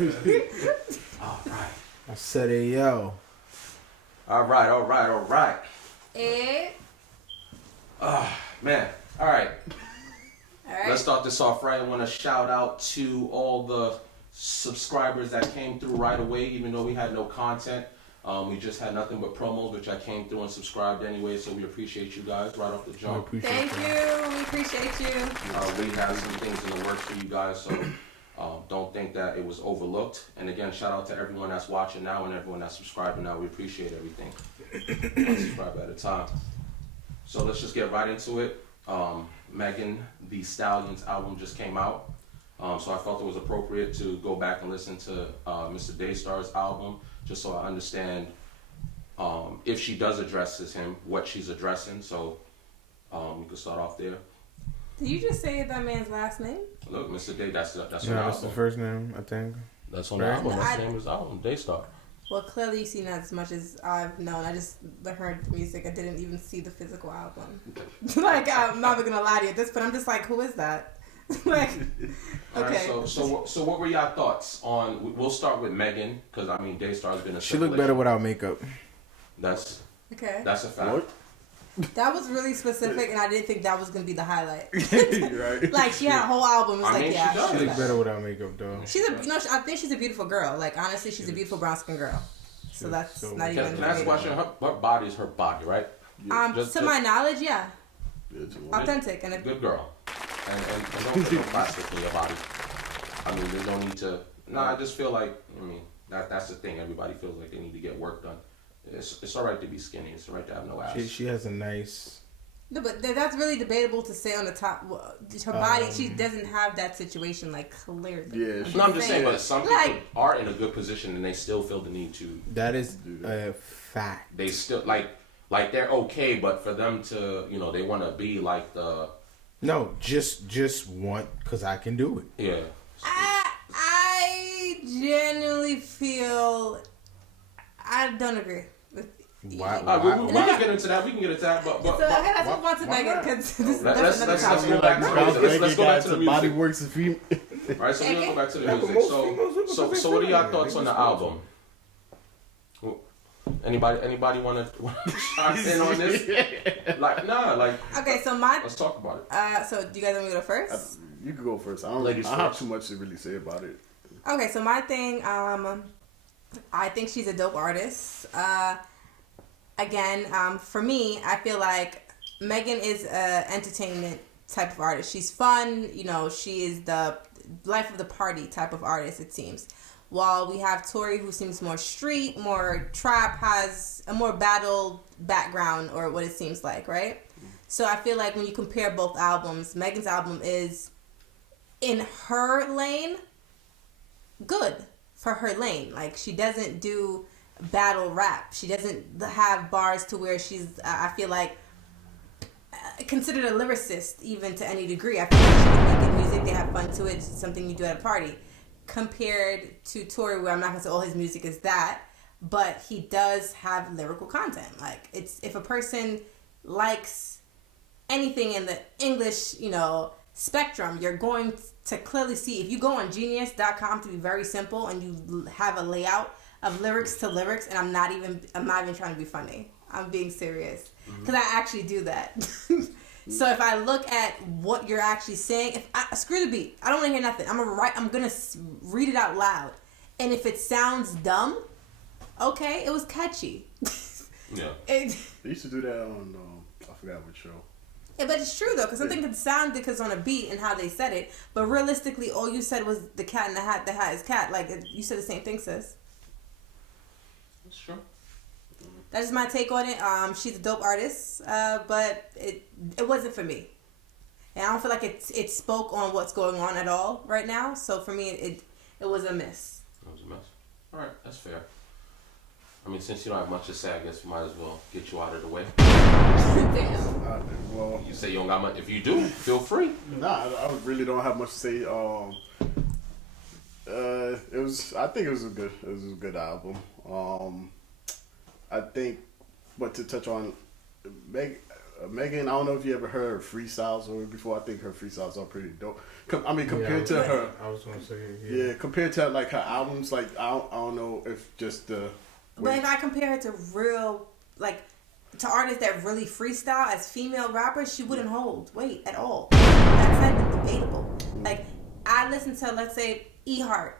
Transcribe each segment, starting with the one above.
All right. I said it, yo. All right. Man. All right. Let's start this off right. I want to shout out to all the subscribers that came through right away, even though we had no content. We just had nothing but promos, which I came through and subscribed anyway, so we appreciate you guys right off the jump. Thank you. We appreciate you. We have some things in the works for you guys, so don't think that it was overlooked. And again, shout out to everyone that's watching now and everyone that's subscribing now. We appreciate everything. One subscribe at a time. So let's just get right into it. Megan Thee Stallion's album just came out. So I felt it was appropriate to go back and listen to Mr. Daystar's album, just so I understand if she does address him, what she's addressing. So we could start off there. Did you just say that man's last name? Look, Mr. Day, that's on the That's album. the first name, I think. That's on the album. That's the name of his album, Daystar. Well, clearly you've seen that as much as I've known. I just heard the music. I didn't even see the physical album. Like, I'm not even gonna lie to you at this point. I'm just like, who is that? Like, okay. All right, so what were y'all thoughts on? We'll start with Megan, because I mean Daystar's been a. She looked better without makeup. That's okay. That's a fact. What? That was really specific, and I didn't think that was gonna be the highlight. Right. Like, she had a whole album. It was she does. She looked better without makeup, though. I think she's a beautiful girl. Like, honestly, she's a beautiful brown skin girl. So that's not even. Can I ask a question? Her body is her body, right? To my knowledge, yeah. Authentic and a good girl. And don't put no plastic in your body. I mean, there's no need to. No, I just feel like, that's the thing. Everybody feels like they need to get work done. It's all right to be skinny. It's all right to have no ass. She has a nice. No, but that's really debatable to say on the top. Her body, she doesn't have that situation, like, clearly. Yeah. No, I'm just saying, but some people are in a good position and they still feel the need to. That is a fact. They still, like they're okay, but for them to, they want to be like the. No, just want, because I can do it. Yeah. I genuinely feel I don't agree with you. Why? We can get into that. But okay, let's move on to Megan, because let's go back to the music. Let's go back to the music. Body works if he. Right, so we're gonna go back to the music. So what are your thoughts on the album? Anybody want to chime in on this? Okay, so let's talk about it. So do you guys want me to go first? You can go first. I don't have too much to really say about it. Okay, so my thing, I think she's a dope artist. Again, for me, I feel like Megan is a entertainment type of artist. She's fun, she is the life of the party type of artist, it seems. While we have Tory, who seems more street, more trap, has a more battle background, or what it seems like, right? So I feel like when you compare both albums, Megan's album is, in her lane, good for her lane. Like, she doesn't do battle rap. She doesn't have bars to where she's, I feel like, considered a lyricist, even to any degree. I feel like she can make good music, they have fun to it, it's something you do at a party. Compared to Tory, where I'm not gonna say all his music is that, but he does have lyrical content. Like, it's, if a person likes anything in the English, spectrum, you're going to clearly see. If you go on genius.com, to be very simple, and you have a layout of lyrics to lyrics, and I'm not even trying to be funny. I'm being serious, because I actually do that. So if I look at what you're actually saying, screw the beat. I don't want to hear nothing. I'm gonna read it out loud, and if it sounds dumb, okay, it was catchy. Yeah. They used to do that on I forgot what show. Yeah, but it's true though, because something could sound because on a beat and how they said it, but realistically, all you said was the cat in the hat. The hat is cat. Like, you said the same thing, sis. That's true. That's just my take on it. She's a dope artist, but it wasn't for me, and I don't feel like it spoke on what's going on at all right now. So for me, it was a miss. It was a mess. All right, that's fair. I mean, since you don't have much to say, I guess we might as well get you out of the way. Damn. Well, you say you don't got much. If you do, feel free. Nah, I really don't have much to say. I think it was a good album. I think, but to touch on Megan, I don't know if you ever heard her freestyles or before. I think her freestyles are pretty dope. Compared to her, I was gonna say compared to like her albums, like I don't know if just the. But if I compare it to real, like, to artists that really freestyle as female rappers, she wouldn't hold weight at all. That's not even debatable. Like, I listen to, let's say, E Heart,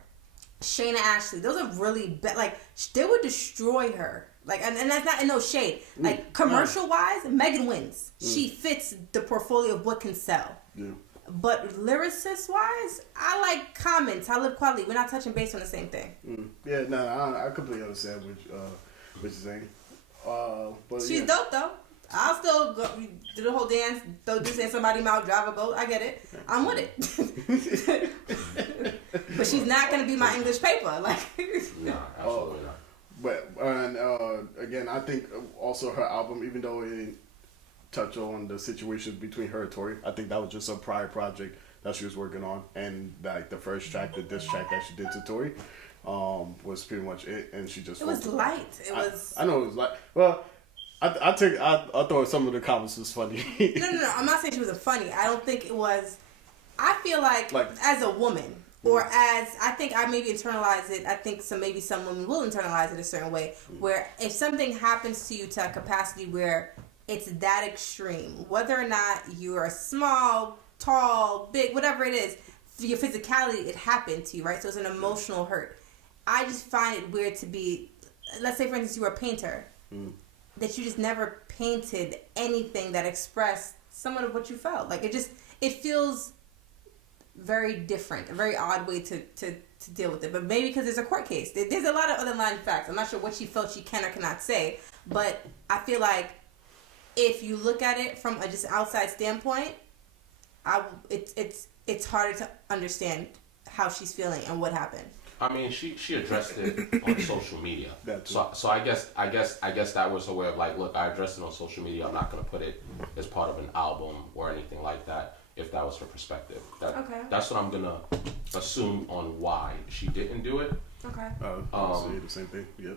Shayna Ashley. Those are really like, they would destroy her. Like, and that's not in no shade. Like, commercial wise, Megan wins. She fits the portfolio of what can sell. Yeah. But lyricist wise, I like Common, Talib Kweli. We're not touching base on the same thing. Yeah, no, I completely understand what you're saying. But she's dope though. I'll still go do the whole dance, throw this in somebody's mouth, drive a boat. I get it. I'm with it. But she's not gonna be my English paper. Like, nah, absolutely not. But again, I think also her album, even though it didn't touch on the situation between her and Tory, I think that was just a prior project that she was working on, and like the first track, the diss track that she did to Tory, was pretty much it, and she just. It was light. It was. I know it was light. Well, I thought some of the comments was funny. No. I'm not saying she wasn't funny. I don't think it was. I feel like as a woman. Or as, I think I maybe internalize it, I think maybe some women will internalize it a certain way, where if something happens to you to a capacity where it's that extreme, whether or not you're small, tall, big, whatever it is, your physicality, it happened to you, right? So it's an emotional hurt. I just find it weird to be, let's say for instance you were a painter, that you just never painted anything that expressed somewhat of what you felt. Like, it feels very different, a very odd way to deal with it. But maybe because there's a court case. There's a lot of underlying facts. I'm not sure what she felt she can or cannot say, but I feel like if you look at it from a just outside standpoint, it's harder to understand how she's feeling and what happened. I mean, she addressed it on social media. So I guess that was her way of like, look, I addressed it on social media. I'm not gonna put it as part of an album or anything like that. If that was her perspective, that's what I'm gonna assume on why she didn't do it. Okay. Say the same thing. Yep.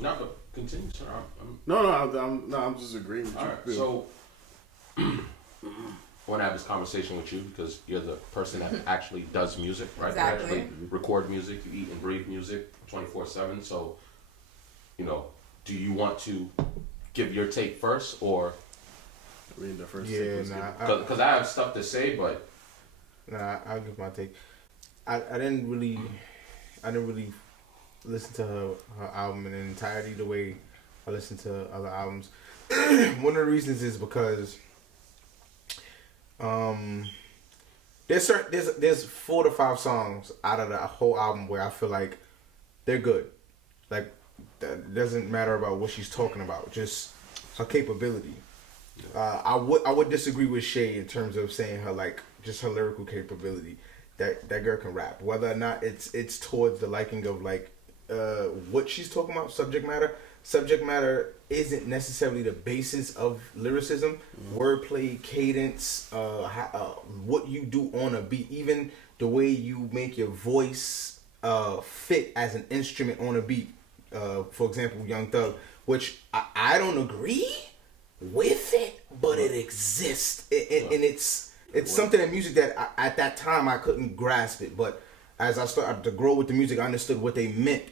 No, but continue, sir. I'm just agreeing with you. All right. So, I want to have this conversation with you because you're the person that actually does music, right? Exactly. You actually record music. You eat and breathe music 24/7. So, do you want to give your take first, or? I mean, the first because I have stuff to say, but I'll give my take. I didn't really listen to her album in entirety the way I listen to other albums. One of the reasons is because there's 4 to 5 songs out of the whole album where I feel like they're good. Like, that doesn't matter about what she's talking about, just her capability. I would disagree with Shay in terms of saying her, like, just her lyrical capability. That girl can rap. Whether or not it's towards the liking of like what she's talking about, subject matter. Subject matter isn't necessarily the basis of lyricism. Wordplay, cadence, what you do on a beat, even the way you make your voice fit as an instrument on a beat. For example, Young Thug, which I don't agree with it, but it exists, and it's something in music that at that time I couldn't grasp it. But as I started to grow with the music, I understood what they meant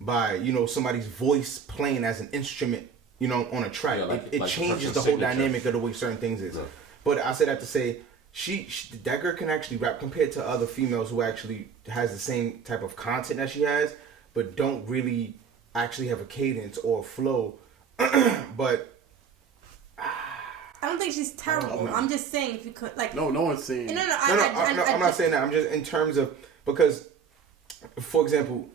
by somebody's voice playing as an instrument, on a track. It changes the whole dynamic of the way certain things is. Yeah. But I say that to say she that girl can actually rap compared to other females who actually has the same type of content that she has, but don't really actually have a cadence or a flow. But I don't think she's terrible. I'm just saying if you could like. No one's saying. No. I'm not saying that. I'm just in terms of because, for example,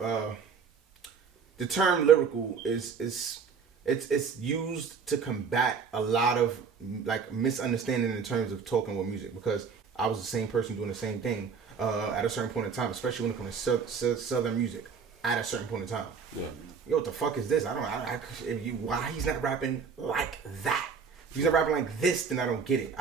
the term lyrical is it's used to combat a lot of like misunderstanding in terms of talking with music. Because I was the same person doing the same thing at a certain point in time, especially when it comes to southern music. At a certain point in time, yo, what the fuck is this? Why he's not rapping like that? If he's not rapping like this, then I don't get it.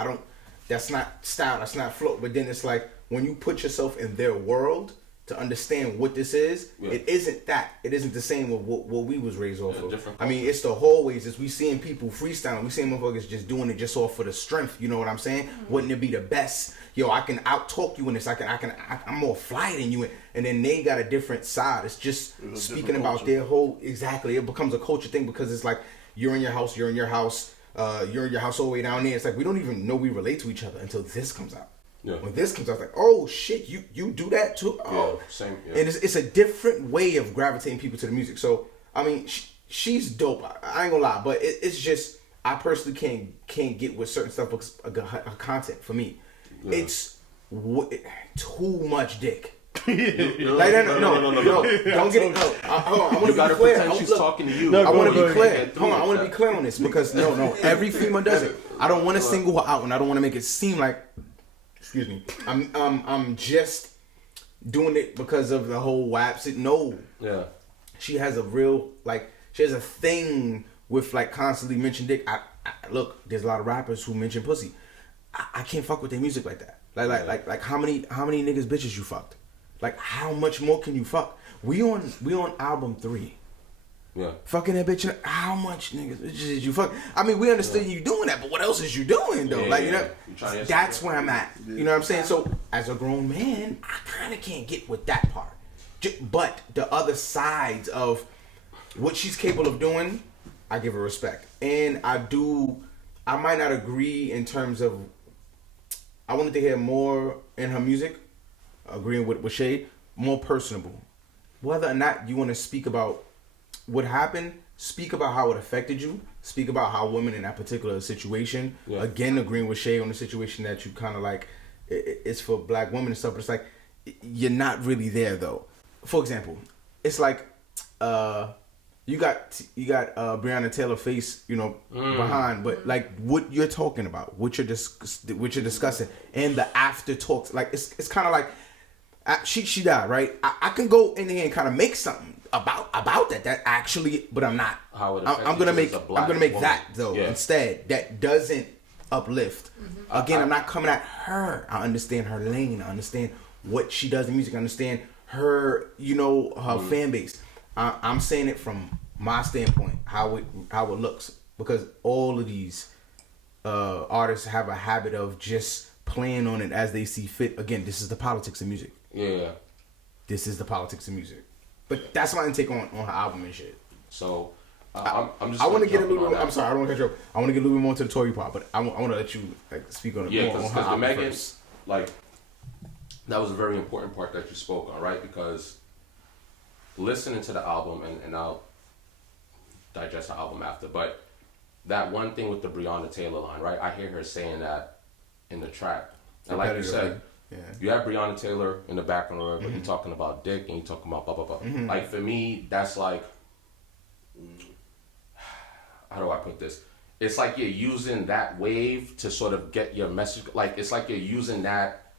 That's not style, that's not flow. But then it's like, when you put yourself in their world, to understand what this is. Yeah. It isn't that. It isn't the same with what we was raised off of. I mean, it's the hallways. It's we seeing people freestyling. We seeing motherfuckers just doing it just off for the strength. You know what I'm saying? Mm-hmm. Wouldn't it be the best? Yo, I can out talk you in this. I'm more fly than you. And then they got a different side. It's just speaking about their whole exactly. It becomes a culture thing because it's like you're in your house. You're in your house all the way down there. It's like we don't even know we relate to each other until this comes out. Yeah. When this comes out, it's like, oh shit, you do that too? Oh, yeah, same. Yeah. And it's a different way of gravitating people to the music. So I mean, she's dope. I ain't gonna lie, but it's just I personally can't get with certain stuff because of her content for me. Yeah. It's too much dick. No, don't get it. No, I want to be clear. She's talking to you. I want to be clear. Hold on, I want to be clear on this because no, every female does it. I don't want to single her out, and I don't want to make it seem like. Excuse me. I'm just doing it because of the whole WAPs. No. Yeah. She has a real she has a thing with constantly mention dick. I look. There's a lot of rappers who mention pussy. I can't fuck with their music like that. Like how many niggas bitches you fucked? Like how much more can you fuck? We on album 3. Yeah. Fucking that bitch. How much niggas bitches did you fuck? I mean, we understand you doing that, but what else is you doing though? That's where I'm at. Yeah. You know what I'm saying? So as a grown man, I kind of can't get with that part. But the other sides of what she's capable of doing, I give her respect. And I might not agree in terms of. I wanted to hear more in her music, agreeing with Shay, more personable. Whether or not you want to speak about what happened, speak about how it affected you, speak about how women in that particular situation, again, agreeing with Shay on the situation that you kind of it's for black women and stuff, but it's like, you're not really there though. For example, it's like, you got Breonna Taylor face, behind, but what you're talking about, what you're discussing, and the after talks, it's kind of like she died, right? I can go in here and kind of make something about that actually, but I'm not. I'm gonna make that though instead. That doesn't uplift. Mm-hmm. Again, I'm not coming at her. I understand her lane. I understand what she does in music. I understand her, her fan base. I'm saying it from my standpoint, how it looks, because all of these artists have a habit of just playing on it as they see fit. Again, this is the politics of music. Yeah. This is the politics of music. But that's my intake on her album and shit. So I'm just. I want to get a little. I'm sorry, I don't want to cut you off. I want to get a little bit more to the Tory part, but I want to let you speak on it. Yeah, because the Megan, that was a very important part that you spoke on, right? Because listening to the album, and I'll digest the album after, but that one thing with the Breonna Taylor line, right? I hear her saying that in the track, and like you said. Yeah. You have Breonna Taylor in the background, but you're talking about dick and you're talking about blah, blah, blah. Mm-hmm. Like, for me, that's like, how do I put this? It's like you're using that wave to sort of get your message. Like, it's like you're using that,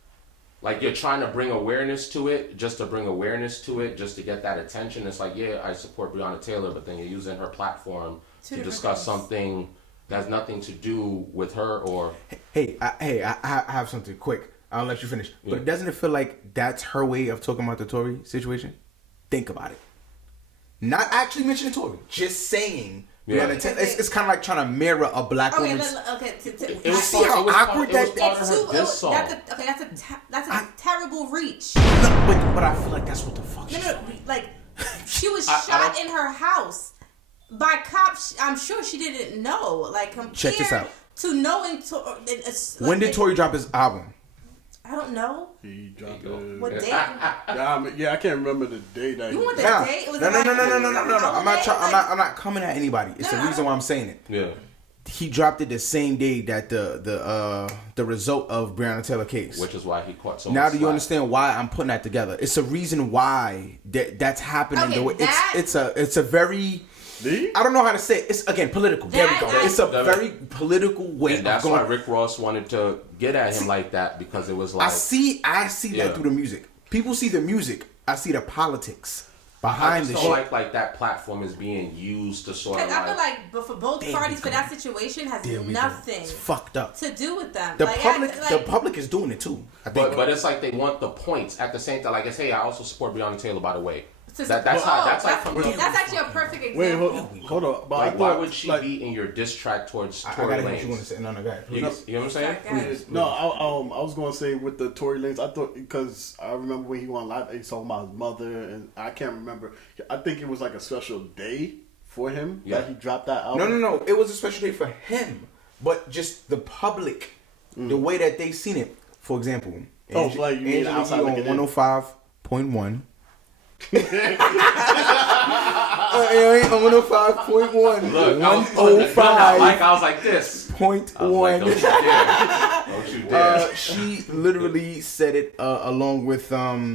like you're trying to bring awareness to it, just to bring awareness to it, just to get that attention. It's like, yeah, I support Breonna Taylor, but then you're using her platform to discuss something that has nothing to do with her or... Hey, I have something quick. I'll let you finish. Yeah. But doesn't it feel like that's her way of talking about the Tory situation? Think about it. Not actually mentioning Tory, just saying. Yeah. It's kind of like trying to mirror a black woman's... Okay. See how awkward that is? That's a terrible reach. No, but I feel like that's what the fuck she's doing. Like, she was shot in her house by cops. I'm sure she didn't know. Like, compared check this out. To knowing... when did Tory drop his album? I don't know. He dropped what date? I can't remember the date. You want the date? No. I'm not coming at anybody. It's the reason why I'm saying it. Yeah. He dropped it the same day that the result of Breonna Taylor case. Which is why he caught so much slack. Now do you understand why I'm putting that together? It's a reason why that's happening. Okay, the way it's a very... I don't know how to say it. It's, again, political. There we go. It's a very political way and that's why Rick Ross wanted to get at him like that, because it was like... I see that through the music. People see the music. I see the politics. behind I the just shit. don't like that platform is being used to sort of Because I feel like. like, but for both parties, for that situation has nothing It's fucked up. to do with them. The Like, the public is doing it too. I think. But it's like they want the points at the same time. Like, hey, I also support Breonna Taylor, by the way. That's that's actually a perfect example. Wait, hold on. But like, I why thought, would she like, be in your diss track towards I Tory gotta hear what you want Lanez? to say. No, go ahead. You know what I'm saying? Please. No, I was gonna say with the Tory Lanez, I thought because I remember when he went live, he talking about his mother, and I can't remember. I think it was like a special day for him that he dropped that album. No. It was a special day for him, but just the public, the way that they seen it. For example, like you mean outside on looking in. 105.1. On 105.1. Look, I was 105. like I was like this. Point I was like, one. don't you dare! Don't you dare! She literally said it along with High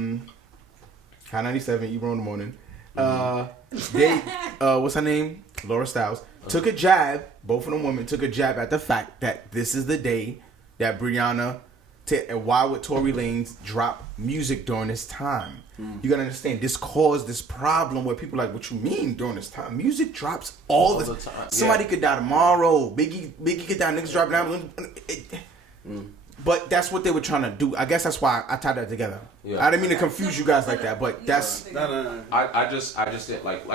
97, Ebro in the morning. They what's her name? Laura Stiles took a jab. Both of them women took a jab at the fact that this is the day that Breonna and why would Tory Lanez drop music during this time? You gotta understand, this caused this problem where people are like, what you mean during this time? Music drops all the time. Somebody could die tomorrow. Biggie could die. Niggas dropping albums. But that's what they were trying to do. I guess that's why I tied that together. Yeah. I didn't mean to confuse you guys like that, but that's No. I just did like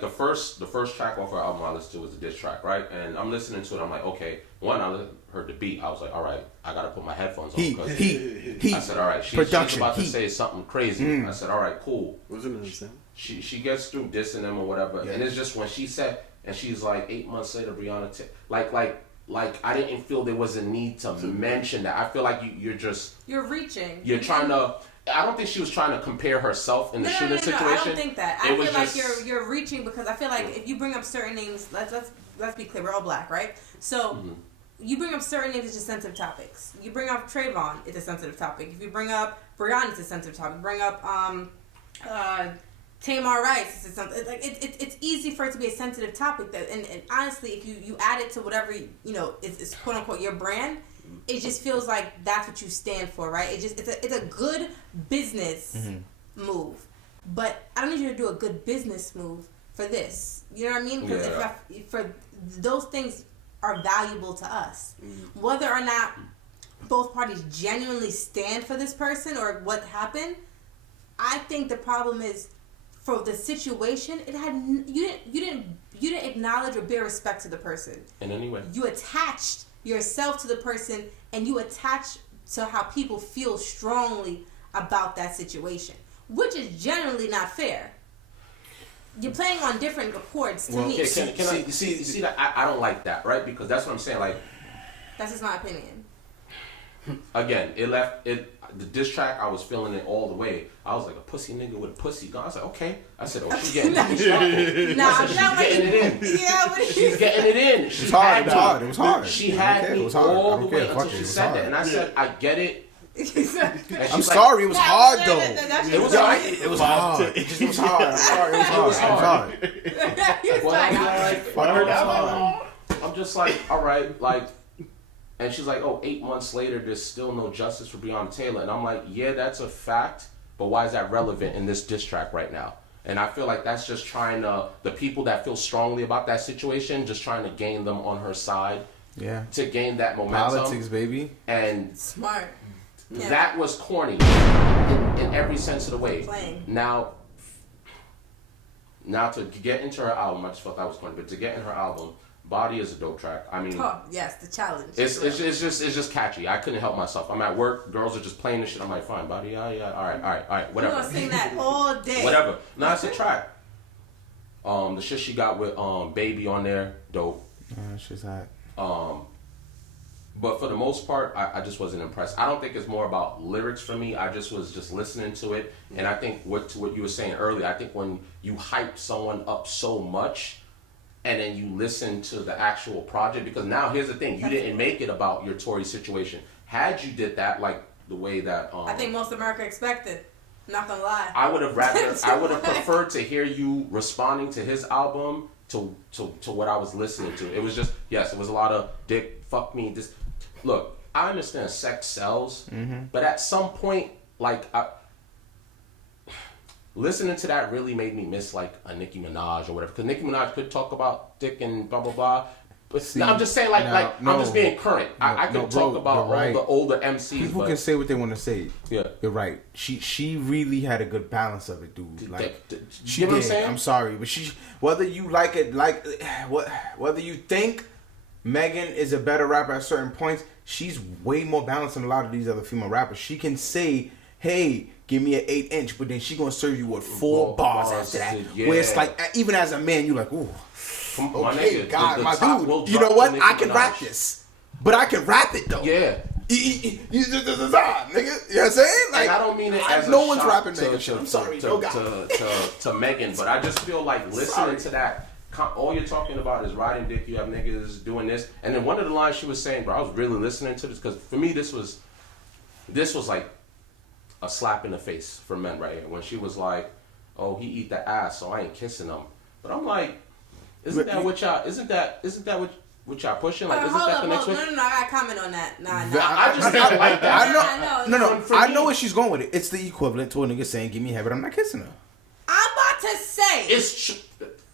the first track off her album I listened to was a diss track, right? And I'm listening to it. I'm like, okay. One, I heard the beat. I was like, all right, I gotta put my headphones on. I said, all right, she's about to say something crazy. I said, all right, cool. Wasn't understand. She gets through dissing them or whatever, and it's just when she said, and she's like 8 months later, Breonna, like I didn't feel there was a need to mention that. I feel like you're reaching. You're trying to. I don't think she was trying to compare herself in the shooting situation. I don't think that. I feel like you're reaching because I feel like if you bring up certain names, let's be clear, we're all black, right? So you bring up certain names, it's just sensitive topics. You bring up Trayvon, it's a sensitive topic. If you bring up Breonna, it's a sensitive topic. Bring up Tamar Rice, it's easy for it to be a sensitive topic. That and honestly, if you add it to whatever is quote unquote your brand, it just feels like that's what you stand for, right? It's a good business move, but I don't need you to do a good business move for this. You know what I mean? Because for those things are valuable to us, whether or not both parties genuinely stand for this person or what happened. I think the problem is for the situation. It had you didn't acknowledge or bear respect to the person in any way. You attached yourself to the person, and you attach to how people feel strongly about that situation, which is generally not fair. You're playing on different accords to me. Can I see that? I don't like that, right? Because that's what I'm saying. Like, that's just my opinion. Again, the diss track, I was feeling it all the way. I was like, a pussy nigga with a pussy gun. I was like, okay. I said, oh, she's getting it in. She's getting it in. Yeah, she's getting it in. It was hard. She had me all the way until she said that. And I said, I get it. I'm sorry, it was hard though. It was hard. It was hard. It was hard. I'm sorry, it was hard. I'm just like, all right, like, and she's like, 8 months later, there's still no justice for Breonna Taylor. And I'm like, yeah, that's a fact, but why is that relevant in this diss track right now? And I feel like that's just trying to, the people that feel strongly about that situation, just trying to gain them on her side. Yeah. To gain that momentum. Politics, baby. And smart. Yeah. That was corny in every sense of the way. Playing. Now to get into her album, I just felt that was corny. But to get in her album, Body is a dope track. I mean, yes, the challenge. It's just catchy. I couldn't help myself. I'm at work, girls are just playing this shit. I'm like, fine, Body, yeah, all right, whatever. You're gonna sing that all day. Whatever. No, it's a track. The shit she got with Baby on there, dope. She's hot. But for the most part, I just wasn't impressed. I don't think it's more about lyrics for me. I just was listening to it, and I think what you were saying earlier. I think when you hype someone up so much, and then you listen to the actual project, because now here's the thing: you didn't make it about your Tory situation. Had you did that like the way that I think most America expected. I'm not gonna lie. I would have preferred to hear you responding to his album to what I was listening to. It was just, yes, it was a lot of dick, fuck me, this. Look, I understand sex sells, but at some point, like, listening to that really made me miss like a Nicki Minaj or whatever. Because Nicki Minaj could talk about dick and blah blah blah. But See, I'm just saying, I'm just being current. I could talk about all the older MCs. People can say what they want to say. Yeah, you're right. She really had a good balance of it, dude. Like she you know did. What I'm saying? I'm sorry, but whether you like it, whether you think Megan is a better rapper at certain points, she's way more balanced than a lot of these other female rappers. She can say, "Hey, give me an 8-inch," but then she gonna serve you with 4 bars after that. Yeah. Where it's like, even as a man, you like, ooh. Okay, nigga, God, the my dude. You know what? I can rap this, but I can rap it though. Yeah. Nigga, you know what I'm saying? Like, and I don't mean it as no a one's shot rapping to, Megan. to, I'm sorry, to, no to, God. to Megan, but I just feel like listening to that, all you're talking about is riding dick. You have niggas doing this, and then one of the lines she was saying, bro, I was really listening to this because for me this was like a slap in the face for men right here when she was like, "Oh, he eat the ass, so I ain't kissing him." But I'm like, isn't that what y'all pushing? Like, isn't that the next one? No, I gotta comment on that. Nah. I just didn't like that. I know where she's going with it. It's the equivalent to a nigga saying, "Give me head, but I'm not kissing her." I'm about to say it's.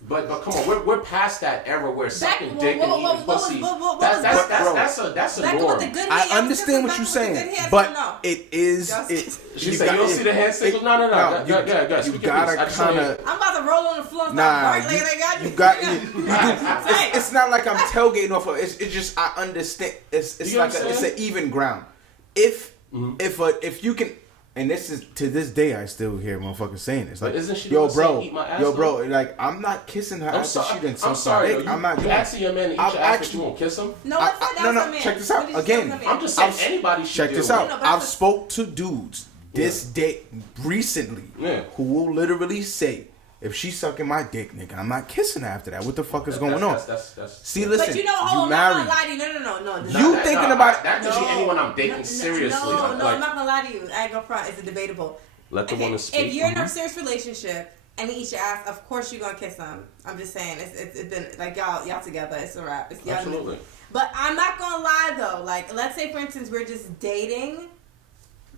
But come on, we're past that era where sucking dick and eating pussy. That's a norm. I understand what you're saying, but it is. She said, "You don't see the hand signals." No. You gotta kind of. I'm about to roll on the floor. You got. It's not like I'm tailgating off of. It's just I understand. It's like it's an even ground. If you can. And this is to this day I still hear motherfuckers saying this. Like, isn't she yo, bro, eat my ass like I'm not kissing her after she done I'm sorry, dick. I'm not doing. Asking your man to eat your ass, but you won't kiss him. No, check this out again. I'm just saying anybody should check this out. I've spoke to dudes this day recently who will literally say, if she's sucking my dick, nigga, I'm not kissing her after that. What the fuck is going on? See, listen, but you know, I'm married. not gonna lie to you. No. You thinking about that? Could be anyone I'm dating seriously. No, I'm not gonna lie to you. I ain't gonna front. It's debatable. Let the woman speak. If you're in a serious relationship and he eats your ass, of course you're gonna kiss him. I'm just saying, it's been like y'all together. It's a wrap. It's absolutely. But I'm not gonna lie though. Like, let's say for instance we're just dating,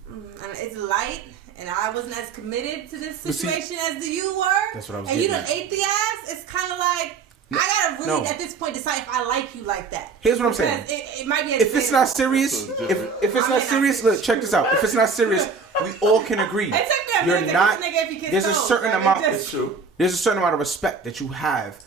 and it's light. And I wasn't as committed to this situation as you were. That's what I was and you done ate the ass. It's kind of like, I gotta really, at this point, decide if I like you like that. Here's what I'm saying. It might be if it's not serious, if it's not serious, look, check this out. If it's not serious, we all can agree. You're not. There's a certain amount. It's true. There's a certain amount of respect that you have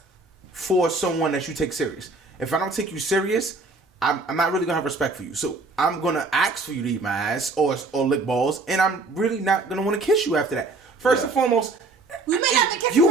for someone that you take serious. If I don't take you serious, I'm not really gonna have respect for you. So I'm gonna ask for you to eat my ass or lick balls, and I'm really not gonna want to kiss you after that. First and foremost, we may have to kiss you.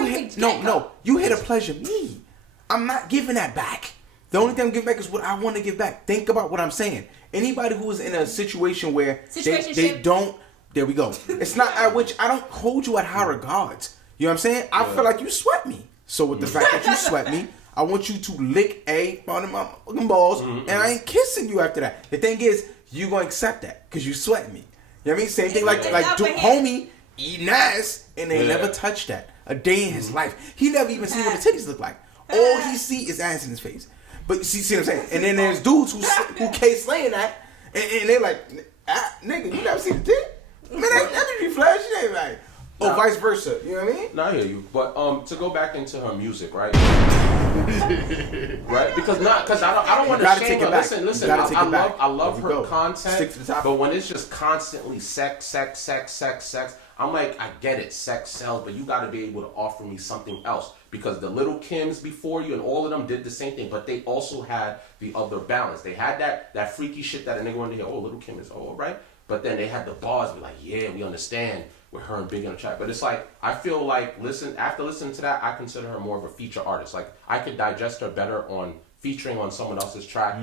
You hit a pleasure me. I'm not giving that back. The only thing I'm giving back is what I want to give back. Think about what I'm saying. Anybody who is in a situation where they don't, there we go. It's not at which I don't hold you at high regards. You know what I'm saying? I feel like you sweat me. So with the fact that you sweat me, I want you to lick one of my fucking balls, and I ain't kissing you after that. The thing is, you gonna accept that because you sweat me. You know what I mean? Same thing like homie eating ass, and they never touched that a day in his life. He never even seen what the titties look like. All he see is ass in his face. But you see what I'm saying? And then there's dudes who can't slaying that, and they're like, nigga, you never seen the tit? Man, that be flash. You ain't like. Or vice versa, you know what I mean? No, I hear you. But to go back into her music, right? Right? Because I don't want to shame her. Listen. I love her content. Stick to the topic. But when it's just constantly sex, I'm like, I get it, sex sells, but you got to be able to offer me something else. Because the Little Kims before you and all of them did the same thing, but they also had the other balance. They had that freaky shit that a nigga wanted to hear. Oh, Little Kim is all right. But then they had the bars be like, yeah, we understand. With her and Big on the track. But it's like, I feel like, after listening to that, I consider her more of a feature artist. Like, I could digest her better on featuring on someone else's track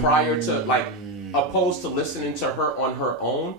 prior to, like, opposed to listening to her on her own.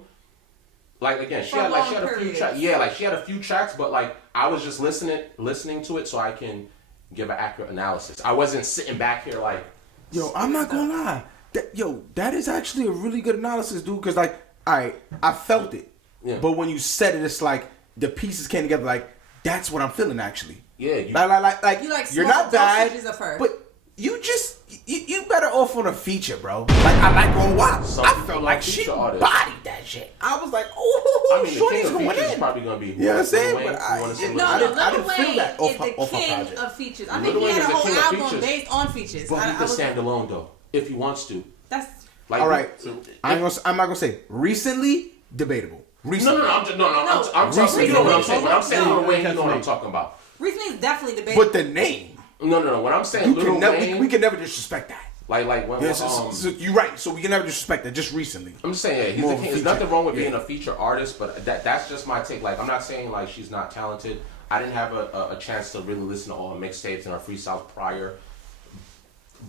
Like, again, she had a few tracks. Yeah, like, she had a few tracks, but, like, I was just listening to it so I can give an accurate analysis. I wasn't sitting back here like... Yo, I'm not gonna lie. That is actually a really good analysis, dude, because, like, alright, I felt it. Yeah. But when you said it, it's like the pieces came together. Like, that's what I'm feeling actually. Yeah, you're not bad. Of her. But you better off on a feature, bro. Like I like on WAP. Some I people felt like like she feature artists. bodied that shit. I was like, oh, I mean, the shorty's king of going features is in. probably gonna be. You know what I'm saying? Wayne, But I Lil didn't feel Wayne that off is her the king project. of features. I Lil think he Wayne had is a the whole king of album features. based on features. But he I can was, stand alone though, if he wants to. that's Like, All right, so- I'm not gonna say recently debatable. Recently, I'm talking. Recently. You know what I'm saying? When I'm saying No. Lil Wayne, you know what I'm talking about. recently is definitely debatable. but the name No. When I'm saying you Lil can never Wayne, we can never disrespect that. like when Yes, so you're right. So we can never disrespect that. Just recently. I'm just saying, yeah, he's More the of a king. There's feature. nothing wrong with being Yeah. a feature artist, but that's just my take. Like, I'm not saying like she's not talented. I didn't have a chance to really listen to all her mixtapes and her freestyles prior.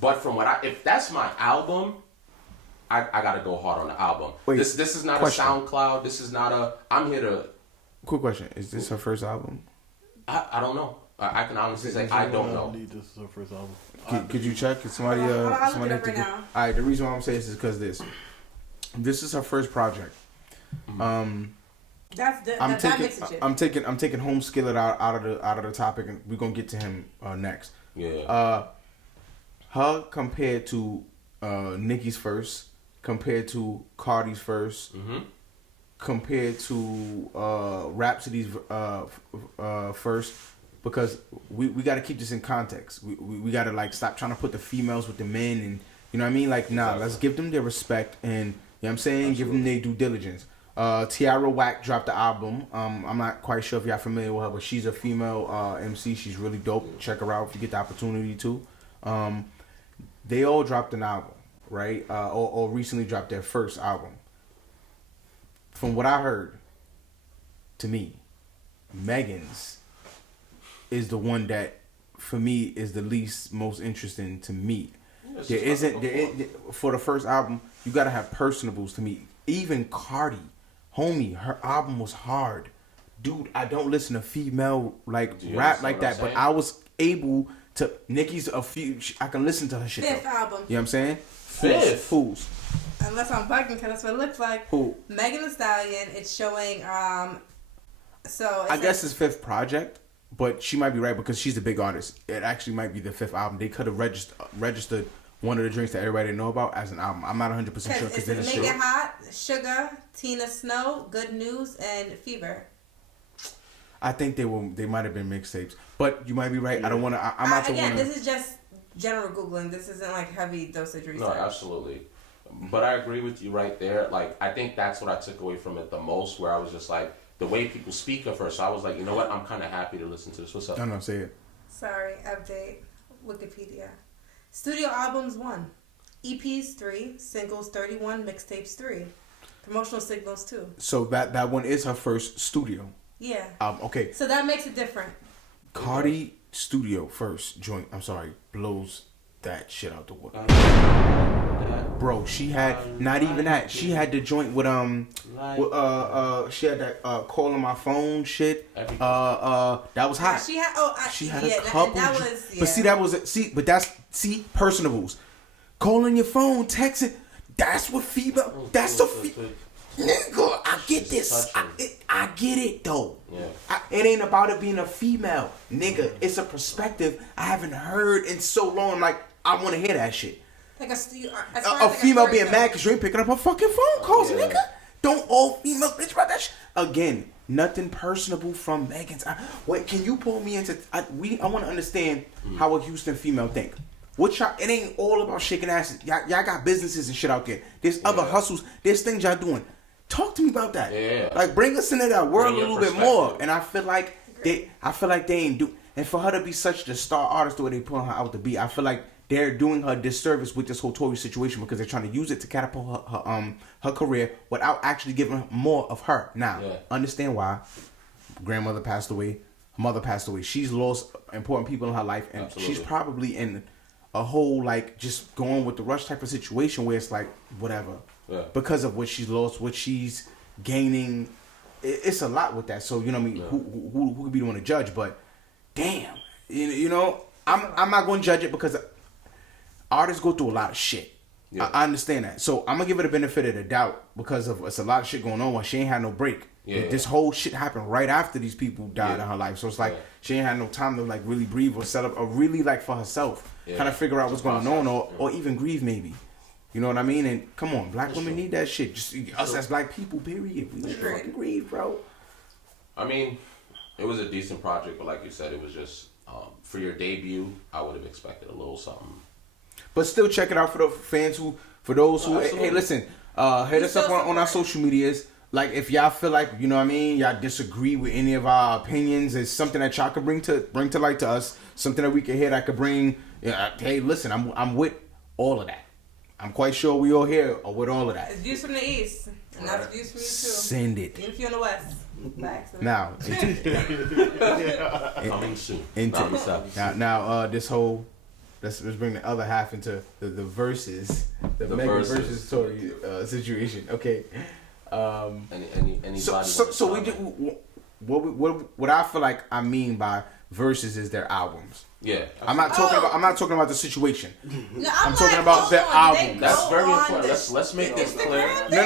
But from if that's my album, I gotta go hard on the album. Wait, this is not question. a SoundCloud. This is not a. I'm here to. Quick question: is this her first album? I don't know. I can honestly say I don't know. This is her first album. Could you check? Could somebody Hold on, I'll look somebody it up right now. All right. The reason why I'm saying this is because this is her first project. that makes a shit. I'm taking Home Skillet out of the topic, and we're gonna get to him next. Yeah. Her compared to Nicki's first, compared to Cardi's first, compared to Rhapsody's first, because we got to keep this in context. We got to like stop trying to put the females with the men, and you know what I mean. Like, nah, let's give them their respect, and you know what I'm saying, give them their due diligence. Tiara Wack dropped the album. I'm not quite sure if y'all familiar with her, but she's a female MC. She's really dope. Check her out if you get the opportunity to. They all dropped an album, right? Or recently dropped their first album. From what I heard, to me, Megan's is the one that, for me, is the least most interesting to me. For the first album, you gotta have personables to me. Even Cardi, homie, her album was hard. Dude, I don't listen to female rap like that, but I was able to. Nicki's a few. I can listen to her shit. Fifth though. album. You know what I'm saying? Fifth? Fools. Unless I'm bugging, because that's what it looks like. Who? Megan Thee Stallion. It's showing. So I guess it's fifth project, but she might be right because she's a big artist. It actually might be the fifth album. They could have registered one of the drinks that everybody know about as an album. I'm not 100% sure because then it's it's Make It Hot, Sugar, Tina Snow, Good News, and Fever. I think they might have been mixtapes, but you might be right. I don't want to. I'm not Again, this is just general Googling. This isn't like heavy dosage research. No, absolutely. But I agree with you right there. Like, I think that's what I took away from it the most, where I was just like, the way people speak of her. So I was like, you know what? I'm kind of happy to listen to this. What's up? No, say it. Sorry, update. Wikipedia. Studio albums 1. EPs 3. Singles 31. Mixtapes 3. Promotional singles 2. So that one is her first studio. Yeah. Okay. So that makes it different. Cardi studio first joint. I'm sorry, blows that shit out the water. Bro, she had not even that. She had the joint with she had that calling my phone shit. That was hot. She had She had yeah, a couple. that was, yeah. But see, that was personables. Calling your phone, texting. That's what female. That's the nigga. I get this. I get it though. Yeah. It ain't about it being a female, nigga. It's a perspective I haven't heard in so long. I'm like, I want to hear that shit. Like a female being mad because you ain't picking up her fucking phone calls, nigga. Don't all females bitch about that shit. Again, nothing personable from Megan's. Wait, can you pull me into? I want to understand how a Houston female think. What y'all? It ain't all about shaking asses. Y'all got businesses and shit out there. There's other hustles. There's things y'all doing. Talk to me about that. Yeah. Like, bring us into that world a little bit more. And I feel like they ain't do. And for her to be such the star artist the way they put her out to be, I feel like they're doing her disservice with this whole Tory situation because they're trying to use it to catapult her career without actually giving more of her. Now, understand why. Grandmother passed away. Her mother passed away. She's lost important people in her life, and she's probably in a whole like just going with the rush type of situation where it's like whatever. Yeah. Because of what she's lost, what she's gaining, it's a lot with that. So you know what I mean. Yeah. Who could be the one to judge? But damn, you know, I'm not going to judge it because artists go through a lot of shit. Yeah. I understand that. So I'm gonna give it a benefit of the doubt because of it's a lot of shit going on while she ain't had no break. Yeah. This whole shit happened right after these people died in her life. So it's like she ain't had no time to like really breathe or set up or really like for herself. Kind of figure out what's going on or even grieve maybe. You know what I mean? And come on, black women need that shit. Just us as black people, period. We need to fucking grieve, bro. I mean, it was a decent project, but like you said, it was just for your debut. I would have expected a little something. But still, check it out for the fans for those who. Hey, listen, hit us up on our social medias. Like, if y'all feel like, you know what I mean, y'all disagree with any of our opinions, it's something that y'all can bring to light to us. Something that we can hear that could bring. Hey, listen, I'm with all of that. I'm quite sure we all here are with all of that. It's views from the east, and that's views from you too. Send it. Even if you're in the west. Now, Coming soon. Now, this whole. Let's bring the other half into the verses, the Megan versus Tory situation. Okay. Anybody so we do what I feel like I mean by verses is their albums. Yeah, I'm not talking about the situation. No, I'm talking about their album. That's very important. Let's make this clear. No.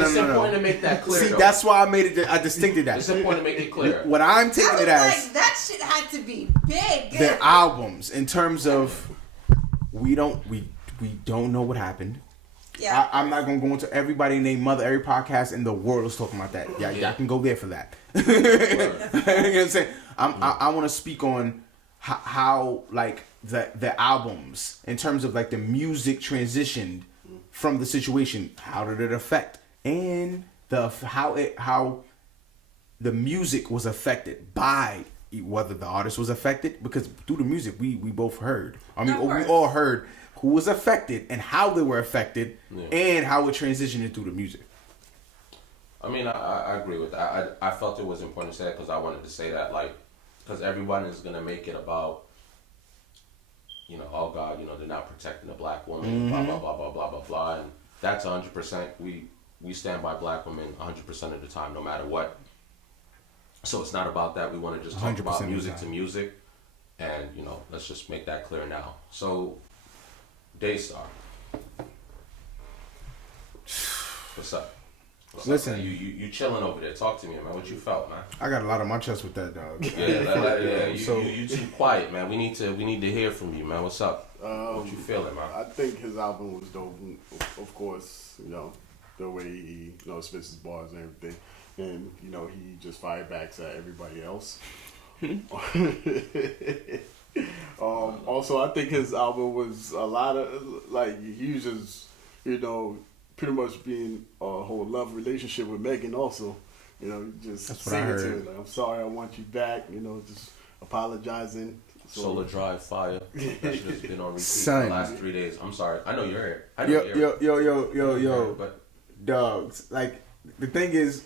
It's important to make that clear. See, that's why I made it. I distincted that. It's important to make it clear. What I'm taking it as like, that shit had to be big. their albums in terms of we don't know what happened. Yeah. I'm not gonna go into everybody named mother. Every podcast in the world is talking about that. Y'all can go there for that. You know what I'm saying? I want to speak on how like the albums in terms of like the music transitioned from the situation. How did it affect and how the music was affected by whether the artist was affected, because through the music we both heard. I mean, we all heard who was affected and how they were affected and how it transitioned through the music. I mean, I agree with that. I felt it was important to say that because I wanted to say that, like, because everyone is going to make it about, you know, oh God, you know, they're not protecting the black woman, blah, blah, blah, blah, blah, blah, blah. And that's 100%. We stand by black women 100% of the time, no matter what. So it's not about that. We want to just talk about music to music. And, you know, let's just make that clear now. So, Daystar. What's up? Listen, you chilling over there. Talk to me, man. What you felt, man? I got a lot on my chest with that, dog. You too quiet, man. We need to hear from you, man. What's up? What you feeling, man? I think his album was dope. Of course, you know, the way he, you know, spits his bars and everything, and you know, he just fired back at everybody else. Also, I think his album was a lot of like he was just, you know, pretty much being a whole love relationship with Megan. Also, you know, just singing to her, like, I'm sorry, I want you back. You know, just apologizing. Solar Drive Fire. That shit has been on repeat for the last 3 days. I'm sorry. I know you're here. Yo, but dogs. Like the thing is,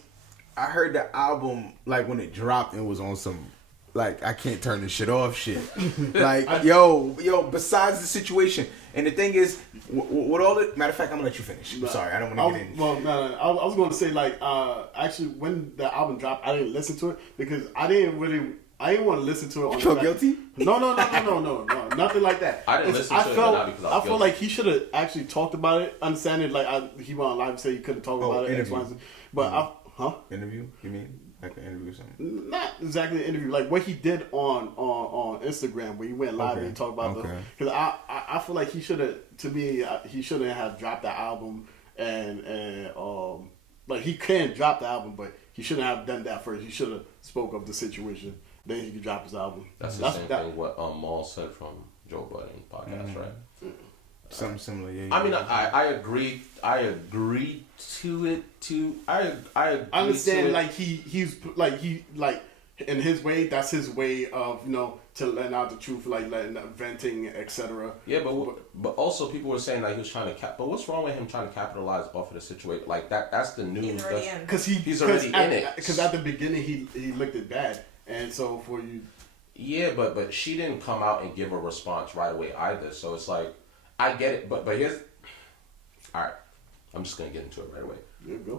I heard the album like when it dropped and was on some. Like, I can't turn this shit off shit. Like, yo, besides the situation. And the thing is, with all the... Matter of fact, I'm going to let you finish. I'm sorry, I don't want to get in. Well, no. I was going to say, like, actually, when the album dropped, I didn't listen to it because I didn't want to listen to it. You feel guilty? No. Nothing like that. I didn't listen to it not because I felt like he should have actually talked about it, understanding, like, he went on live and said he couldn't talk about it. Interview. But, Interview, you mean? Like an interview or something? Not exactly an interview. Like what he did on Instagram, where he went live and he talked about because I feel like he should have. To me, he shouldn't have dropped the album and like he can drop the album, but he shouldn't have done that first. He should have spoke of the situation, then he could drop his album. That's the same thing what Maul said from Joe Budden's podcast, right? Something similar, yeah. I mean, I agree. I agree to it too. I understand. Like he's like in his way. That's his way of, you know, to let out the truth, like letting venting, etc. Yeah, but also people were saying like he was trying to But what's wrong with him trying to capitalize off of the situation? Like that's the news. Because he's already in it. Because at the beginning he looked it bad, and so for you. Yeah, but she didn't come out and give a response right away either. So it's like. I get it, but here's... Alright, I'm just going to get into it right away.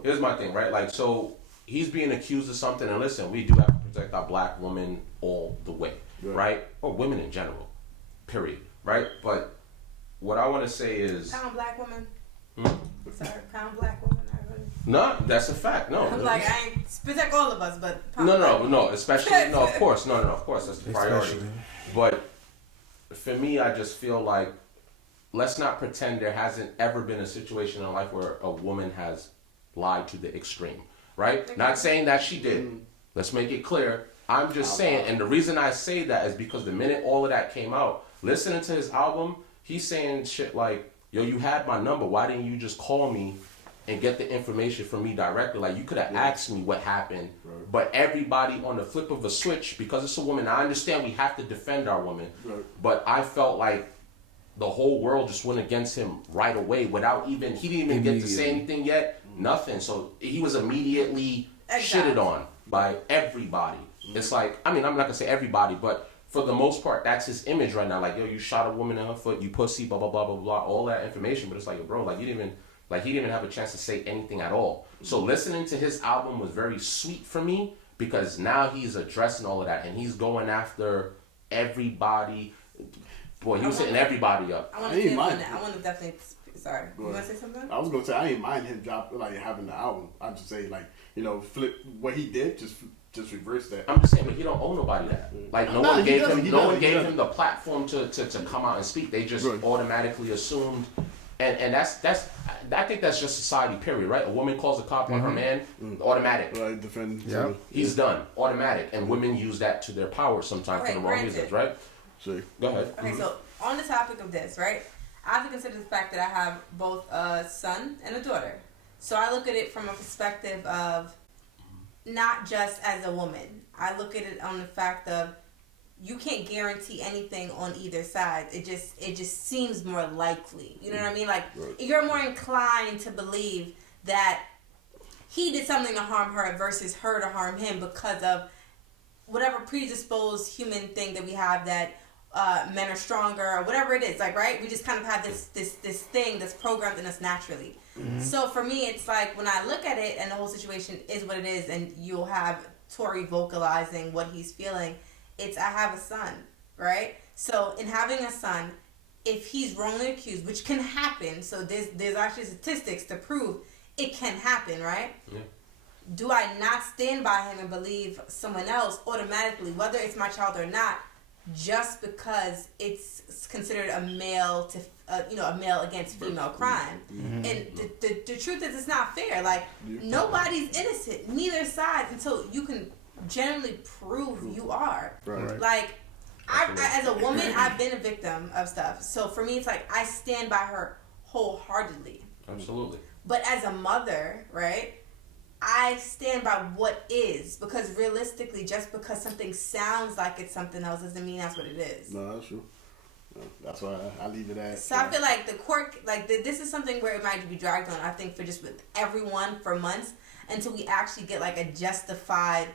Here's my thing, right? Like, so, he's being accused of something, and listen, we do have to protect our black women all the way, right? Or women in general, period, right? But what I want to say is... Pound black woman. Hmm? Sorry, pound black woman. No, that's a fact. No. I'm like, I ain't protect all of us, but... No, especially... No, of course. No, of course. That's the priority. But for me, I just feel like, let's not pretend there hasn't ever been a situation in life where a woman has lied to the extreme, right? Okay. Not saying that she did. Let's make it clear. I'm just saying, and the reason I say that is because the minute all of that came out, listening to his album, he's saying shit like, yo, you had my number. Why didn't you just call me and get the information from me directly? Like, you could have asked me what happened. Right. But everybody on the flip of a switch, because it's a woman, I understand we have to defend our woman. Right. But I felt like the whole world just went against him right away without even, he didn't even get to say anything yet. Nothing. So he was immediately shitted on by everybody. It's like, I mean, I'm not going to say everybody, but for the most part, that's his image right now. Like, yo, you shot a woman in her foot, you pussy, blah, blah, blah, blah, blah, all that information. But it's like, bro, like, he didn't even have a chance to say anything at all. So listening to his album was very sweet for me because now he's addressing all of that and he's going after everybody. Boy, he was hitting everybody up. I want to definitely... Sorry, you want to say something? I was going to say, I ain't mind him having the album. I'm just saying, like, flip what he did, just reverse that. I'm just saying, but he don't owe nobody that. Like, no one gave him the platform to come out and speak. They just automatically assumed, and that's I think that's just society, period, right? A woman calls a cop on her man, automatic. Right, defend. Yeah, he's done, automatic, and women use that to their power sometimes for the wrong reasons, right? See, go ahead. Okay, so on the topic of this, right? I have to consider the fact that I have both a son and a daughter. So I look at it from a perspective of not just as a woman. I look at it on the fact of you can't guarantee anything on either side. It just seems more likely. You know what I mean? Like, you're more inclined to believe that he did something to harm her versus her to harm him because of whatever predisposed human thing that we have that men are stronger or whatever it is, like, right? We just kind of have this thing that's programmed in us naturally. Mm-hmm. So for me, it's like when I look at it and the whole situation is what it is, and you'll have Tory vocalizing what he's feeling. It's, I have a son, right? So in having a son, if he's wrongly accused, which can happen, so there's actually statistics to prove it can happen, right? Yeah. Do I not stand by him and believe someone else automatically, whether it's my child or not, just because it's considered a male to a male against female crime? Mm-hmm. And the truth is, it's not fair. Like, nobody's innocent, neither side, until you can generally prove you are. Right. Like, I as a woman, I've been a victim of stuff. So for me, it's like I stand by her wholeheartedly. Absolutely. But as a mother, right, I stand by what is, because realistically, just because something sounds like it's something else doesn't mean that's what it is. No, that's true. No, that's why I leave it at. So I feel like the court, like this is something where it might be dragged on, I think, for just with everyone for months until we actually get like a justified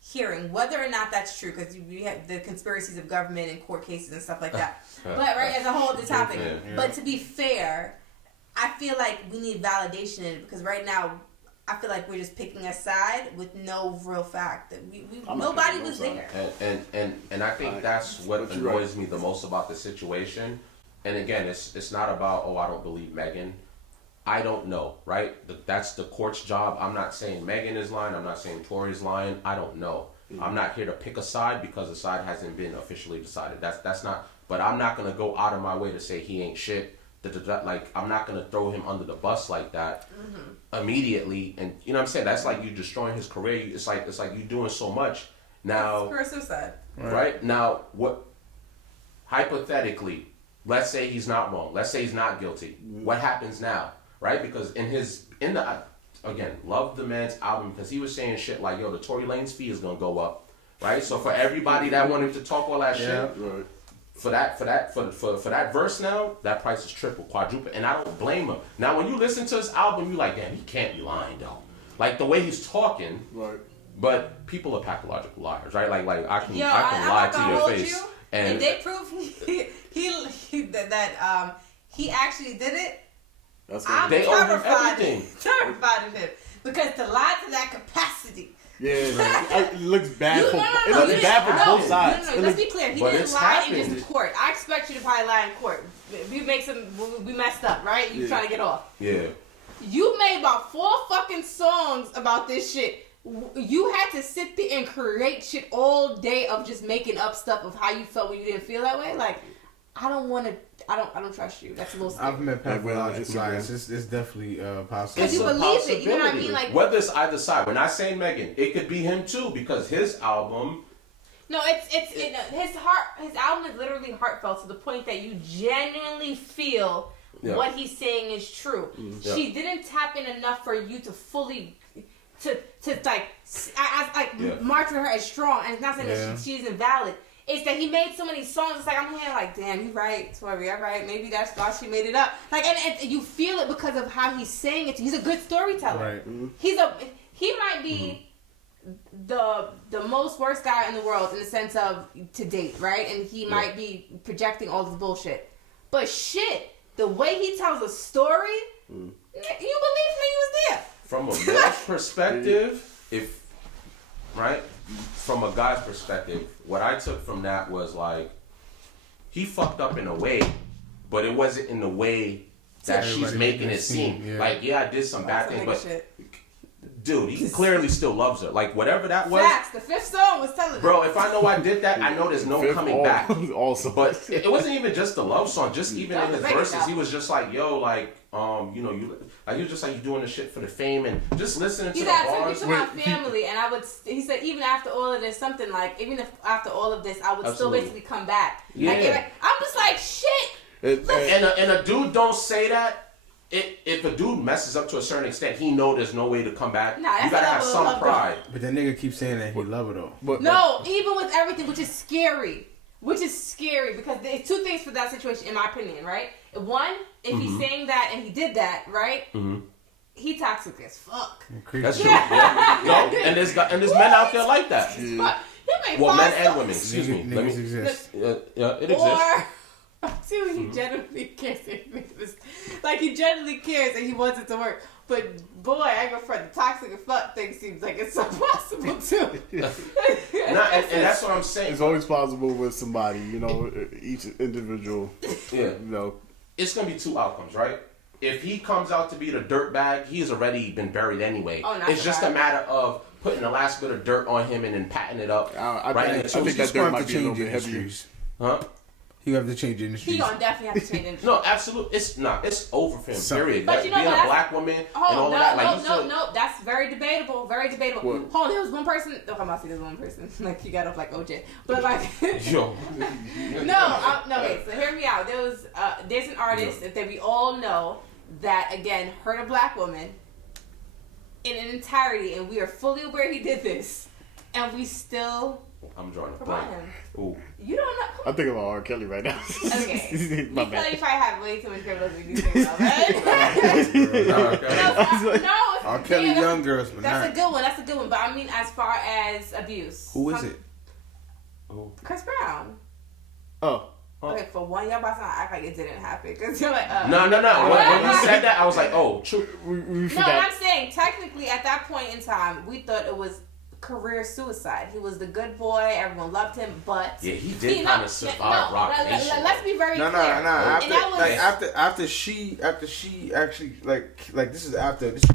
hearing, whether or not that's true, because we have the conspiracies of government and court cases and stuff like that. But right, as a whole, the topic. Yeah. But to be fair, I feel like we need validation in it, because right now, I feel like we're just picking a side with no real fact that nobody was there. And I think that's what annoys me the most about the situation. And again, it's not about, oh, I don't believe Megan. I don't know, right? That's the court's job. I'm not saying Megan is lying. I'm not saying Tory's lying. I don't know. Mm-hmm. I'm not here to pick a side because the side hasn't been officially decided. That's not. But I'm not gonna go out of my way to say he ain't shit. Like, I'm not gonna throw him under the bus like that immediately. And you know what I'm saying? That's like you destroying his career. It's like you doing so much now. It's suicide. Right now, what? Hypothetically, let's say he's not wrong. Let's say he's not guilty. What happens now? Right? Because again, love the man's album because he was saying shit like, yo, the Tory Lanez fee is gonna go up, right? So for everybody that wanted to talk all that shit, right. for that verse now, that price is triple, quadruple, and I don't blame him. Now, when you listen to his album, you like, damn, he can't be lying though. Like the way he's talking, right? But people are pathological liars, right? Like I can lie to your face, and they prove that he actually did it. I'm terrified of him because to lie to that capacity. Yeah, it looks bad. It looks bad for both sides. No, let's be clear. He didn't lie in just court. I expect you to probably lie in court we messed up, right? You trying to get off. Yeah. You made about 4 fucking songs about this shit. You had to sit there and create shit all day of just making up stuff of how you felt when you didn't feel that way. Like, I don't trust you. That's a little scary. I've met Pat without his lies. It's definitely possible. Because you believe it. You know what I mean? Like, whether it's either side. We're not saying Megan. It could be him too, because his album. No, his album is literally heartfelt to the point that you genuinely feel what he's saying is true. Yeah. She didn't tap in enough for you to fully to march with her as strong. And it's not saying that she's invalid. It's that he made so many songs. It's like, I'm here like, damn, you're right, Tory, all right. Maybe that's why she made it up. Like, and you feel it because of how he's saying it. He's a good storyteller. Right. Mm-hmm. He might be the most worst guy in the world in the sense of to date, right? And he might be projecting all this bullshit. But shit, the way he tells a story, you believe he was there. From a girl's perspective, from a guy's perspective, what I took from that was like, he fucked up in a way, but it wasn't in the way that she's making it seem. Yeah. Like, I did some bad things, but dude, he clearly still loves her. Like, whatever that was. Facts. The 5th song was telling bro, if I know I did that, I know there's no coming back. Also. But it wasn't even just the love song. Just even in his verses, he was just like, yo, like, you was just like, you doing the shit for the fame and just listening to the bars. To my family, and he said, even after all of this, something like, even if after all of this, I would still basically come back. Yeah. I'm just like, shit. And a dude don't say that. If a dude messes up to a certain extent, he know there's no way to come back. Nah, you gotta have some pride. But that nigga keeps saying that he love her though. Even with everything, which is scary. Because there's 2 things for that situation, in my opinion, right? One, if he's saying that and he did that, right? Mm-hmm. He toxic as fuck. That's true. No, and there's men out there like that. Yeah. Men and women. Excuse me. Niggas exist. It exists. Too, he genuinely cares. Like, he genuinely cares and he wants it to work. But boy, I ain't gonna front. The toxic and fuck thing seems like it's so possible too. and that's what I'm saying. It's always possible with somebody, each individual. Yeah. It's gonna be 2 outcomes, right? If he comes out to be the dirtbag, he's already been buried anyway. It's just a matter of putting the last bit of dirt on him and then patting it up. I think that dirt might be a little bit heavier. Huh? He have to change the industry. He gonna definitely have to change the industry. No, absolutely. It's over for him. Period. But being a black woman and all of that. No. That's very debatable. Very debatable. What? Hold on, there was one person. I'm about to say there's one person. Like, he got off like OJ. But like, yo. No. Okay. So hear me out. There's an artist that we all know that again hurt a black woman in an entirety, and we are fully aware he did this, and we still. I'm drawing a blank. Ooh. You don't know. I'm thinking about R. Kelly right now. Okay. My bad. You probably have way too much girls that you think about, right? No, R. Kelly young girls, but that's a good one. That's a good one. But I mean, as far as abuse. Who is it? Oh. Chris Brown. Oh. Okay, for one, y'all about to act like it didn't happen. Because you're like, No. When you said that, I was like, oh, true. No, I'm saying, technically, at that point in time, we thought it was career suicide. He was the good boy. Everyone loved him, but yeah, he did kind of survive Rock Nation. Let's be very clear. After she actually like this is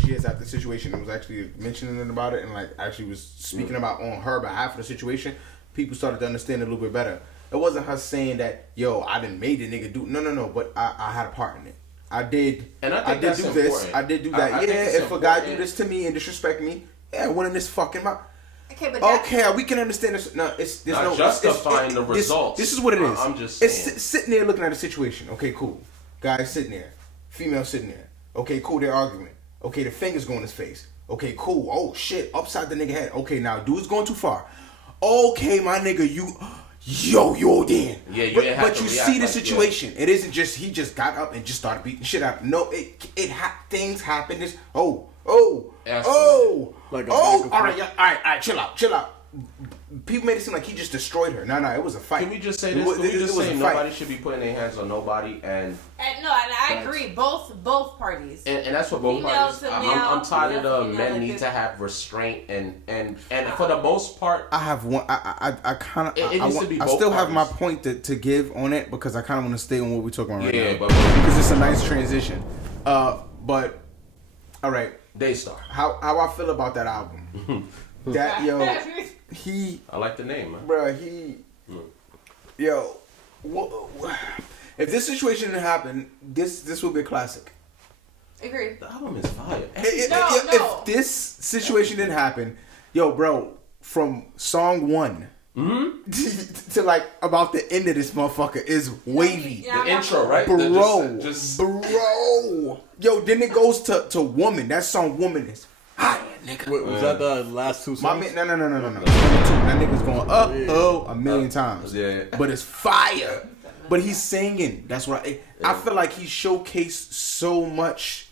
years after the situation. It was actually mentioning about it and like actually was speaking about on her behalf of the situation. People started to understand it a little bit better. It wasn't her saying that, yo, I didn't made the nigga do. No. But I had a part in it. I did. And I did do this. I did do that. If a guy do this to me and disrespect me, I went in this fucking mouth. Okay, we can understand this. No, there's no justifying the results. This is what it is. I'm just saying. It's sitting there looking at a situation. Okay, cool. Guy sitting there. Female sitting there. Okay, cool. They're arguing. Okay, the fingers go in his face. Okay, cool. Oh shit, upside the nigga head. Okay, now dude's going too far. Okay, my nigga, you then. Yeah, but you see the situation. It isn't just he just got up and just started beating shit out. No, things happen. All right, chill out. people made it seem like he just destroyed her. No, it was a fight. Can we just say this? Can we just say nobody should be putting their hands on nobody? And I agree. Both parties. And that's what both parties. I'm tired of men need to have restraint and for the most part. I have one. I kind of. I still have my point to give on it because I kind of want to stay on what we're talking about right now. Because it's a nice transition. But all right. Daystar. How I feel about that album? That I like the name, man. Bro, if this situation didn't happen, this would be a classic. Agree. The album is fire. If this situation didn't happen, bro, from song 1 to like about the end of this motherfucker is wavy. The intro, right? Bro. Then it goes to Woman. That song Woman is fire, nigga. Wait, was that the last 2 songs? No. That nigga's going a million times. Yeah. But it's fire. But he's singing. That's what I feel like he showcased so much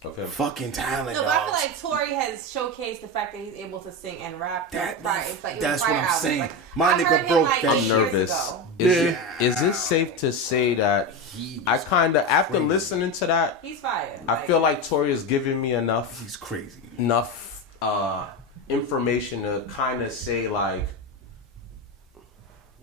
fucking talent. No, but I feel like Tory has showcased the fact that he's able to sing and rap. That's what I'm saying. Like, my nigga broke that. I'm nervous. Is it safe to say that I kind of, after listening to that, he's fire. I feel like Tory is giving me enough. He's crazy. Enough information to kind of say like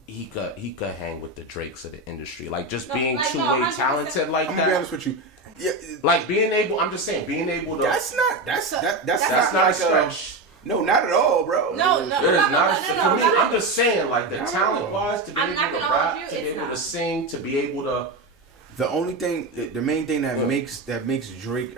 he could hang with the Drakes of the industry, like just being two-way talented like I'm that. gonna be honest with you. Yeah, like being able. I'm just saying, being able to. That's not not like a stretch. No, not at all, bro. No. I'm just saying, like the talent-wise, to be able to rap, to be able to sing, to be able to. The only thing, the main thing that makes Drake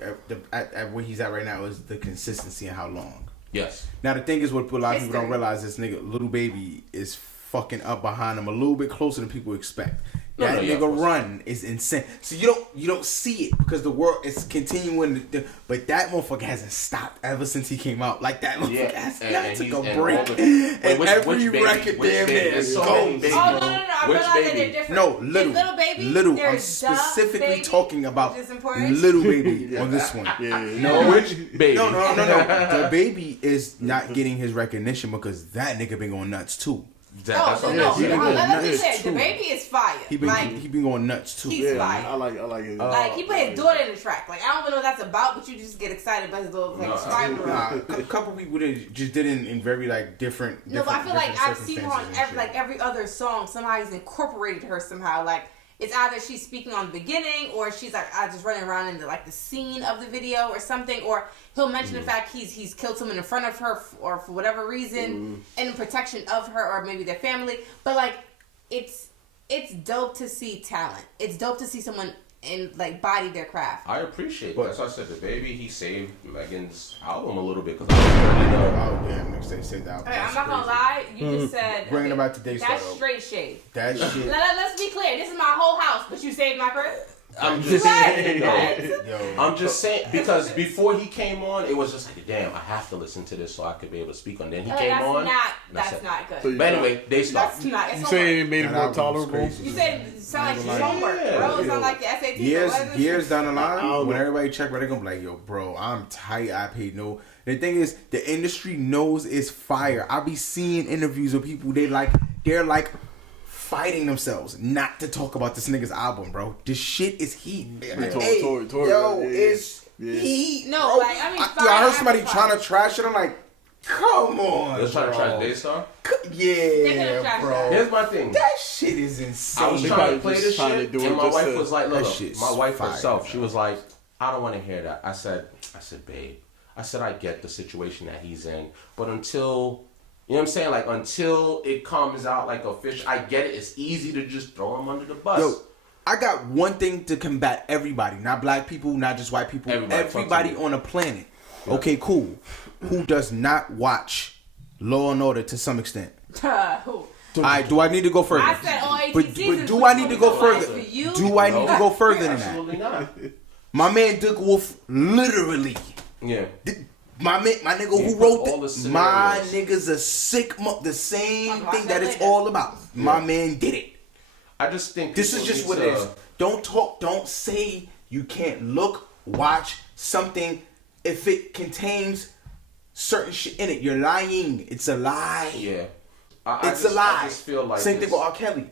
at where he's at right now is the consistency and how long. Yes. Now the thing is, what a lot of people don't realize, this nigga, Little Baby, is fucking up behind him a little bit closer than people expect. That nigga run is insane. So you don't see it because the world is continuing. But that motherfucker hasn't stopped ever since he came out. Like that motherfucker has not took a break. And every record damn near is no. I realize that they're different. No, Little Baby. I'm specifically talking about Little Baby on this one. No, which Baby? No. The Baby is not getting his recognition because that nigga been going nuts too. Let's be clear. The Baby is fire. He been going nuts too. He's fire. I like it. Like he put his daughter in the track. Like I don't even know what that's about, but you just get excited by his little a couple people just did it in very like different. No, but I feel like I've seen her on every other song. Somehow he's incorporated her somehow. Like it's either she's speaking on the beginning or she's like just running around in the scene of the video or something, or he'll mention the fact he's killed someone in front of her or for whatever reason and in protection of her or maybe their family. But like it's dope to see talent. It's dope to see someone body their craft. I appreciate that. That's why I said the Baby, he saved Megan's album a little bit because I was next day saved the album. Okay, I'm not gonna lie, you just said bringing about today's that's straight shade. That shit. Let's be clear. This is my whole house, but you saved my crib. I'm just saying. I'm just saying because before he came on, it was just like, damn, I have to listen to this so I could be able to speak on. Then he came on. That's not good. But anyway, they stopped. That's not. You say it made it more tolerable. You said it sound like your homework, bro. It sound like your SAT. Years down the line, when everybody check, they're gonna be like, yo, bro, I'm tight. I paid no. The thing is, the industry knows it's fire. I be seeing interviews with people. They're like. Fighting themselves not to talk about this nigga's album, bro. This shit is heat. Tory, it's heat. No, bro. I heard somebody trying to trash it. I'm like, come on. They're trying to trash Daystar? Yeah, bro. Here's my thing. That shit is insane. I was trying to play this shit, and my wife was like, look, my wife herself, she was like, I don't want to hear that. I said, babe, I get the situation that he's in, but until... You know what I'm saying? Like, until it comes out like official, I get it. It's easy to just throw him under the bus. Yo, I got one thing to combat everybody. Not black people, not just white people. Everybody on the planet. Yeah. Okay, cool. Who does not watch Law and Order to some extent? Who? Alright, do I need to go further? I said all 18 but seasons. Do I need to go further? Do I need to go further than that? Absolutely not. My man Dick Wolf literally. Yeah. My nigga who wrote that. My nigga's a sick the same thing that it's all about. Yeah. My man did it. I just think this is just what it is. Don't say you can't watch something if it contains certain shit in it. You're lying. It's a lie. Yeah. It's a lie. I just feel like same thing with R. Kelly.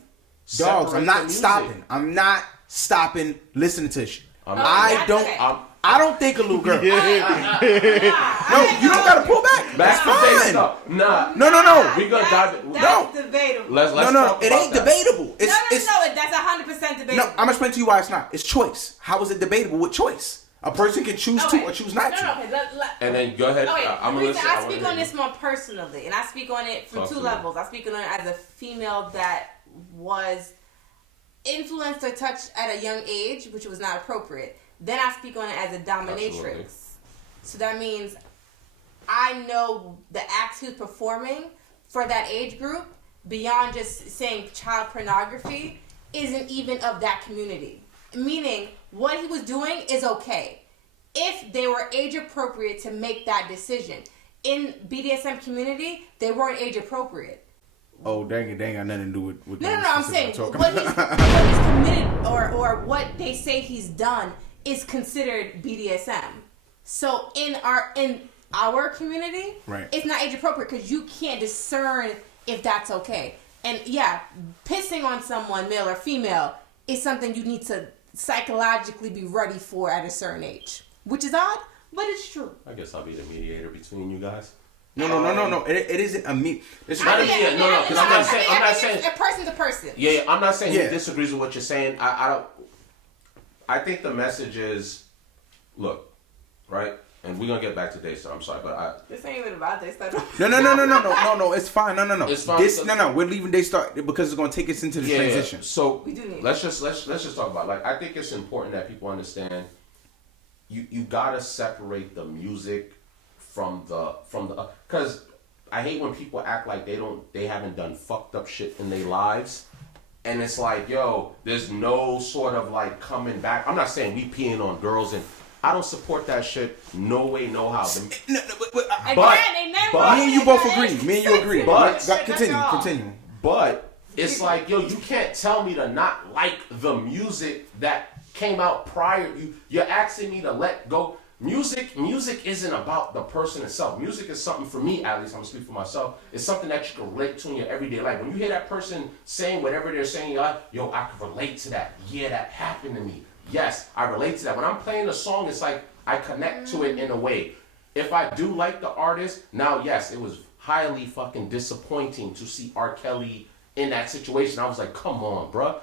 Separate Dogs, I'm the not music. stopping. I'm not stopping listening to shit. I I don't think a little girl. No, you I don't gotta pull back. That's Back to base fine. stuff. Nah. No. We gonna dive in. That's debatable. Let's No, talk it about ain't that. debatable. No, that's 100% debatable. No, I'm gonna explain to you why it's not. It's choice. How is it debatable with choice? A person can choose to or choose not to. No, okay, And then go ahead. Okay, I'm the gonna reason listen. I speak on this more personally, and I speak on it from Talk two to me. levels. I speak on it as a female that was influenced or touched at a young age, which was not appropriate. Then I speak on it as a dominatrix. Absolutely. So that means I know the acts he was performing for that age group, beyond just saying child pornography, isn't even of that community. Meaning, what he was doing is okay if they were age appropriate to make that decision. In BDSM community, they weren't age appropriate. Oh, dang it, they ain't got nothing to do with No, I'm saying talking what he's committed or what they say he's done is considered BDSM. So in our community, right, it's not age appropriate because you can't discern if that's okay. And yeah, pissing on someone, male or female, is something you need to psychologically be ready for at a certain age, which is odd, but it's true. I guess I'll be the mediator between you guys. No. It isn't a me. It's not not. No, because I'm not saying a person to person. Yeah, I'm not saying Yeah. he disagrees with what you're saying. I don't. I think the message is, look, right, and we're gonna get back to Daystar. I'm sorry, but This ain't even about Daystar. No. It's fine. No. It's fine This because- we're leaving Daystar because it's gonna take us into the transition. So We do need let's just talk about I think it's important that people understand. You gotta separate the music from the because I hate when people act like they haven't done fucked up shit in their lives. And it's like, yo, there's no sort of like coming back. I'm not saying we peeing on girls, and I don't support that shit. No way, no how. Me and you both agree. Me and you agree. But- Continue. But it's like, yo, you can't tell me to not like the music that came out prior. You're asking me to let go. Music isn't about the person itself. Music is something, for me at least, I'm gonna speak for myself, it's something that you can relate to in your everyday life. When you hear that person saying whatever they're saying in your life, yo, I can relate to that. Yeah, that happened to me. Yes, I relate to that. When I'm playing a song, it's like I connect to it in a way. If I do like the artist, now yes, it was highly fucking disappointing to see R. Kelly in that situation. I was like, come on, bruh.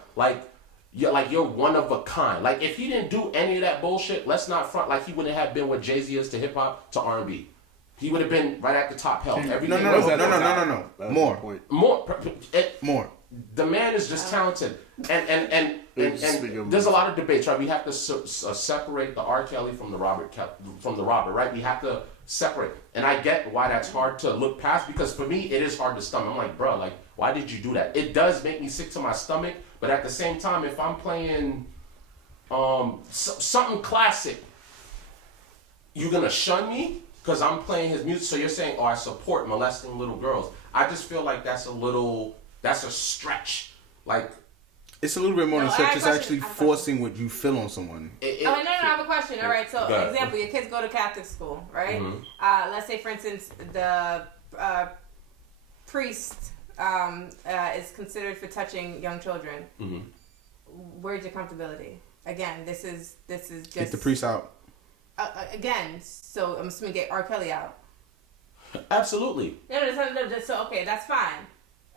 You're one of a kind. Like, if he didn't do any of that bullshit, let's not front like he wouldn't have been what Jay-Z is to hip-hop to R&B. He would have been right at the top health. No. More. The man is just talented. And there's a lot of debates, right? We have to separate the R. Kelly from the Robert, right? We have to separate. And I get why that's hard to look past, because for me, it is hard to stomach. I'm like, bro, like, why did you do that? It does make me sick to my stomach, but at the same time, if I'm playing something classic, you're gonna shun me because I'm playing his music. So you're saying, oh, I support molesting little girls. I just feel like that's a stretch. Like, it's a little bit more than No, such. I have It's a actually question. forcing what you feel on someone. I have a question. All right, so Go ahead. example, your kids go to Catholic school, right? Mhm. Let's say, for instance, the priest is considered for touching young children. Mhm. Where's your comfortability? Again, this is just Get the priest out. Again, so I'm assuming get R. Kelly out. Absolutely. No, so okay, that's fine.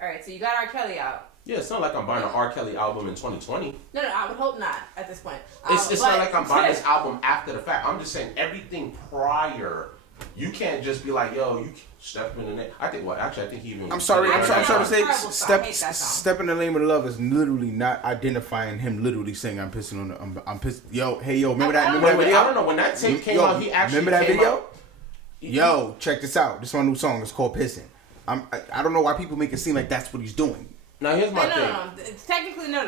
All right, so you got R. Kelly out. Yeah, it's not like I'm buying an R. Kelly album in 2020. No, I would hope not at this point. It's But- not like I'm buying this album after the fact. I'm just saying everything prior. You can't just be like, yo, you step in the name. I think he even. I'm sorry to say, Terrible song. I hate that song. step in the name of love is literally not identifying him literally saying I'm pissing on the, I'm pissed. Yo, remember that video? I don't know when that tape came out. He actually remember that came video? out- Yo, check this out. This is my new song. It's called Pissing. I don't know why people make it seem like that's what he's doing. Now here's my thing. No. Technically, no.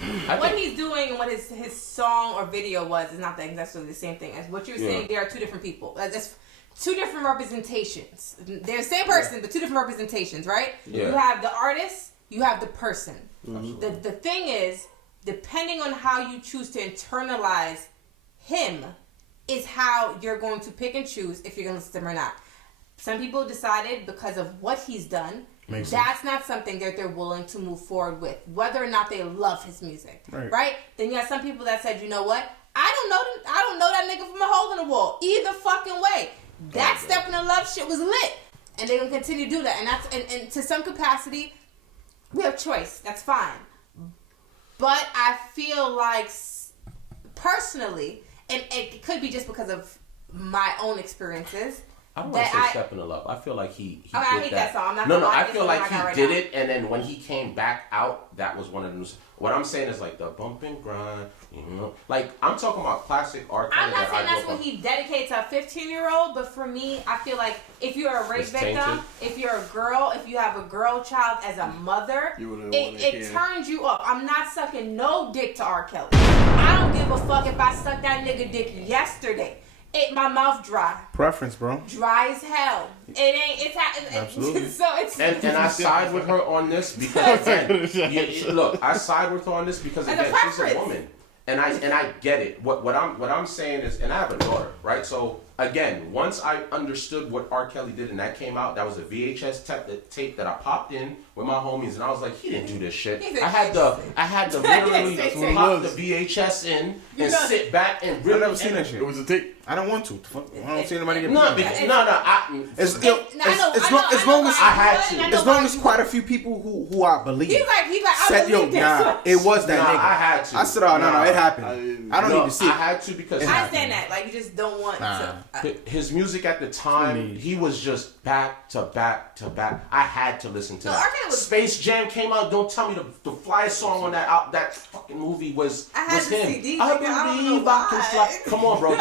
I What think- he's doing and what his song or video was is not exactly the same thing. As what you're saying, there are two different people. That's two different representations. They're the same person, but two different representations, right? Yeah. You have the artist, you have the person. Mm-hmm. The thing is, depending on how you choose to internalize him, is how you're going to pick and choose if you're going to listen to him or not. Some people decided because of what he's done That's not something that they're willing to move forward with, whether or not they love his music, right? Then you have some people that said, you know what? I don't know that nigga from a hole in the wall either fucking way. That Step in the Love shit was lit, and they're gonna continue to do that. And that's and to some capacity, we have choice. That's fine, but I feel like personally, and it could be just because of my own experiences. I don't want to say Step in the Love. I feel like he I hate that song. I'm not no, I feel like he did it, and then when he came back out, that was one of them. What I'm saying is like the bump and grind, you know? Like, I'm talking about classic R. Kelly. I'm not saying that's what he dedicated to a 15-year-old, but for me, I feel like if you're a rape victim, if you're a girl, if you have a girl child as a mother, it turns you up. I'm not sucking no dick to R. Kelly. I don't give a fuck if I sucked that nigga dick yesterday. My mouth dry. Preference, bro. Dry as hell. Absolutely. So it's and I side with her on this because again, look, I side with her on this because again, she's a woman, and I get it. What I'm saying is, and I have a daughter, right? So again, once I understood what R. Kelly did and that came out, that was a VHS tape that I popped in with my homies, and I was like, he didn't do this shit. I had to literally pop the VHS in and sit back and really. I've never seen that shit. It was a tape. I don't want to. I don't see anybody get As long as I had to. As long as quite a few people who I believe. He's like, said, yo, nah, it was that nigga. I had to. I said, oh, no, it happened. I don't need to see it. I had to because I understand that. Like, you just don't want to. His music at the time, he was just back to back to back. I had to listen to that. Space Jam came out. Don't tell me the flyest song on that fucking movie was him. CD, I believe I can fly. Come on, bro.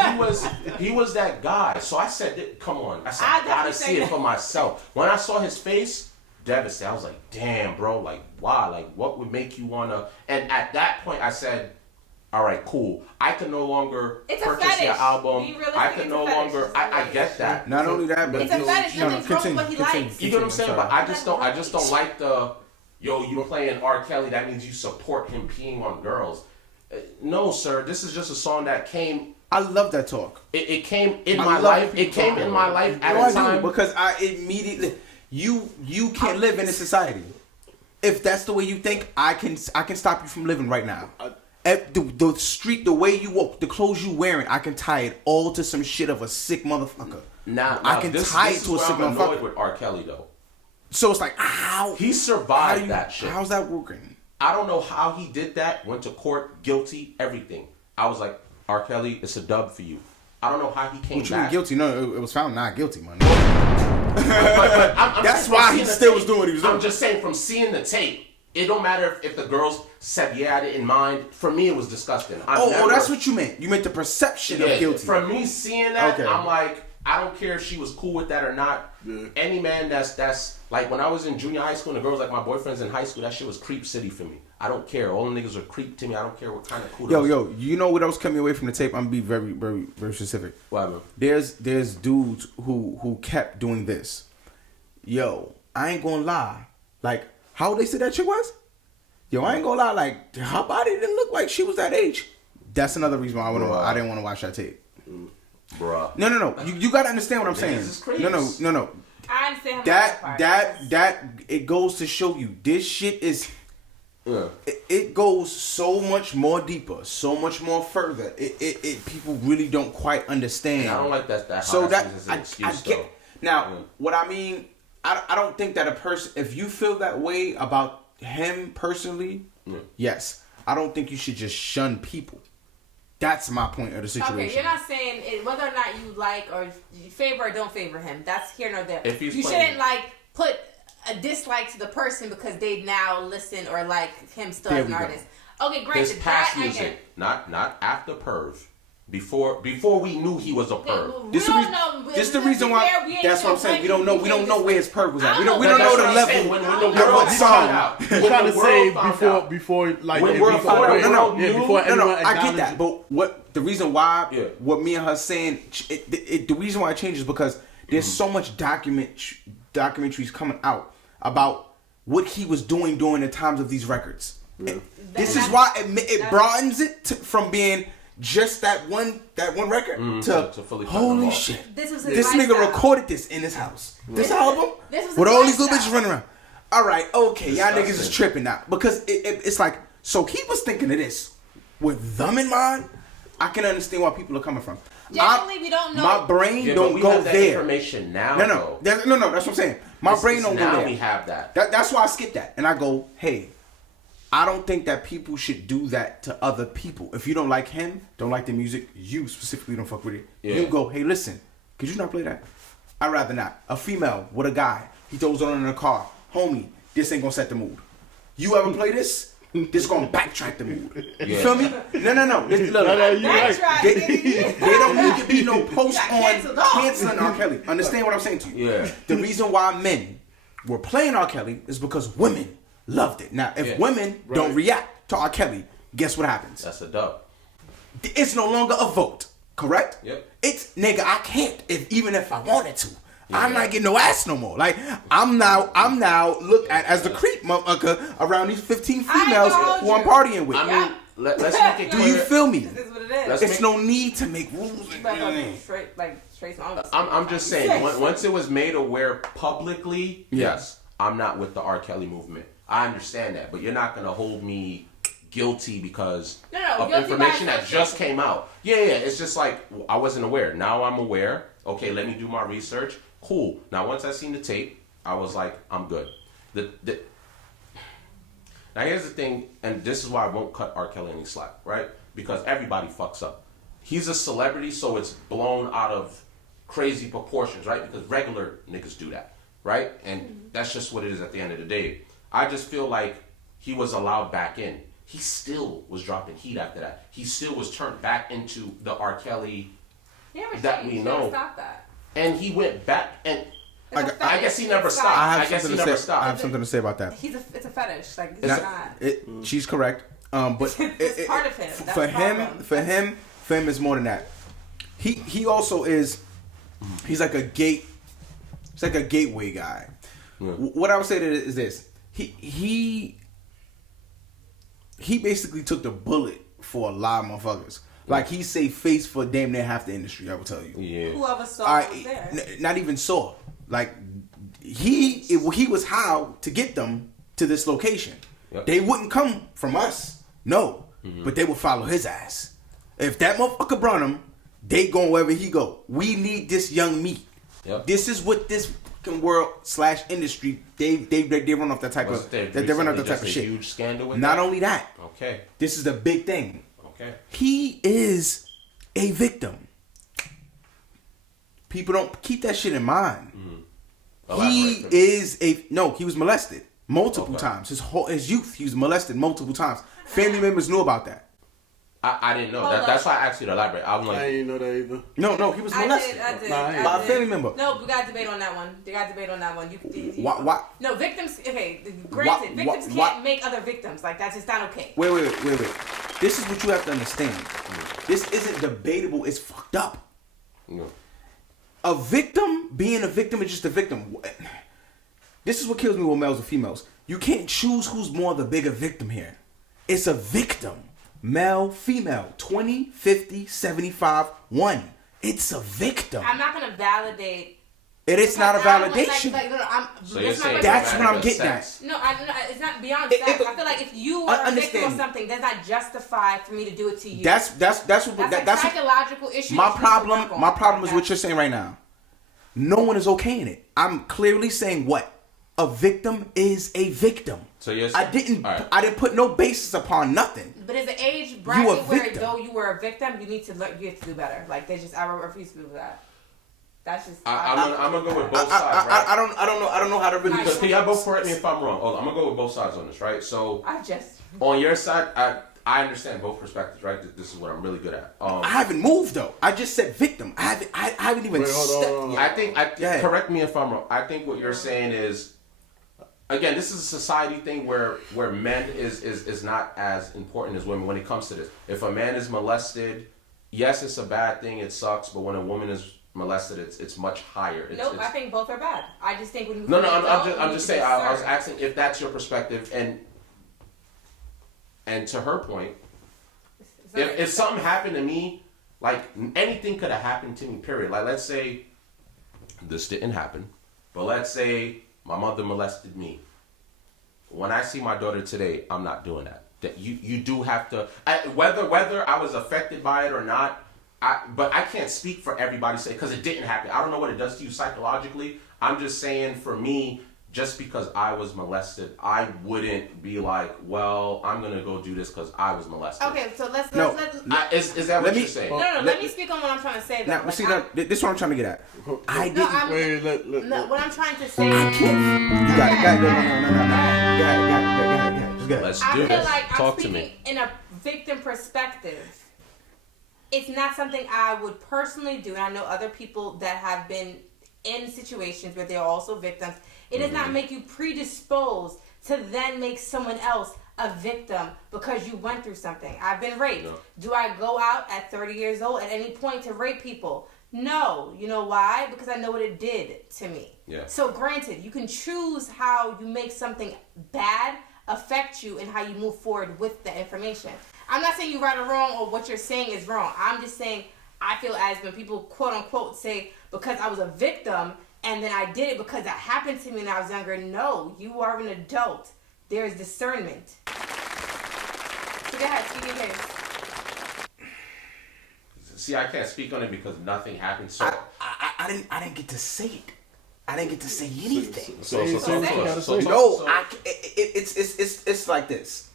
He was that guy. So I said, come on. I said, I gotta see it for myself. When I saw his face, devastated. I was like, damn, bro. Like, why? Like, what would make you wanna? And at that point, I said, all right, cool. I can no longer purchase your album. I can no longer. I get that. Not only that, but it's a fetish. Nothing's wrong with what he likes. You get what I'm saying? But I just don't like the. Yo, you playing R. Kelly? That means you support him peeing on girls. No, sir. This is just a song that came. I love that talk. It came in my life. It came in my life at a time because I immediately. You can't live in a society. If that's the way you think, I can stop you from living right now. The street, the way you walk, the clothes you wearing, I can tie it all to some shit of a sick motherfucker. Now I can tie it to a sick motherfucker. I'm motherfucker. annoyed with R. Kelly though. So it's like, ow. He survived that shit. How's that working? I don't know how he did that. Went to court, guilty, everything. I was like, R. Kelly, it's a dub for you. I don't know how he came back. What you mean guilty? No, it was found not guilty, man. but that's why he still was doing what he was doing. I'm just saying, from seeing the tape, it don't matter if the girls said, yeah, I didn't mind. For me, it was disgusting. Oh, that's what you meant. You meant the perception of guilty. For me, seeing that, I'm like, I don't care if she was cool with that or not. Yeah. Any man that's like, when I was in junior high school and the girls like my boyfriends in high school, that shit was creep city for me. I don't care. All the niggas are creep to me. I don't care what kind of cool. Yo, you know what else coming away from the tape? I'm gonna be very, very, very specific. What, man? There's dudes who kept doing this. Yo, I ain't gonna lie. Like, how old they said that chick was? Yo, I ain't gonna lie. Like, her body didn't look like she was that age. That's another reason why I didn't want to watch that tape. Bruh. No. You gotta understand what I'm saying. This is crazy. No. I understand that it goes to show you this shit is. Yeah. It goes so much more deeper, so much more further. It people really don't quite understand. And I don't like that. So that is an excuse, I get. Now, what I mean, I don't think that a person, if you feel that way about him personally, yes, I don't think you should just shun people. That's my point of the situation. Okay, you're not saying whether or not you like or you favor or don't favor him. That's here nor there. You shouldn't put a dislike to the person because they now listen or like him still as an artist. Okay, granted, his past music, not after Perv. Before we knew he was a perv. This is the reason why. That's what I'm saying. We don't know where his perv was at. We don't know the level. What song? We're trying to say before like before anyone. I get that, but what the reason why? What me and her saying? The reason why it changes because there's so much documentaries coming out about what he was doing during the times of these records. This is why it broadens it from being just that one record to fully holy shit. This nigga recorded this in his house. This album with all these little bitches running around. all right, okay, y'all Disgusting. niggas is tripping now. Because it's like, so he was thinking of this with them in mind. I can understand why people are coming from. Generally, we don't know. My brain Yeah, but don't we go have that there. information now. No, that's what I'm saying. My brain don't go now there. we have that. That's why I skip that. And I go, hey, I don't think that people should do that to other people. If you don't like him, don't like the music, you specifically don't fuck with it. Yeah. You go, hey, listen, could you not play that? I'd rather not. A female with a guy, he throws it on in the car. Homie, this ain't gonna set the mood. You ever play this? This gonna backtrack the mood. You feel me? No. This, look, they don't need to be no post on canceling R. Kelly. Understand what I'm saying to you? Yeah. The reason why men were playing R. Kelly is because women loved it. Now, if women don't react to R. Kelly, guess what happens? That's a dub. It's no longer a vote, correct? Yep. It's nigga, I can't even if I wanted to. I'm not getting no ass no more. Like I'm now looked at as the creep motherfucker around these 15 females who I'm partying with. I mean, let's make it Do clear. you feel me? This is what it is. It's no need to make rules. Straight songs. I'm just saying, once it was made aware publicly, yes, I'm not with the R. Kelly movement. I understand that, but you're not gonna hold me guilty because of information that just came out. Yeah, it's just like I wasn't aware. Now I'm aware. Okay, let me do my research. Cool. Now once I seen the tape, I was like, I'm good. Now here's the thing, and this is why I won't cut R. Kelly any slack, right? Because everybody fucks up. He's a celebrity, so it's blown out of crazy proportions, right? Because regular niggas do that, right? And that's just what it is at the end of the day. I just feel like he was allowed back in. He still was dropping heat after that. He still was turned back into the R. Kelly that we know. Stop that. And he went back, and I guess he never stopped. I have something to say about that. It's a fetish. Like it's not. She's correct. But it's part of him. For him, is more than that. He also is. He's like a gateway guy. Yeah. What I would say to is this: he basically took the bullet for a lot of motherfuckers. Like he saved face for damn near half the industry. I will tell you. Yeah. Whoever saw was there. Not even saw. Like he was how to get them to this location. Yep. They wouldn't come from us, no, but they would follow his ass. If that motherfucker brought him, they going wherever he go. We need this young meat. Yep. This is what this fucking world / industry they run off that type of they run off that type of shit. Huge scandal with Not only that. Okay. This is the big thing. Okay. He is a victim. People don't keep that shit in mind. He was molested multiple times. His youth, he was molested multiple times. Family members knew about that. I didn't know. That's why I asked you to elaborate. I'm like, I didn't know that either. No, he was molested. I did. By a family member. No, we got to debate on that one. Why? No, victims. Okay, granted, victims can't make other victims. Like that's just not okay. Wait. This is what you have to understand. This isn't debatable. It's fucked up. No. A victim being a victim is just a victim. This is what kills me with males and females. You can't choose who's more the bigger victim here. It's a victim. Male, female, 20, 50, 75, 1. It's a victim. I'm not going to validate. It's not a validation. So you're saying that's what I'm getting at. No, it's not beyond sex. I feel like if you are a victim of something, that's not justified for me to do it to you. That's a psychological issue. My problem is what you're saying right now. No one is okaying it. I'm clearly saying what? A victim is a victim. So you're saying, I didn't put no basis upon nothing. But as an age bracket where though you were a victim, you have to do better. Like I refuse to do that. That's just. I'm gonna go with both sides. Right? I don't know how to really. Can y'all both correct me if I'm wrong? I'm gonna go with both sides on this, right? So on your side, I understand both perspectives, right? This is what I'm really good at. I haven't moved though. I just said victim. I haven't even. I think correct me if I'm wrong. I think what you're saying is. Again, this is a society thing where men is not as important as women when it comes to this. If a man is molested, yes, it's a bad thing. It sucks. But when a woman is molested, it's much higher. I think both are bad. I just think when I'm just saying. I was asking if that's your perspective, and to her point, if something happened to me, like anything could have happened to me. Period. Like let's say this didn't happen, but let's say. My mother molested me. when I see my daughter today, I'm not doing that. That you do have to, whether I was affected by it or not. But I can't speak for everybody, say, because it didn't happen. I don't know what it does to you psychologically. I'm just saying, for me, just because I was molested, I wouldn't be like, well, I'm gonna go do this because I was molested. Okay, so let's is that what you're saying? No, let me speak on what I'm trying to say. Though. Now, see, this is what I'm trying to get at. I didn't. What I'm trying to say. I can't. You got it. No. Go ahead. Just go ahead. Let's I do feel this. like Talk I'm to me. speaking in a victim perspective. It's not something I would personally do, and I know other people that have been in situations where they're also victims. It does not make you predisposed to then make someone else a victim because you went through something. I've been raped. Yeah. Do I go out at 30 years old at any point to rape people? No. You know why? Because I know what it did to me. Yeah. So granted, you can choose how you make something bad affect you and how you move forward with the information. I'm not saying you're right or wrong or what you're saying is wrong. I'm just saying I feel as when people quote unquote say because I was a victim and then I did it because that happened to me when I was younger. No, you are an adult. There is discernment. So go ahead, speak your case. See, I can't speak on it because nothing happened. So I didn't get to say it. I didn't get to say anything. It's like this.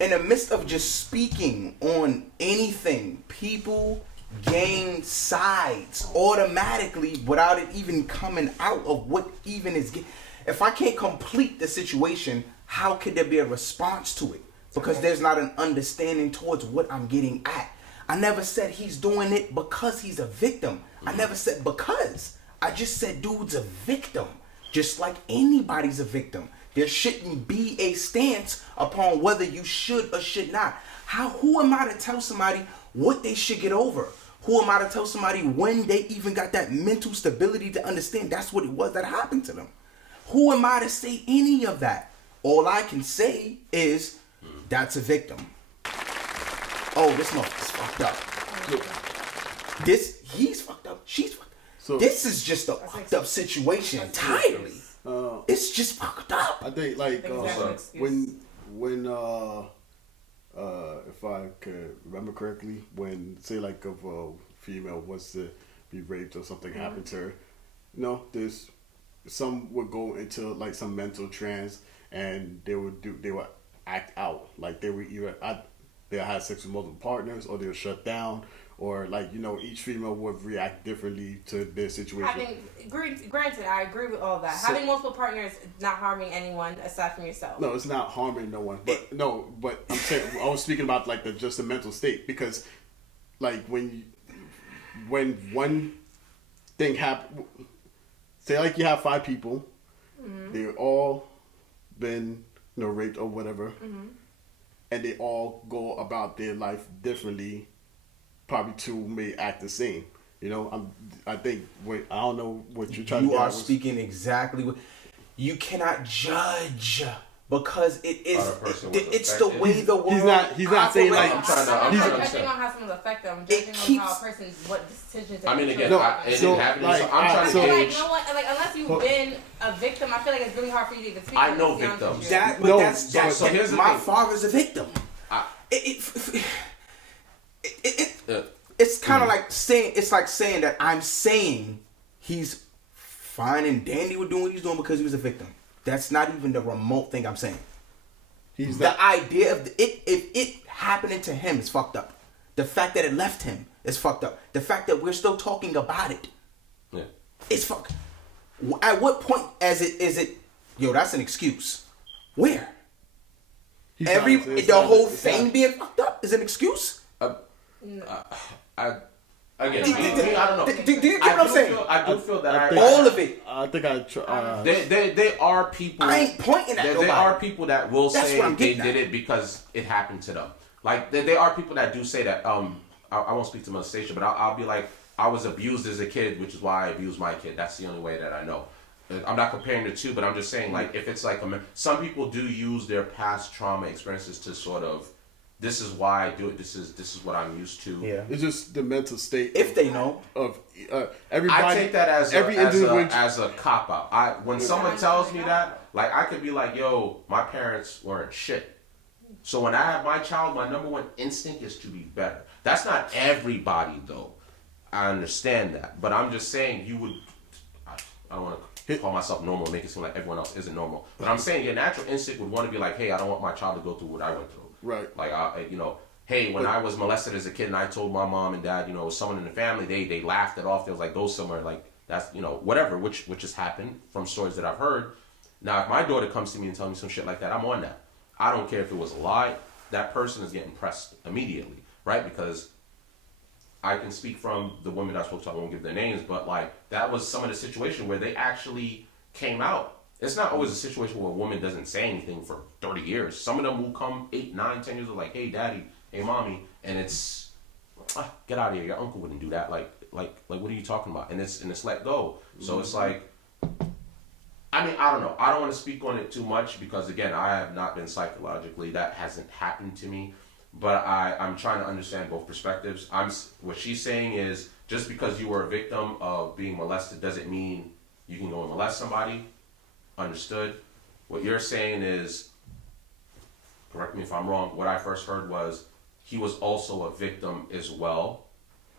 In the midst of just speaking on anything, people gain sides automatically without it even coming out of what even is. If I can't complete the situation, how could there be a response to it? Because there's not an understanding towards what I'm getting at. I never said he's doing it because he's a victim. I never said because. I just said dude's a victim. Just like anybody's a victim. There shouldn't be a stance upon whether you should or should not. Who am I to tell somebody what they should get over? Who am I to tell somebody when they even got that mental stability to understand that's what it was that happened to them? Who am I to say any of that? All I can say is that's a victim. Oh, this motherfucker's fucked up. He's fucked up. She's fucked up. So, this is just a fucked up situation entirely. It's just fucked up. I think like when if I could remember correctly, when say like if a female was to be raped or something happened to her, there's some would go into like some mental trance and they would act out like they would either they'll have sex with multiple partners or they'll shut down. Or each female would react differently to their situation. Granted, I agree with all that. Having multiple partners is not harming anyone aside from yourself. No, it's not harming no one. But I'm saying I was speaking about like just the mental state because, like when one thing happens, say like you have 5 people, they've all been raped or whatever, and they all go about their life differently. Probably 2 may act the same. I think. Wait, I don't know what you're trying to. You are speaking exactly what you cannot judge because it is. It's the way the world. He's not saying like. I'm judging on how someone's affected. I'm judging on how a person's what decisions. It didn't happen. I'm trying to gauge. Unless you've been a victim, I feel like it's really hard for you to even speak. I know victims. So here's my father's a victim. It's kind of like saying that I'm saying he's fine and dandy with doing what he's doing because he was a victim. That's not even the remote thing I'm saying. The idea of it happening to him is fucked up. The fact that it left him is fucked up. The fact that we're still talking about it, it's fucked. At what point is it? Yo, that's an excuse. Where? The whole thing being fucked up is an excuse. I don't know. Do you get what I'm saying? I do feel that all of it. I think there are people. I ain't pointing at nobody. There are people that will say they did it because it happened to them. Like there are people that do say that. I won't speak to molestation, but I'll be like, I was abused as a kid, which is why I abused my kid. That's the only way that I know. I'm not comparing the two, but I'm just saying like if it's like some people do use their past trauma experiences to sort of this is why I do it. This is what I'm used to. Yeah. It's just the mental state. If they know. Of everybody. I take that as every as a cop out. When someone tells me that, like I could be like, yo, my parents weren't shit. So when I have my child, my number one instinct is to be better. That's not everybody though. I understand that, but I'm just saying you would. I don't want to call myself normal, make it seem like everyone else isn't normal. But I'm saying your natural instinct would want to be like, hey, I don't want my child to go through what I went through. Right. Like, hey, when I was molested as a kid and I told my mom and dad, someone in the family, they laughed it off. They was like, go somewhere. Like, that's, whatever, which has happened from stories that I've heard. Now, if my daughter comes to me and tells me some shit like that, I'm on that. I don't care if it was a lie. That person is getting pressed immediately, right? Because I can speak from the women I spoke to. I won't give their names, but like that was some of the situation where they actually came out. It's not always a situation where a woman doesn't say anything for 30 years. Some of them will come 8, 9, 10 years old, like, hey, daddy, hey, mommy, and it's, get out of here. Your uncle wouldn't do that. Like, what are you talking about? And it's let go. So it's like, I mean, I don't know. I don't want to speak on it too much because, again, I have not been psychologically. That hasn't happened to me. But I'm trying to understand both perspectives. What she's saying is just because you were a victim of being molested doesn't mean you can go and molest somebody. Understood. What you're saying is, correct me if I'm wrong, what I first heard was he was also a victim as well.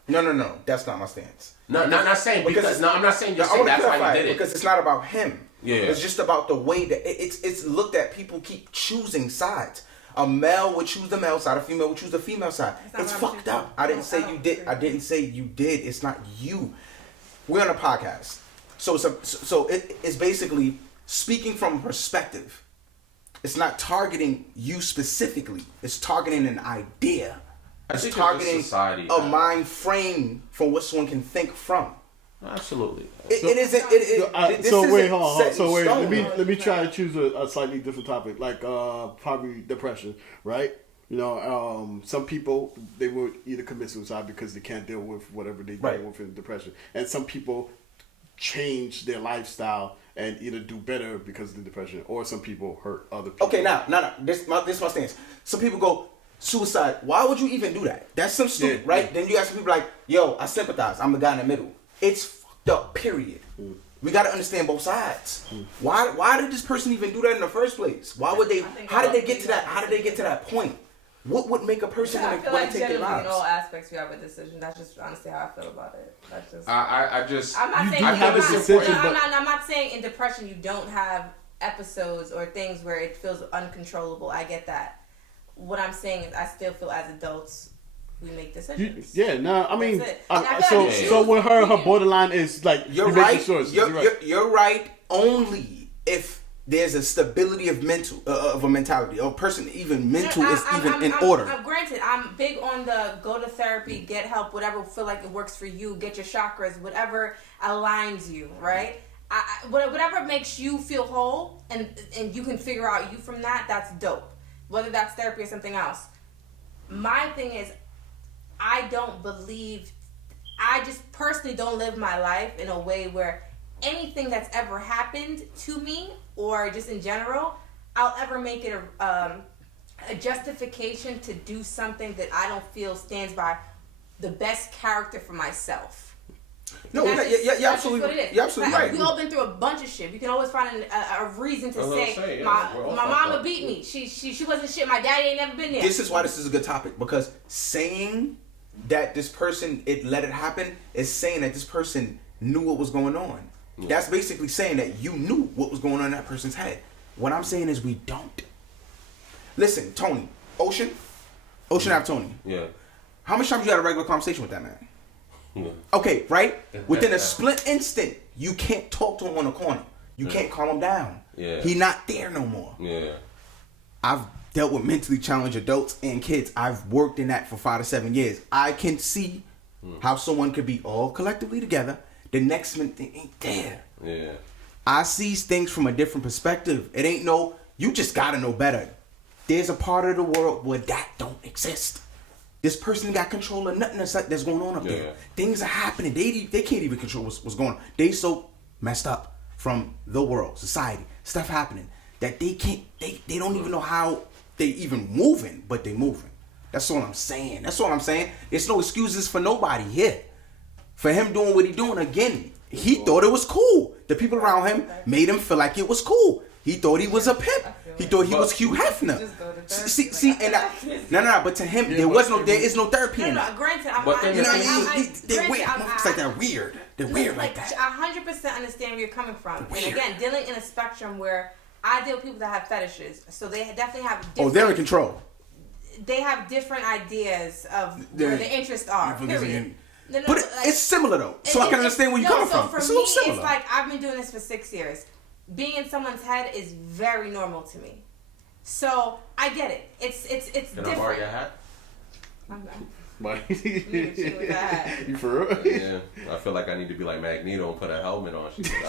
No. That's not my stance. No, not saying because I'm not saying you're saying that's why you did it. Because it's not about him. Yeah. It's just about the way that it's looked at. People keep choosing sides. A male would choose the male side, a female would choose the female side. It's fucked up. I didn't say you did. I didn't say you did. It's not you. We're on a podcast. So it's basically speaking from perspective. It's not targeting you specifically. It's targeting an idea. It's targeting a mind frame from what someone can think from. Absolutely. It isn't. So wait, hold on. So wait, let me try to choose a slightly different topic, like probably depression, right? Some people, they would either commit suicide because they can't deal with whatever they deal with in depression, and some people change their lifestyle and either do better because of the depression, or some people hurt other people. Okay, now, this is my stance. Some people go, suicide, why would you even do that? That's some stupid, right? Then you got some people like, yo, I sympathize. I'm the guy in the middle. It's fucked up, period. We got to understand both sides. Why did this person even do that in the first place? Why would they, how did they get to that point? What would make a person want to take their lives? In all aspects, you have a decision. That's just honestly how I feel about it. That's just. I'm not saying you have a decision. I'm not saying in depression you don't have episodes or things where it feels uncontrollable. I get that. What I'm saying is, I still feel as adults we make decisions. So with her borderline is like you're right. You're right. Only if there's a stability of a mentality. A person even mental is even in order. Granted, I'm big on the go to therapy, get help, whatever feel like it works for you, get your chakras, whatever aligns you, right? Whatever makes you feel whole and you can figure out you from that, that's dope. Whether that's therapy or something else. My thing is, I just personally don't live my life in a way where anything that's ever happened to me or just in general, I'll ever make it a justification to do something that I don't feel stands by the best character for myself. No, you're absolutely right. We all been through a bunch of shit. We can always find a reason to say my mama beat me. She wasn't shit. My daddy ain't never been there. This is why this is a good topic, because saying that this person let it happen is saying that this person knew what was going on. Yeah. That's basically saying that you knew what was going on in that person's head. What I'm saying is we don't. Listen, Tony, Ocean have Tony. Yeah. How much times you had a regular conversation with that man? Yeah. Okay, right? Within a split instant, you can't talk to him on the corner. You can't calm him down. Yeah. He not there no more. Yeah. I've dealt with mentally challenged adults and kids. I've worked in that for 5 to 7 years. I can see how someone could be all collectively together. The next minute they ain't there. Yeah. I see things from a different perspective. It ain't you just gotta know better. There's a part of the world where that don't exist. This person got control of nothing that's going on up there. Things are happening. They can't even control what's going on. They so messed up from the world, society, stuff happening that they can't. They don't even know how they even moving, but they moving. That's all I'm saying. There's no excuses for nobody here. For him doing what he doing, again, he thought it was cool. The people around him made him feel like it was cool. He thought he was a pimp. He thought he was Hugh Hefner. See, and no. But to him, there is no therapy in that. Granted, They're weird. It's like they're weird. They're weird like that. I 100% understand where you're coming from. And again, dealing in a spectrum where I deal with people that have fetishes, so they definitely have. They're in control. They have different ideas of where the interests are. Period. But it's similar though, so I can understand where you're coming from. For me, it's like I've been doing this for 6 years. Being in someone's head is very normal to me, so I get it. It's Can different. I borrow your hat? You for real? Yeah, I feel like I need to be like Magneto and put a helmet on. She said,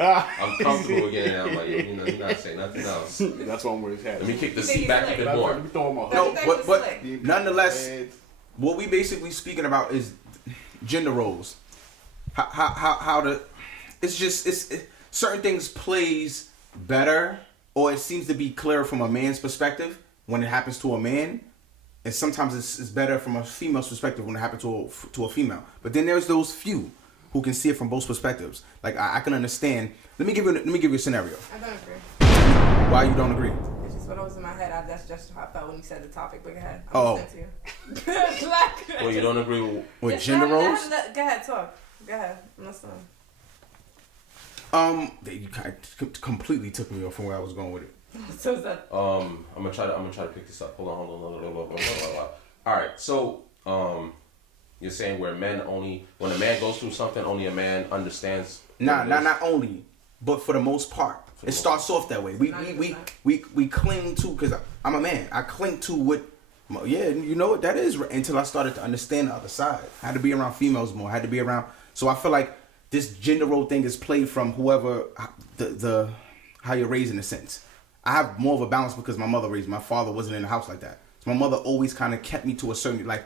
I'm comfortable again. I'm like, you not say nothing else. That's why I'm with his hat. Let me kick the seat back even more. No, but nonetheless, what we basically speaking about is gender roles. How to? It's certain things plays better, or it seems to be clearer from a man's perspective when it happens to a man. And sometimes it's better from a female's perspective when it happens to a female. But then there's those few who can see it from both perspectives. Like I can understand. Let me give you a scenario. I don't agree. Why you don't agree? It's just what was in my head. That's just how I felt when you said the topic. But go ahead. I'm listening to you. Well, you don't agree with gender roles? Go ahead, talk. Go ahead. I'm listening. You kind of completely took me off from where I was going with it. So is that? I'm gonna try to pick this up. Hold on. All right. So, you're saying where men only, when a man goes through something, only a man understands. Not only, but for the most part, it starts off that way. We cling to, because I'm a man. I cling to what. Yeah, you know what that is. Until I started to understand the other side. I had to be around females more. I had to be around. So I feel like this gender role thing is played from whoever the how you're raised in a sense. I have more of a balance because my mother raised me. My father wasn't in the house like that. So my mother always kind of kept me to a certain, like,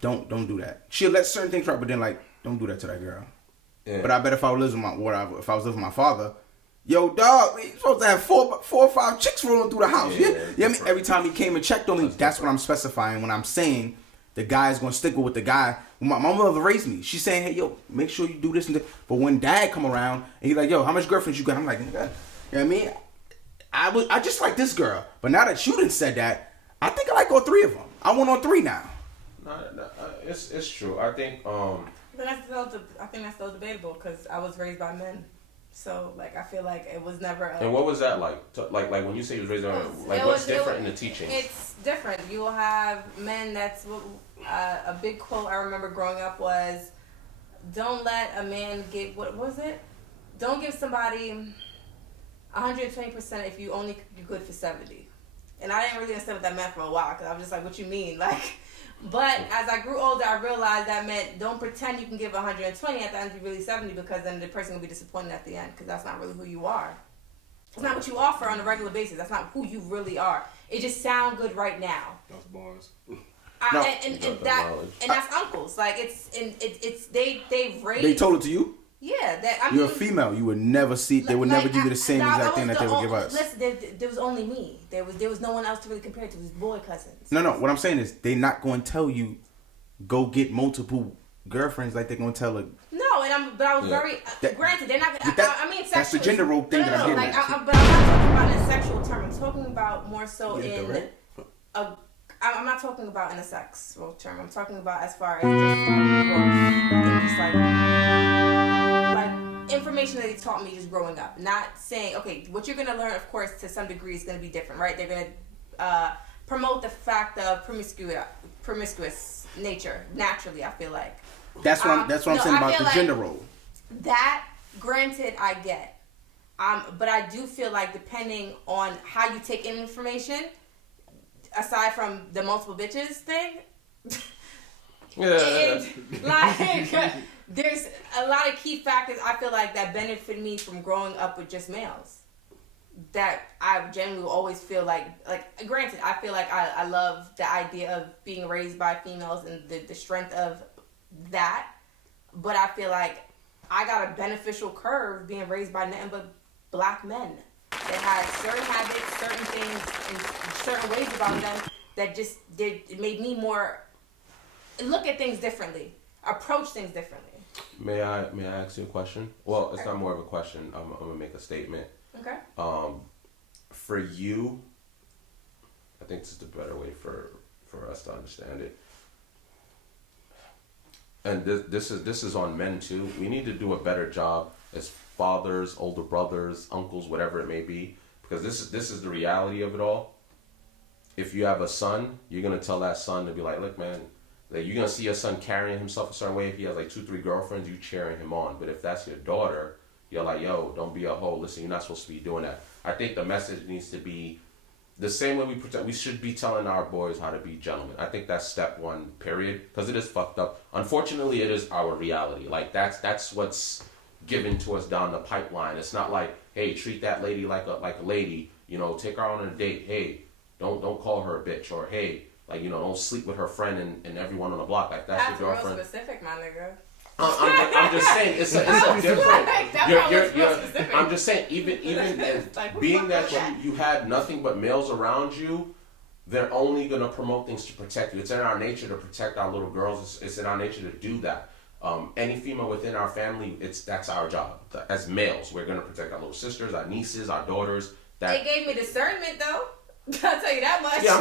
don't do that. She'll let certain things right, but then like, don't do that to that girl. Yeah. But I bet if I was living with my father, yo dog, you supposed to have four or five chicks rolling through the house. Yeah. I mean, every time he came and checked on me, that's what I'm specifying when I'm saying the guy's gonna stick with the guy. My mother raised me. She's saying, hey yo, make sure you do this and that. But when dad come around and he's like, yo, how much girlfriends you got? I'm like, you know what I mean? I just like this girl, but now that you done said that, I think I like all three of them. I want all three now. No, it's true. I think But I think that's still debatable because I was raised by men, so like I feel like it was never. And what was that like? Like when you say you was raised by like what's different in the teaching? It's different. You will have men. That's a big quote I remember growing up was, "Don't let a man get what was it? Don't give somebody 120% if you're good for 70." And I didn't really understand what that meant for a while because I was just like, what you mean? Like, but as I grew older, I realized that meant don't pretend you can give 120 at the end you're really 70 because then the person will be disappointed at the end because that's not really who you are. It's not what you offer on a regular basis. That's not who you really are. It just sounds good right now. That's bars. And that's uncles. Like they've raised. They told it to you? Yeah, you're a female. You would never see. They would never give you the same exact thing that they would give us. Listen, there was only me. There was no one else to really compare it to. It was boy cousins. No. What I'm saying is they're not going to tell you go get girlfriends like they're going to tell a. No, but I was very granted they're not. I mean, sexually. That's the gender role thing that I'm getting at. But I'm not talking about in a sexual term. I'm talking about more so in I'm not talking about in a sexual term. I'm talking about as far as just like information that he taught me just growing up. Not saying, okay, what you're going to learn, of course, to some degree is going to be different, right? They're going to promote the fact of promiscuous nature naturally, I feel like. That's what I'm saying about the gender role. That, granted, I get. But I do feel like depending on how you take in information, aside from the multiple bitches thing, there's a lot of key factors I feel like that benefit me from growing up with just males. That I generally will always feel like granted, I feel like I love the idea of being raised by females and the strength of that, but I feel like I got a beneficial curve being raised by nothing but black men that had certain habits, certain things, and certain ways about them that just it made me more look at things differently, approach things differently. May I ask you a question? Well, it's not more of a question. I'm gonna make a statement. Okay. For you, I think this is the better way for us to understand it. And this is on men too. We need to do a better job as fathers, older brothers, uncles, whatever it may be, because this is the reality of it all. If you have a son, you're gonna tell that son to be like, look, man, like you're gonna see your son carrying himself a certain way. If he has like 2-3 girlfriends, you cheering him on. But if that's your daughter, you're like, yo, don't be a hoe. Listen, you're not supposed to be doing that. I think the message needs to be the same way we should be telling our boys how to be gentlemen. I think that's step one, period. Because it is fucked up. Unfortunately, it is our reality. Like that's what's given to us down the pipeline. It's not like, hey, treat that lady like a lady. You know, take her on a date. Hey, don't call her a bitch. Or hey, like, you know, don't sleep with her friend and everyone on the block. Like that's your girlfriend. That's real specific, my nigga. I'm just saying it's a different. I'm just saying even like, being that you had nothing but males around you, they're only gonna promote things to protect you. It's in our nature to protect our little girls. It's in our nature to do that. Any female within our family, that's our job. As males, we're gonna protect our little sisters, our nieces, our daughters. They gave me discernment though. I'll tell you that much. Yeah,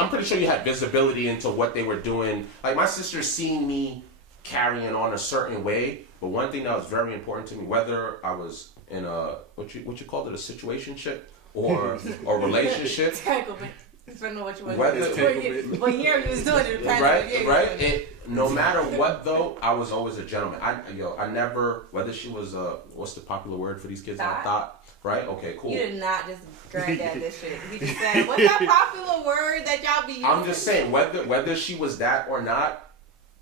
I'm pretty sure you had visibility into what they were doing. Like my sister seeing me carrying on a certain way, but one thing that was very important to me, whether I was in a what you called it, a situationship or a relationship, Entanglement. I don't know what you want whether to do. What year you was doing it? Right. No matter what though, I was always a gentleman. I never, whether she was what's the popular word for these kids? Thought. Right? Okay, cool. You did not just granddad this shit. He just said, what's that popular word that y'all be using? I'm just saying, whether she was that or not,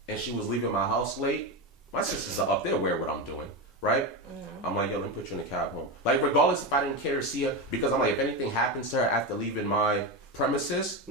and she was leaving my house late, my sisters are up there aware what I'm doing, right? Mm-hmm. I'm like, yo, let me put you in the cab home. Like, regardless if I didn't care to see her, because I'm like, if anything happens to her after leaving my premises,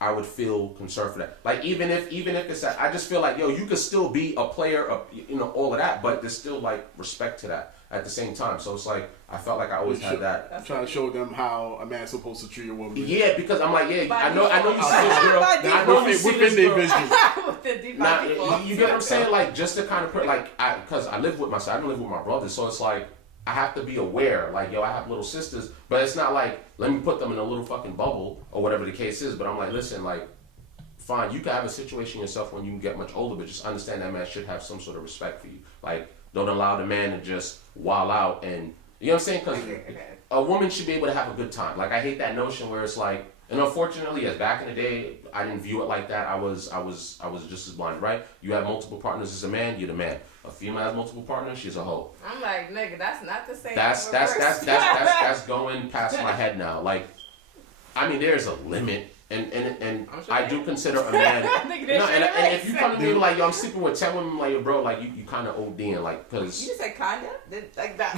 I would feel concerned for that. Like, even if it's that, I just feel like, yo, you could still be a player of, you know, all of that, but there's still, like, respect to that at the same time. So it's like, I felt like I always had that. I'm trying to show them how a man's supposed to treat a woman. Yeah, because I'm like, yeah, I know you see this girl. I know you see this girl. Now, you get what I'm saying? Like, just to kind of put, like, because I live with my son, I don't live with my brothers, so it's like, I have to be aware. Like, yo, I have little sisters, but it's not like, let me put them in a little fucking bubble or whatever the case is. But I'm like, listen, like, fine, you can have a situation yourself when you get much older, but just understand that man should have some sort of respect for you. Like, don't allow the man to just wild out and, you know what I'm saying? Because a woman should be able to have a good time. Like, I hate that notion where it's like, and unfortunately, as back in the day, I didn't view it like that. I was just as blind, right? You have multiple partners as a man, you're the man. A female has multiple partners, she's a hoe. I'm like, nigga, that's not the same. That's going past my head now. Like, I mean, there's a limit. And I do consider a man. And if you come to me like, yo, I'm sleeping with 10 women, like, yo, bro, like, you kind of ODing, like, because. You just said kinda? Like that?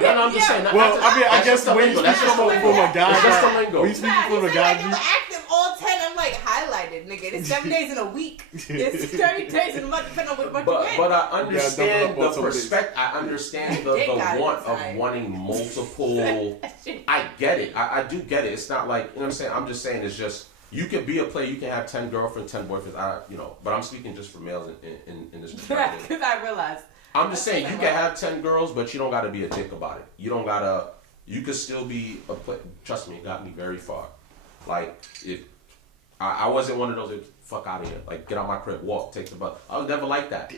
No, I'm just saying. Well, I mean, I guess when you speak from a guy, that's just the lingo. When you speak from a guy, you active all 10. I'm like highlighted, nigga. It's 7 days in a week. It's 30 days in a month, depending on what you get. But I understand the perspective. I understand the want of wanting multiple. I get it. I do get it. It's not like, you know what I'm saying. I'm just saying it's just, you can be a player. You can have 10 girlfriends, 10 boyfriends. But I'm speaking just for males in this perspective. Because I realized. I'm just saying, you can have 10 girls, but you don't got to be a dick about it. You don't got to, you could still be a player. Trust me, it got me very far. Like, if I wasn't one of those, fuck out of here. Like, get out my crib, walk, take the bus. I was never like that.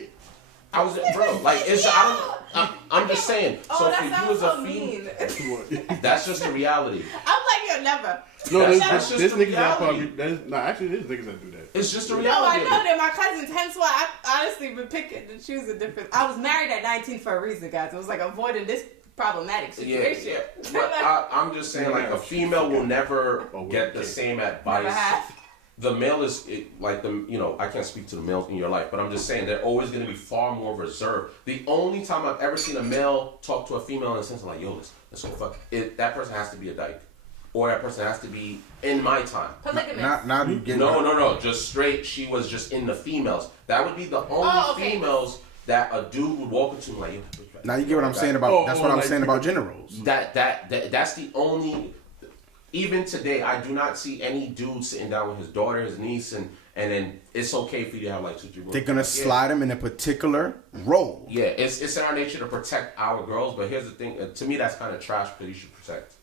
I was, bro, like, it's, I'm just saying. So for you as a female, that's just the reality. I'm like, yo, never. No, there's niggas that probably, there's niggas that do that. It's just the No, reality. I know they're my cousins, hence why I honestly been picking and choosing different. I was married at 19 for a reason, guys. It was like avoiding this problematic situation. Yeah. But I'm just saying, like, a female will never get the same advice. The male is like I can't speak to the males in your life, but I'm just saying they're always going to be far more reserved. The only time I've ever seen a male talk to a female in the sense of like, yo, let's go fuck it, that person has to be a dyke, or that person has to be in my time. Now you get No, just straight. She was just in the females. That would be the only females that a dude would walk into like, yo. Now you get what I'm saying about. That's what I'm saying about gender roles. That's the only. even today, I do not see any dude sitting down with his daughter, his niece, and then it's okay for you to have like 2, 3 girls. They're gonna slide them in a particular role. Yeah, it's in our nature to protect our girls, but here's the thing. To me, that's kind of trash because you should protect.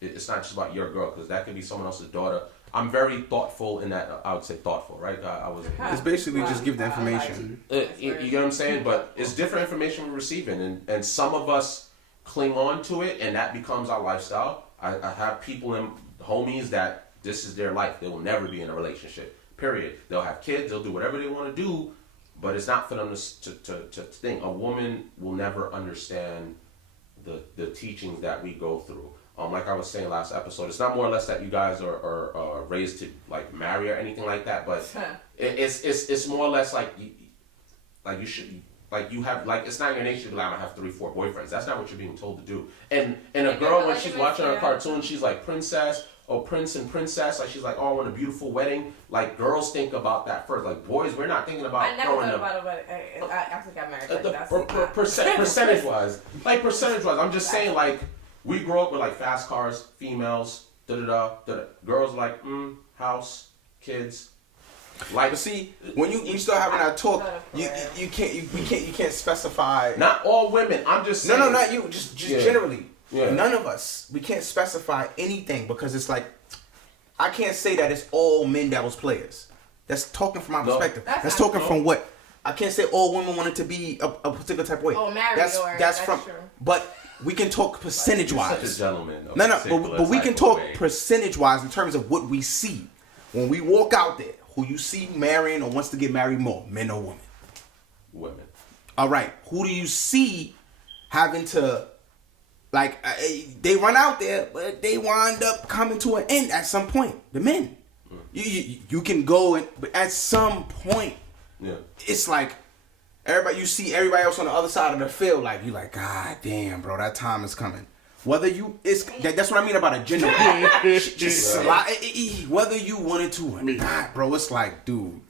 It's not just about your girl because that could be someone else's daughter. I'm very thoughtful in that. I would say thoughtful, right? I was. It's basically just give the information. You get what I'm saying? But it's different information we're receiving, and some of us cling on to it, and that becomes our lifestyle. I have people and homies that this is their life. They will never be in a relationship. Period. They'll have kids. They'll do whatever they want to do, but it's not for them to think. A woman will never understand the teachings that we go through. Like I was saying last episode, it's not more or less that you guys are raised to like marry or anything like that, but it's more or less like you should. Like you have, like it's not your nature to be like, I'm gonna have 3, 4 boyfriends. That's not what you're being told to do. And a girl when she's watching her cartoon, she's like princess or prince and princess. Like she's like, oh, I want a beautiful wedding. Like girls think about that first. Like boys, we're not thinking about. I never thought about it, but I actually got married. Percentage wise, I'm just saying like we grow up with like fast cars, females, girls like house, kids. Like, But see, when you start having that talk, you can't specify. Not all women. I'm just saying. No, not you. Just generally. Yeah. None of us. We can't specify anything because it's like I can't say that it's all men that was players. That's talking from my perspective. That's talking from what I can't say all women wanted to be a particular type of way. Oh, married that's from. true. But we can talk percentage wise. Such a gentleman. No, but we can talk percentage wise in terms of what we see when we walk out there. Who you see marrying or wants to get married more, men or women? Women. All right. Who do you see having to, like, they run out there, but they wind up coming to an end at some point? The men. You can go, but at some point, it's like, you see everybody else on the other side of the field, like, you like, God damn, bro, that time is coming. Whether that's what I mean about a gender. Whether you wanted to or not, bro, it's like, dude,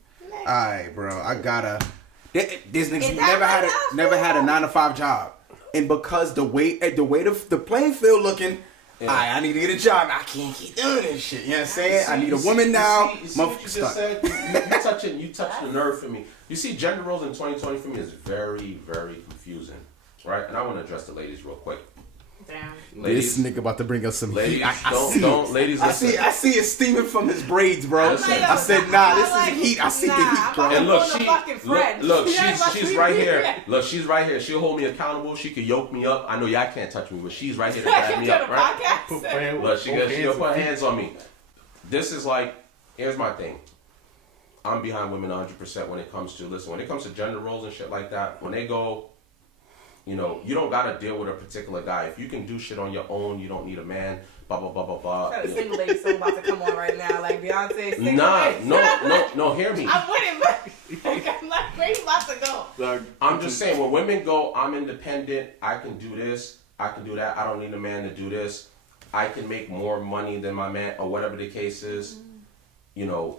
alright, bro, I gotta. This nigga never had a 9-to-5 job, and because the way the playing field looking, I need to get a job. I can't keep doing this shit. You know what I'm saying? I need a woman now. You see what you just said? You touched the nerve for me. You see, gender roles in 2020 for me is very, very confusing, right? And I want to address the ladies real quick. Damn. Ladies, this nigga about to bring us some ladies, heat. Ladies. I see it steaming from his braids, bro. I said, nah, this is heat. I see the heat, bro. And look, she's right here. Look, she's right here. She'll hold me accountable. She could yoke me up. I know y'all can't touch me, but she's right here to grab me up, right? Look, she'll put hands on me. This is like, here's my thing. I'm behind women 100% when it comes to gender roles and shit like that. When they go, you know, you don't gotta deal with a particular guy. If you can do shit on your own, you don't need a man. Blah blah blah blah blah. Got a single lady song about to come on right now, like Beyonce. No. Hear me. I'm with it. I'm like, where you about to go? I'm just saying, when women go, I'm independent. I can do this. I can do that. I don't need a man to do this. I can make more money than my man, or whatever the case is. You know,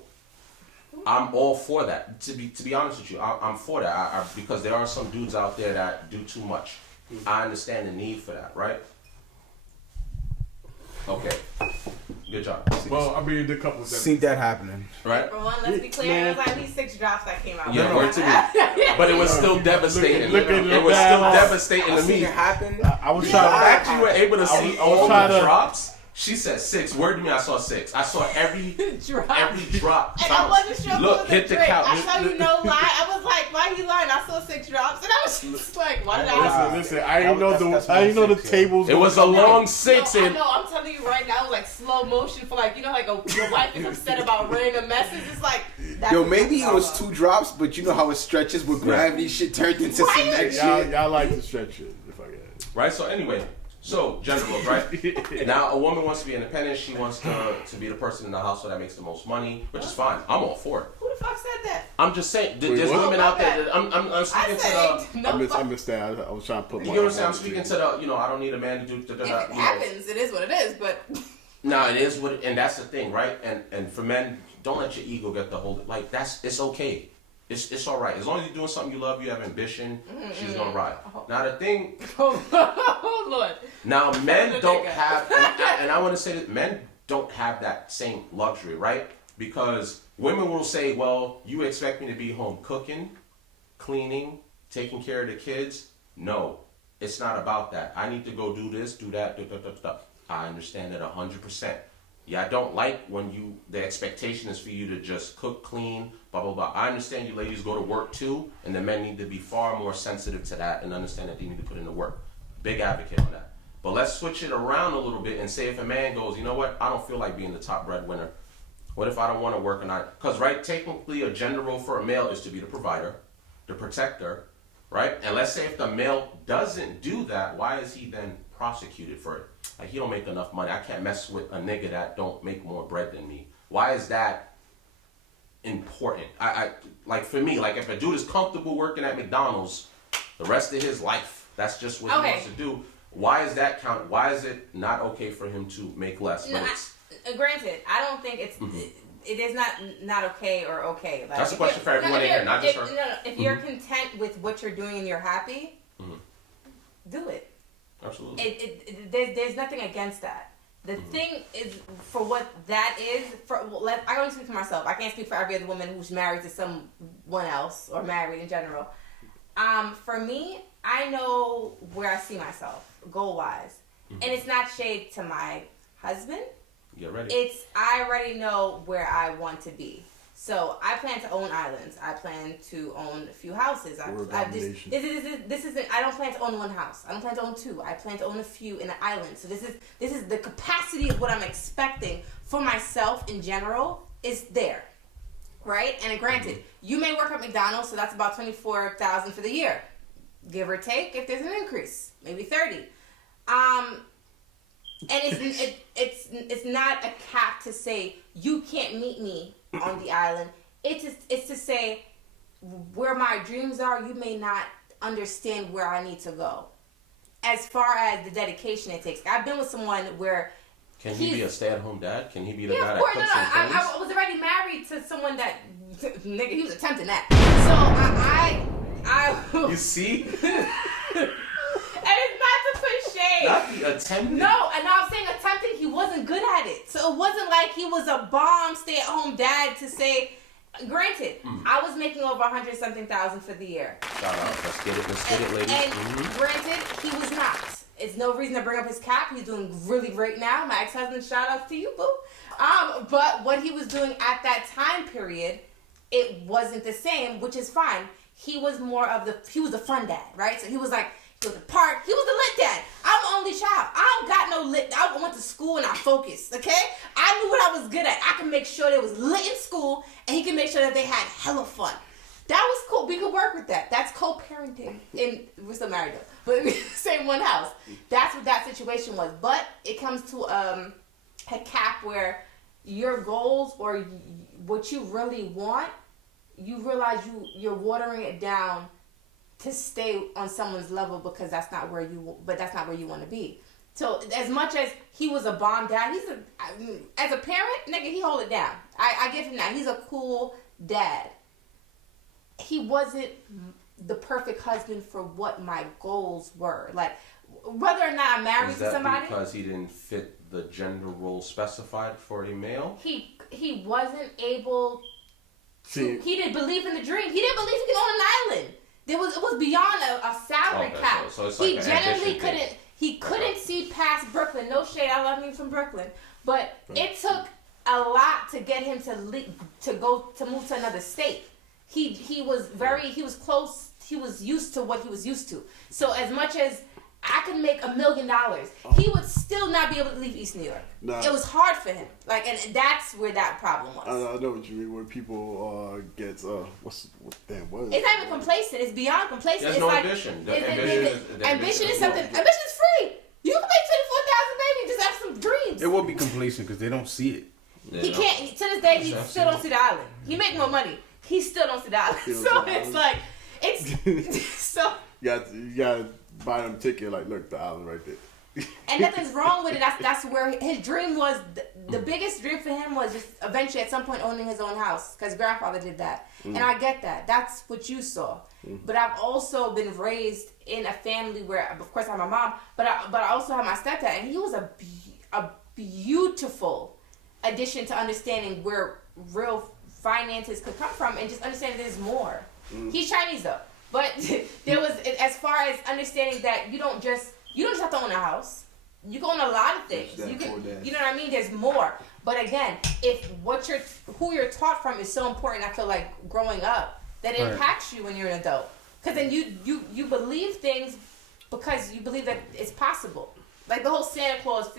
I'm all for that. To be honest with you, I'm for that. Because there are some dudes out there that do too much. I understand the need for that, right? Okay. Good job. Well, I mean, the couple that seen that happening, right? For one, let's be clear. It was like these 6 drops that came out. Yeah, word to me. But it was still devastating. It was still devastating to me. It happen. I was trying. The fact you were able to see all the drops. She said 6. Word to me, I saw 6. I saw every drop. And I wasn't sure. Look, hit the couch. I tell you no lie. I was like, why he lying? I saw 6 drops, and I was just like, why did I? Listen. I didn't know the tables. It was a long 6. No, I know. I'm telling you right now, like slow motion for like, you know, like your wife is upset about random messages. It's like. Yo, maybe it was 2 drops, but you know how it stretches with gravity. Shit turned into some next shit. Y'all like to stretch it, if I get it. Right. So anyway. So, gender roles, right? Now, a woman wants to be independent. She wants to be the person in the household that makes the most money, which is fine. I'm all for it. Who the fuck said that? I'm just saying, there's women out there that I'm speaking to the... I missed that. I was trying to put you get what I'm saying? I'm speaking to the, you know, I don't need a man to do... If it happens, it is what it is, but... No, it is what... And that's the thing, right? And for men, don't let your ego get the hold... Like, it's okay. It's all right. As long as you're doing something you love, you have ambition, she's going to ride. Now, the thing... Oh, Lord. Now, men don't have... And I want to say that men don't have that same luxury, right? Because women will say, well, you expect me to be home cooking, cleaning, taking care of the kids? No, it's not about that. I need to go do this, do that, I understand that 100%. Yeah, I don't like when the expectation is for you to just cook, clean, blah, blah, blah. I understand you ladies go to work too, and the men need to be far more sensitive to that and understand that they need to put in the work. Big advocate on that. But let's switch it around a little bit and say if a man goes, you know what, I don't feel like being the top breadwinner. What if I don't want to work and because right, technically a gender role for a male is to be the provider, the protector, right? And let's say if the male doesn't do that, why is he then prosecuted for it? Like, he don't make enough money. I can't mess with a nigga that don't make more bread than me. Why is that important? I like, for me, like, if a dude is comfortable working at McDonald's the rest of his life, that's just what he wants to do. Why is that count? Why is it not okay for him to make less? No, granted, I don't think it's it is not okay or okay. Like, that's a question for everyone in here, not just her. No, if you're content with what you're doing and you're happy, do it. Absolutely. There's nothing against that. The thing is, for what that is, I can only speak for myself. I can't speak for every other woman who's married to someone else or married in general. For me, I know where I see myself goal-wise. And it's not shade to my husband. Get ready. I already know where I want to be. So I plan to own islands. I plan to own a few houses. This isn't. I don't plan to own one house. I don't plan to own two. I plan to own a few in an island. So this is the capacity of what I'm expecting for myself in general is there, right? And granted, you may work at McDonald's, so that's about $24,000 for the year, give or take. If there's an increase, maybe 30. And it's not a cap to say you can't meet me on the island. It's to say where my dreams are, you may not understand where I need to go. As far as the dedication it takes, I've been with someone where can he be a stay-at-home dad? Can he be the guy that cooks and cleans? I was already married to someone that nigga. He was attempting that. So I you see. And it's not to put shade. Not the attempting. No, and I'm saying attempting, he wasn't good at it. So it wasn't like he was a bomb stay-at-home dad to say, granted, I was making over 100-something thousand for the year. Shout out. Let's get it, ladies. And granted, he was not. It's no reason to bring up his cap. He's doing really great now. My ex-husband, shout out to you, boo. But what he was doing at that time period, it wasn't the same, which is fine. He was he was the fun dad, right? So he was like, he was the park. He was the lit dad. I'm the only child. I don't got no lit. I went to school and I focused, okay? I knew what I was good at. I can make sure they was lit in school and he can make sure that they had hella fun. That was cool. We could work with that. That's co-parenting. And we're still married though. But we stay in one house. That's what that situation was. But it comes to a cap where your goals or what you really want, you realize you're watering it down to stay on someone's level because that's not where you want to be. So as much as he was a bomb dad, as a parent, nigga, he hold it down. I give him that. He's a cool dad. He wasn't the perfect husband for what my goals were. Like, whether or not I'm married to somebody. Is that because he didn't fit the gender role specified for a male? He wasn't able to, he didn't believe in the dream. He didn't believe he could own an island. It was beyond a salary cap. So it's like he genuinely couldn't. He couldn't see past Brooklyn. No shade, I love me from Brooklyn, but it took a lot to get him to move to another state. He was close. He was used to what he was used to. So as much as I could make $1 million, he would still not be able to leave East New York. Nah. It was hard for him. Like, and that's where that problem was. I know what you mean. When people get It's not even complacent. It's beyond complacent. There's it's no like, ambition. Ambition is something. Ambition is free. You can make $24,000, baby. Just have some dreams. It will be complacent because they don't see it. Yeah, he can't. To this day, he still don't see the island. He make more money. He still don't see the island. So it's like so. You got buy them ticket, like, look, the island right there. And nothing's wrong with it. That's where his dream was. The biggest dream for him was just eventually at some point owning his own house, because grandfather did that. And I get that. That's what you saw. But I've also been raised in a family where, of course, I have my mom, but I also have my stepdad, and he was a beautiful addition to understanding where real finances could come from, and just understanding there's more. He's Chinese though, but there was, as far as understanding that you don't just have to own a house. You can own a lot of things. You know what I mean? There's more. But again, if who you're taught from is so important, I feel like growing up, that it impacts you when you're an adult. Because then you believe things because you believe that it's possible. Like the whole Santa Claus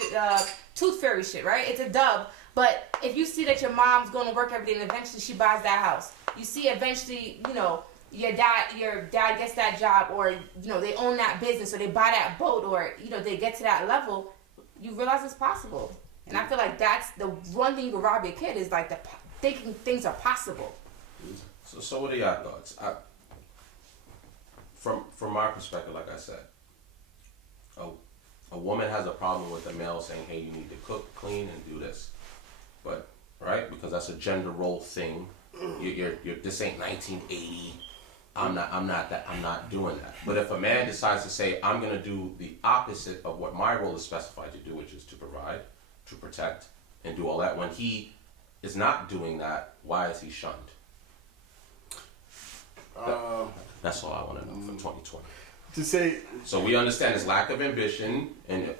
tooth fairy shit, right? It's a dub. But if you see that your mom's going to work every day and eventually she buys that house, you see eventually, you know, your dad gets that job, or, you know, they own that business, or they buy that boat, or, you know, they get to that level, you realize it's possible. And I feel like that's the one thing you can rob your kid is like thinking things are possible. So what are y'all thoughts? From my perspective, like I said, a woman has a problem with a male saying, hey, you need to cook, clean, and do this. But, right? Because that's a gender role thing. You're this ain't 1980. I'm not doing that. But if a man decides to say, I'm gonna do the opposite of what my role is specified to do, which is to provide, to protect, and do all that, when he is not doing that, why is he shunned? That's all I want to know for 2020. To say, so we understand his lack of ambition and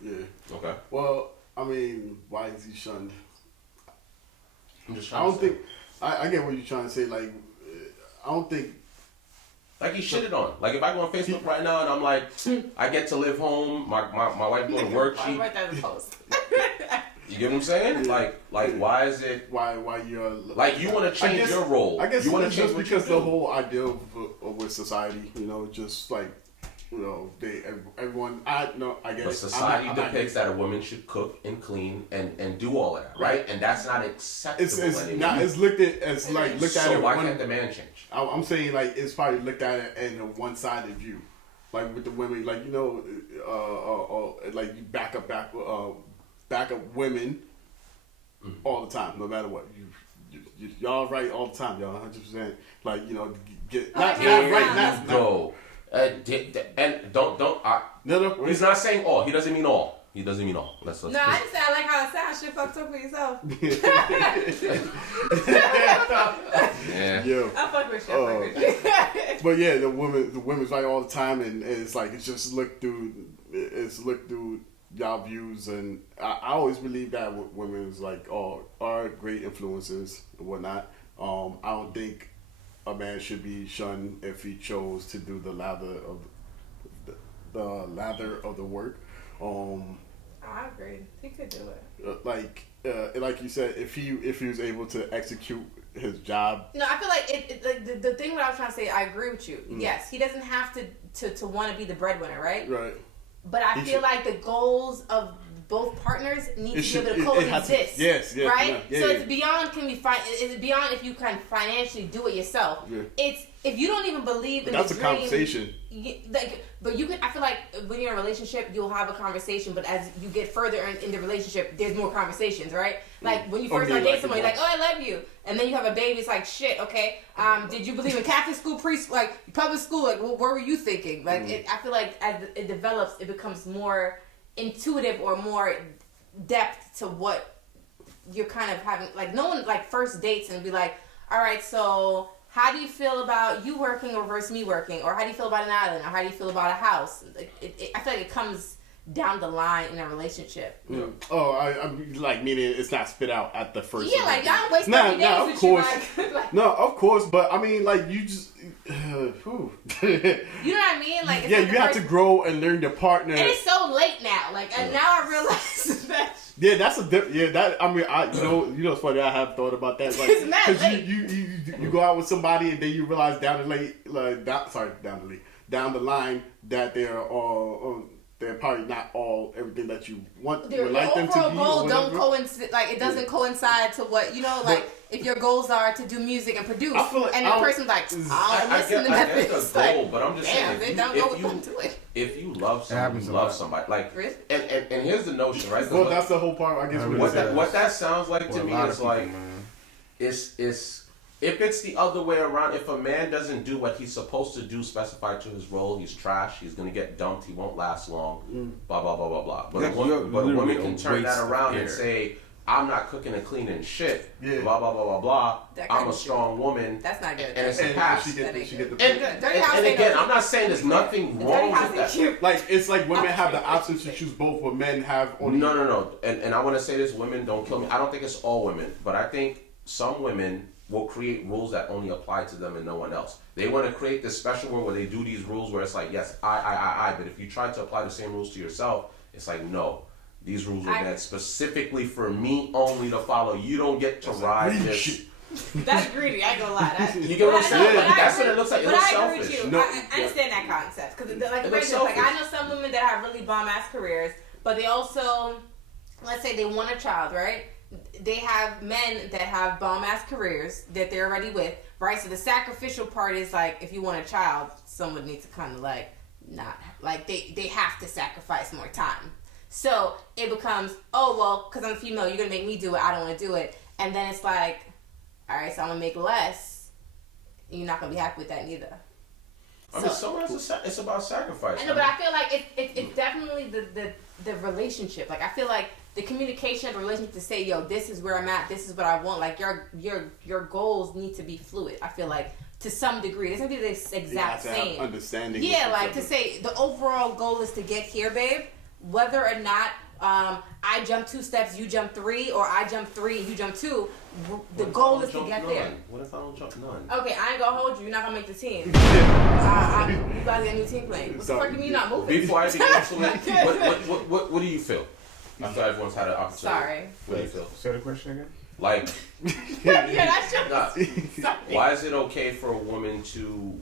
yeah. Okay. Well, I mean, why is he shunned? I'm just I trying don't to think I get what you're trying to say. Like, I don't think like he shitted on. Like if I go on Facebook right now and I'm like, I get to live home. My wife go to work. She. Write that in the post. You get what I'm saying? Like why is it? Why you're like you want to change your role? I guess you want it's to change just because the whole idea of with society, you know, just like, you know, everyone. I guess. But society depicts that a woman should cook and clean and do all of that, right? And that's not acceptable anymore. It's looked at as like looked at so it. Why can't the man change? I'm saying like it's probably looked at it in a one-sided view, like with the women, like, you know, like you back up women all the time, no matter what. Y'all right all the time, y'all 100%. Like, you know, get not right now. Go. And don't. No. He's not saying all. He doesn't mean all. He doesn't mean all. Let's no, I just say I like how it sounds. Shit fucked up for yourself. Yeah. Yo. I fuck with you. But yeah, the women's right all the time, and it's like it's just looked through y'all views, and I always believe that women's like are great influences and whatnot. I don't think a man should be shunned if he chose to do the lather of the work. I agree. He could do it. Like you said, if he was able to execute his job. No, I feel like the thing what I was trying to say, I agree with you. Yes, he doesn't have to want to be the breadwinner, right? Right. But I feel like the goals of both partners need to be able to coexist. Yes, right? Yeah, so it's beyond it's beyond if you can financially do it yourself. Yeah. It's if you don't even believe in that's the a conversation. But you can. I feel like when you're in a relationship, you'll have a conversation. But as you get further in the relationship, there's more conversations, right? Like when you first start dating someone, you're like, "Oh, I love you," and then you have a baby. It's like, "Shit, okay. Did you believe in Catholic school, like public school? Like, what were you thinking?" Like, I feel like as it develops, it becomes more intuitive or more depth to what you're kind of having. Like, no one like first dates and be like, "All right, so." How do you feel about you working versus me working? Or how do you feel about an island? Or how do you feel about a house? I feel like it comes down the line in a relationship. Yeah. Oh, I like meaning it's not spit out at the first. Yeah, like y'all waste 30 days of with course. you. Like, no, of course, but I mean, like you just. You know what I mean? Like it's yeah, like you have to grow and learn your partner. And it's so late now. Like, and now I realize that. Yeah, that's I mean, you know, it's funny. I have thought about that. Like, it's mad late. You go out with somebody and then you realize down the line that they're probably not all everything that you want. Their like them to be. Goal don't coincide. Like it doesn't coincide to what you know. Like if your goals are to do music and produce, and the person's like, I listen to that. I get the goal, but I'm just saying, they don't go to it. If you love somebody, you love somebody. Like, really? and here's the notion, right? Well, that's the whole part. I guess what that sounds like to me is like, it's if it's the other way around. If a man doesn't do what he's supposed to do, specified to his role, he's trash. He's gonna get dumped. He won't last long. Blah blah blah blah blah. But a woman can turn that around and say, I'm not cooking and cleaning shit. Yeah. Blah blah blah blah blah. That I'm a kinda strong woman. That's not good. And it's a And pass. she get the And again, I'm not saying there's nothing wrong with that. like it's like women have the option to choose both, but men have only. No. And I want to say this: women, don't kill me. I don't think it's all women, but I think some women will create rules that only apply to them and no one else. They want to create this special world where they do these rules where it's like, yes, I. But if you try to apply the same rules to yourself, it's like, no. These rules are meant specifically for me only to follow. You don't get to ride this. That's greedy. I ain't gonna lie. You get what I'm saying? That's what it looks like. It But looks I agree with selfish. you. No, I understand that concept because, like, It for looks instance, like I selfish. know some women that have really bomb ass careers, but they also, let's say, they want a child, right? They have men that have bomb ass careers that they're already with, right? So the sacrificial part is like, if you want a child, someone needs to kind of like not like they have to sacrifice more time. So it becomes, oh, well, because I'm female, you're going to make me do it. I don't want to do it. And then it's like, all right, so I'm going to make less. You're not going to be happy with that neither. I mean, someone has to, it's about sacrifice. I know, but I feel like it's definitely the relationship. Like, I feel like the communication of the relationship to say, yo, this is where I'm at. This is what I want. Like, your goals need to be fluid. I feel like to some degree. It's going to be the exact same. Understanding. Yeah, like to say the overall goal is to get here, babe. Whether or not I jump 2 steps, you jump 3, or I jump 3 and you jump 2, the goal is to get there. What if I don't jump none? Okay, I ain't gonna hold you. You're not gonna make the team. You gotta get a new team playing. What the fuck you mean you're not moving? Before I begin to it, what do you feel? After everyone's had an opportunity. Sorry. What do you feel? Say the question again. Like, Yeah, that's your. nah, why is it okay for a woman to,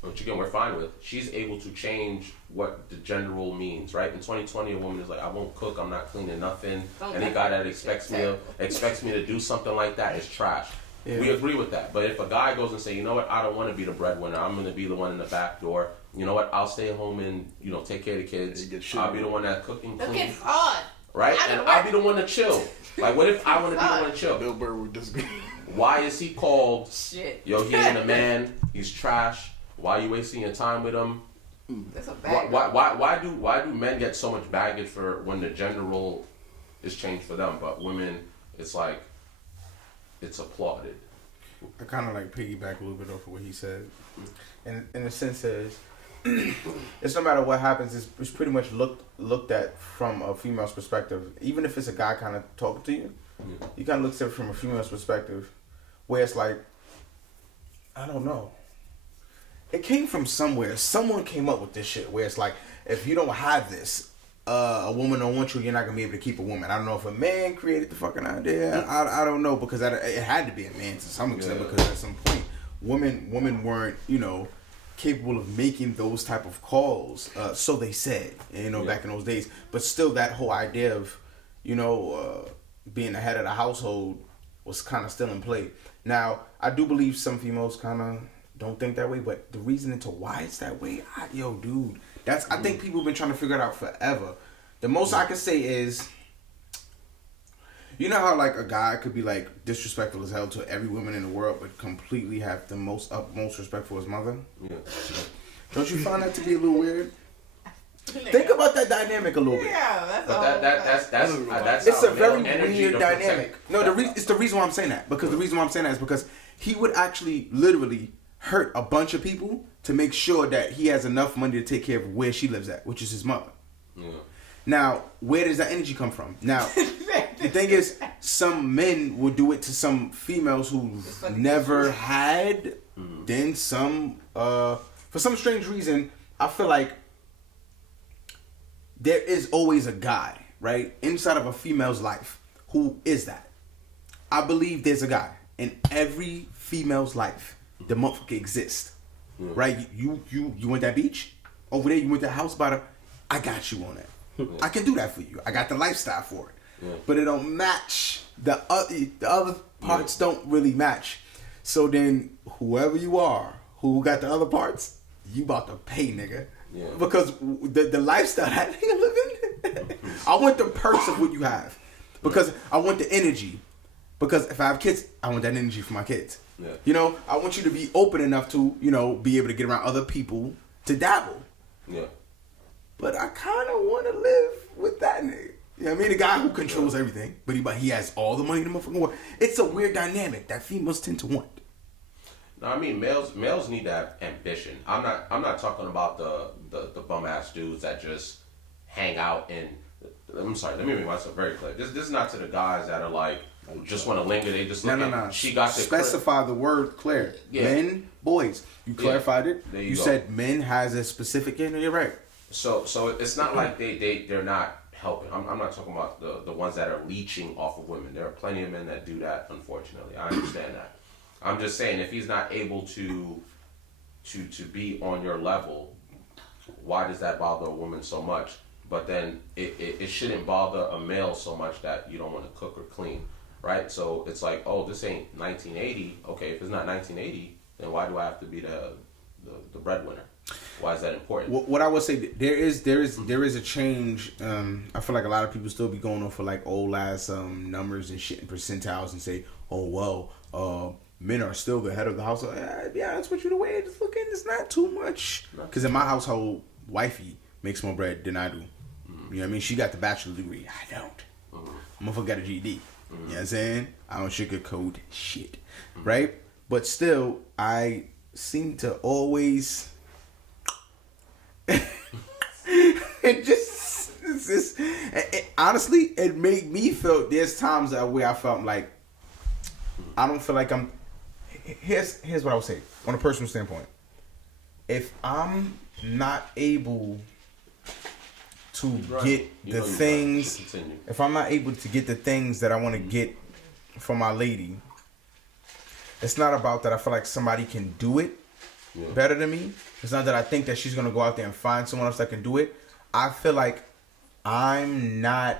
which again we're fine with, she's able to change what the gender role means, right? In 2020, a woman is like, I won't cook, I'm not cleaning nothing. Any guy that expects me to do something like that is trash. Yeah. We agree with that. But if a guy goes and say, you know what, I don't want to be the breadwinner, I'm going to be the one in the back door. You know what, I'll stay home and take care of the kids. I'll be the one that cooking, The clean. kid's hard. Right? And I'll be the one to chill. Like, what if I want to be the one to chill? Bill Burr would disagree. Why is he called? Shit. Yo, he ain't a man. He's trash. Why are you wasting your time with him? That's a bad Why do men get so much baggage for when the gender role is changed for them, but women, it's like, it's applauded. I kind of like piggyback a little bit off of what he said, and in a sense is, it's no matter what happens, it's pretty much looked at from a female's perspective. Even if it's a guy kind of talking to you, you kind of look at it from a female's perspective, where it's like, I don't know. It came from somewhere. Someone came up with this shit where it's like, if you don't have this, a woman don't want you, you're not going to be able to keep a woman. I don't know if a man created the fucking idea. I don't know, because it had to be a man to some extent, because at some point, women weren't, capable of making those type of calls. So they said, back in those days. But still, that whole idea of, being the head of the household was kind of still in play. Now, I do believe some females kind of don't think that way, but the reason into why it's that way, I think people have been trying to figure it out forever. The most I can say is, you know how like a guy could be like disrespectful as hell to every woman in the world, but completely have the most respect for his mother? Yeah. Don't you find that to be a little weird? Think about that dynamic a little bit. Yeah, that's it's a very energy weird dynamic. No, it's the reason why I'm saying that. Because the reason why I'm saying that is because he would actually literally hurt a bunch of people to make sure that he has enough money to take care of where she lives at, which is his mother. Yeah. Now, where does that energy come from? Now, the thing is, some men will do it to some females who never had. Then some, for some strange reason, I feel like there is always a guy, right, inside of a female's life who is that. I believe there's a guy in every female's life. The motherfucker exists, right? You went that beach over there. You went that house by the. I got you on that. I can do that for you. I got the lifestyle for it, but it don't match the other parts. Don't really match. So then, whoever you are, who got the other parts, you about to pay, nigga. Yeah. Because the lifestyle that nigga living, I want the perks of what you have. Because I want the energy. Because if I have kids, I want that energy for my kids. Yeah. I want you to be open enough to, be able to get around other people to dabble. Yeah. But I kind of want to live with that nigga. You know what I mean? The guy who controls everything, but he has all the money in the motherfucking world. It's a weird dynamic that females tend to want. No, I mean males need that ambition. I'm not talking about the bum ass dudes that just hang out and. I'm sorry. Let me make myself very clear. This is not to the guys that are like just want to linger. They just No. She got to specify the word clear. Yeah. Men, boys. You clarified it. There You go. said men has a specific. You're right. So it's not like they're not helping. I'm not talking about the ones that are leeching off of women. There are plenty of men that do that. Unfortunately, I understand that. I'm just saying if he's not able to be on your level, why does that bother a woman so much? But then it shouldn't bother a male so much that you don't want to cook or clean, right? So it's like, oh, this ain't 1980. Okay, if it's not 1980, then why do I have to be the breadwinner? Why is that important? What I would say, there is a change. I feel like a lot of people still be going off for like old ass numbers and shit and percentiles and say, oh well, men are still the head of the household. To be honest with you, the way it's looking, it's not too much. Because in my household, wifey makes more bread than I do. You know what I mean? She got the bachelor's degree. I don't. Motherfucker got a GED. You know what I'm saying? I don't sugarcoat shit. Right? But still, I seem to always... honestly, it made me feel... There's times where I felt like... I don't feel like I'm... Here's what I would say. On a personal standpoint. If I'm not able... to get the things, if I'm not able to get the things that I want to get from my lady, it's not about that I feel like somebody can do it better than me. It's not that I think that she's going to go out there and find someone else that can do it. I feel like I'm not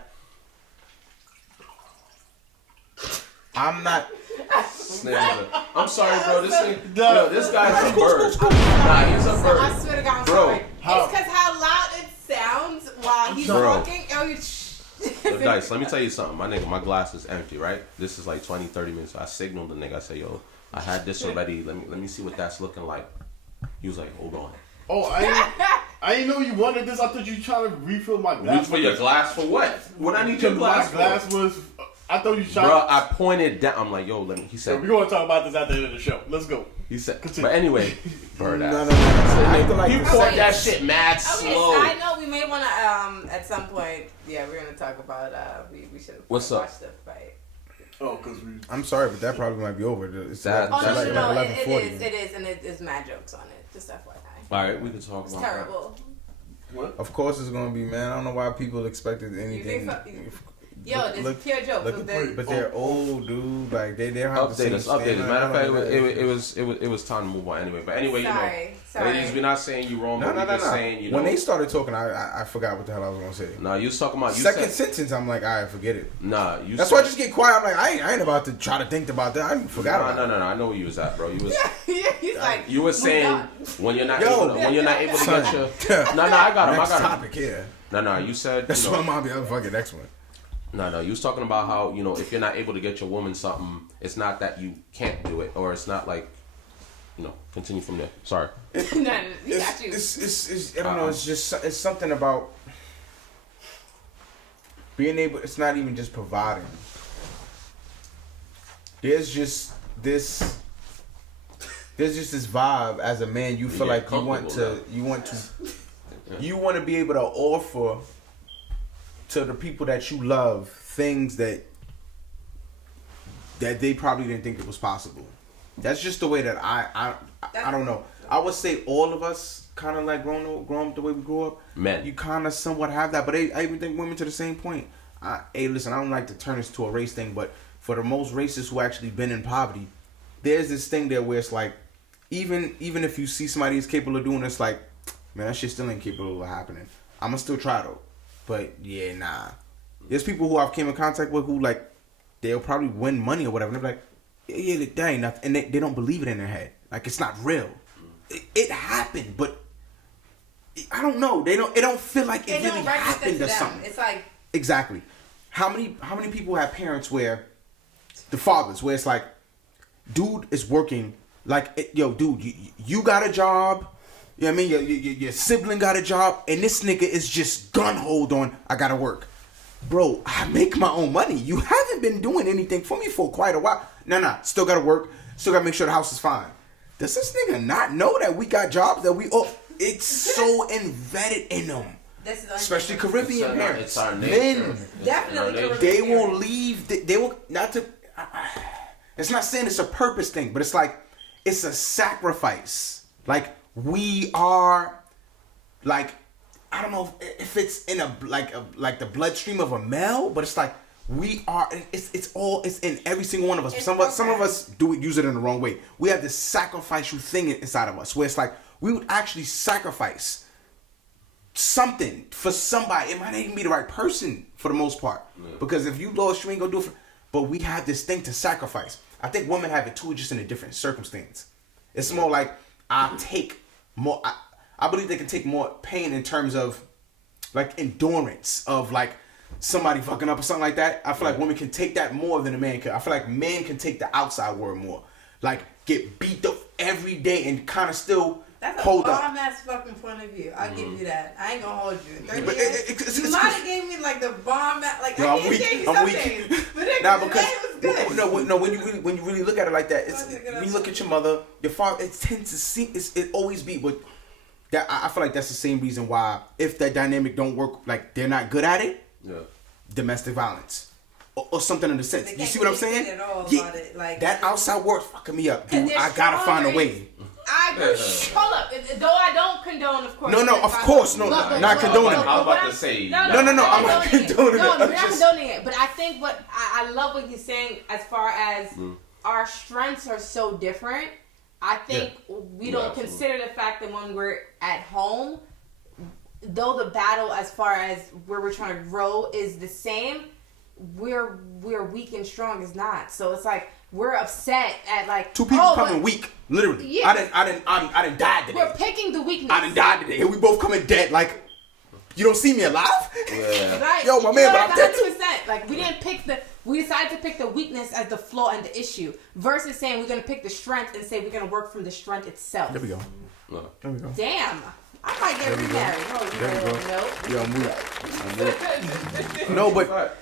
I'm sorry, bro. This guy's a bird. Nah, he's a bird. I swear to God, I'm bro. sorry. It's because how loud it sounds while he's talking. Dice, let me tell you something. My nigga, my glass is empty, right? This is like 20, 30 minutes. I signaled the nigga. I say, yo, I had this already. Let me see what that's looking like. He was like, hold on. Oh, I didn't know you wanted this. I thought you trying to refill my glass. Reach for your glass for what? What I need your glass my glass for? was... I thought you trying... Bro, I pointed down. I'm like, yo, let me... He said... We're going to talk about this at the end of the show. Let's go. He said... Continue. But anyway... Bird ass. No. He poured that shit mad slow. I know we may want to, at some point... Yeah, we're going to talk about... we should have watched the fight. Oh, because we... I'm sorry, but that probably might be over. It's No, it is, and it is mad jokes on it. Just FYI. All right, we can talk It's about terrible. What? Of course it's going to be, man. I don't know why people expected anything. Yo, this is pure joke. But they're old, dude. Like they don't have update us. Matter of fact, it was time to move on anyway. But anyway, sorry. ladies, we're not saying you wrong. No. Saying, you know, when they started talking, I forgot what the hell I was gonna say. No, you was talking about second sentence. I'm like, alright, forget it. Nah, that's why I just get quiet. I'm like, I ain't about to try to think about that. I forgot about it. No. I know where you was at, bro. You was. He's like. You were saying when you're not able to get your. No, I got him. Next topic here. No. You said. That's what I'm gonna be. Fucking next one. No. You was talking about how, you know, if you're not able to get your woman something, it's not that you can't do it, or it's not like, you know, continue from there. Sorry. No, he got you. It's I don't know. It's something about being able. It's not even just providing. There's just this vibe as a man. You feel like you want to be able to offer to the people that you love things that they probably didn't think it was possible. That's just the way that I don't know. I would say all of us kind of like growing up the way we grew up. Men, you kind of somewhat have that, but I even think women to the same point. Hey, listen, I don't like to turn this to a race thing, but for the most racists who actually been in poverty, there's this thing there where it's like, even if you see somebody is capable of doing this, like, man, that shit still ain't capable of happening. I'ma still try though. But yeah, nah. There's people who I've came in contact with who like they'll probably win money or whatever. And they're like, yeah, that ain't nothing, and they don't believe it in their head. Like it's not real. It happened, but I don't know. It don't feel like it really happened or something. It's like exactly. How many people have parents where the fathers where it's like, dude is working like, yo, dude, you got a job. You know what I mean? Your sibling got a job, and this nigga is just gun hold on. I gotta work. bro, I make my own money. You haven't been doing anything for me for quite a while. Nah, still gotta work. Still gotta make sure the house is fine. Does this nigga not know that we got jobs that we? Oh, it's so embedded in them. Especially Caribbean parents. It's our nature. Men, definitely. they will leave. They will not to. It's not saying it's a purpose thing, but it's like it's a sacrifice. Like we are, like I don't know if it's in like the bloodstream of a male, but it's like we are. It's in every single one of us. Some of us use it in the wrong way. We have this sacrificial thing inside of us where it's like we would actually sacrifice something for somebody. It might not even be the right person for the most part, because if you lost, you ain't gonna do it. But we have this thing to sacrifice. I think women have it too, just in a different circumstance. It's more like I take more. I believe they can take more pain in terms of like endurance of like somebody fucking up or something like that. I feel like women can take that more than a man can. I feel like men can take the outside world more. Like get beat up every day and kind of still hold up. That's a bomb-ass fucking point of view. I'll give you that. I ain't gonna hold you. 30 years, you might have gave me like the bomb. Like yo, I can't give you some things, but when you really look at it like that, it's when you look at your mother, your father. It tends to seem it always be, but that I feel like that's the same reason why if that dynamic don't work, like they're not good at it. Yeah. Domestic violence or something in the sense. You see what I'm saying? Yeah. Like, that outside work fucking me up, dude. I gotta find a way. Hold up. Though I don't condone, of course. No, of course, no, not condoning. I was about to say. No, I'm not condoning it. No, we're not condoning it. But I think what I love what he's saying as far as our strengths are so different. I think we don't consider the fact that when we're at home, though the battle as far as where we're trying to grow is the same, we're weak and strong is not. So it's like we're upset at like two people coming weak, literally. Yeah. I didn't die today. We're picking the weakness. I didn't die today, and we both coming dead. Like you don't see me alive. Yeah. Right. Yo, my man, but I'm dead too. Like we decided to pick the weakness as the flaw and the issue versus saying we're gonna pick the strength and say we're gonna work from the strength itself. There we go. There we go. Damn. I might get remarried. Yo, I'm no, but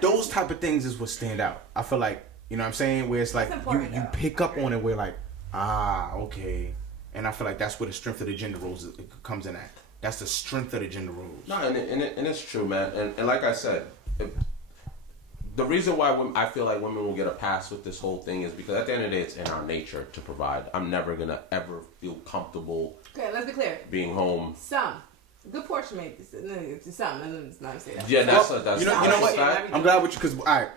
those type of things is what stand out. I feel like, you know what I'm saying? Where it's like, you pick up on it where like, okay. And I feel like that's where the strength of the gender roles comes in at. That's the strength of the gender roles. No, and it's true, man. And like I said, the reason why I feel like women will get a pass with this whole thing is because at the end of the day, it's in our nature to provide. I'm never going to ever feel comfortable. Okay, let's be clear. Being home. Some. Good portion maybe. Some. And it's not to say that. Yeah, that's you know what? I'm glad with you because, all right,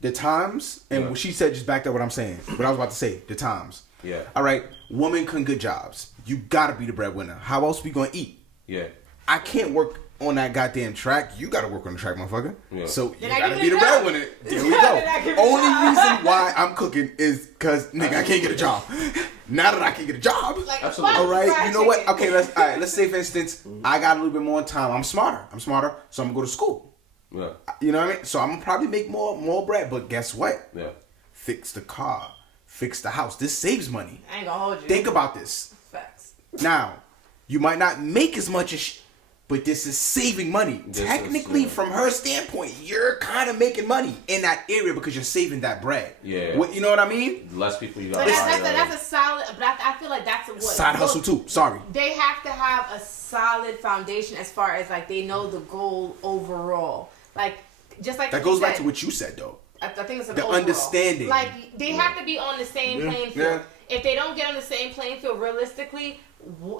the times, and what she said just backed up what I'm saying. What I was about to say, the times. Yeah. All right, women couldn't get jobs. You got to be the breadwinner. How else we going to eat? Yeah. I can't work on that goddamn track. You gotta work on the track, motherfucker. Yeah. So you gotta be the breadwinner. There we go. Only reason why I'm cooking is because nigga, I can't get a job. Now that I can get a job, absolutely. All right, you know what? Okay, let's say for instance, I got a little bit more time. I'm smarter, so I'm gonna go to school. Yeah. You know what I mean? So I'm gonna probably make more bread. But guess what? Yeah. Fix the car, fix the house. This saves money. I ain't gonna hold you. Think about this. Facts. Now, you might not make as much as. But this is saving money. Technically, from her standpoint, you're kind of making money in that area because you're saving that bread. Yeah. You know what I mean? Less people you got. That's a solid, but I feel like that's a side hustle too. Sorry. They have to have a solid foundation as far as like they know the goal overall. Like just like that goes back to what you said though. I think it's the overall understanding. Like they have to be on the same playing field. Yeah. If they don't get on the same playing field, realistically,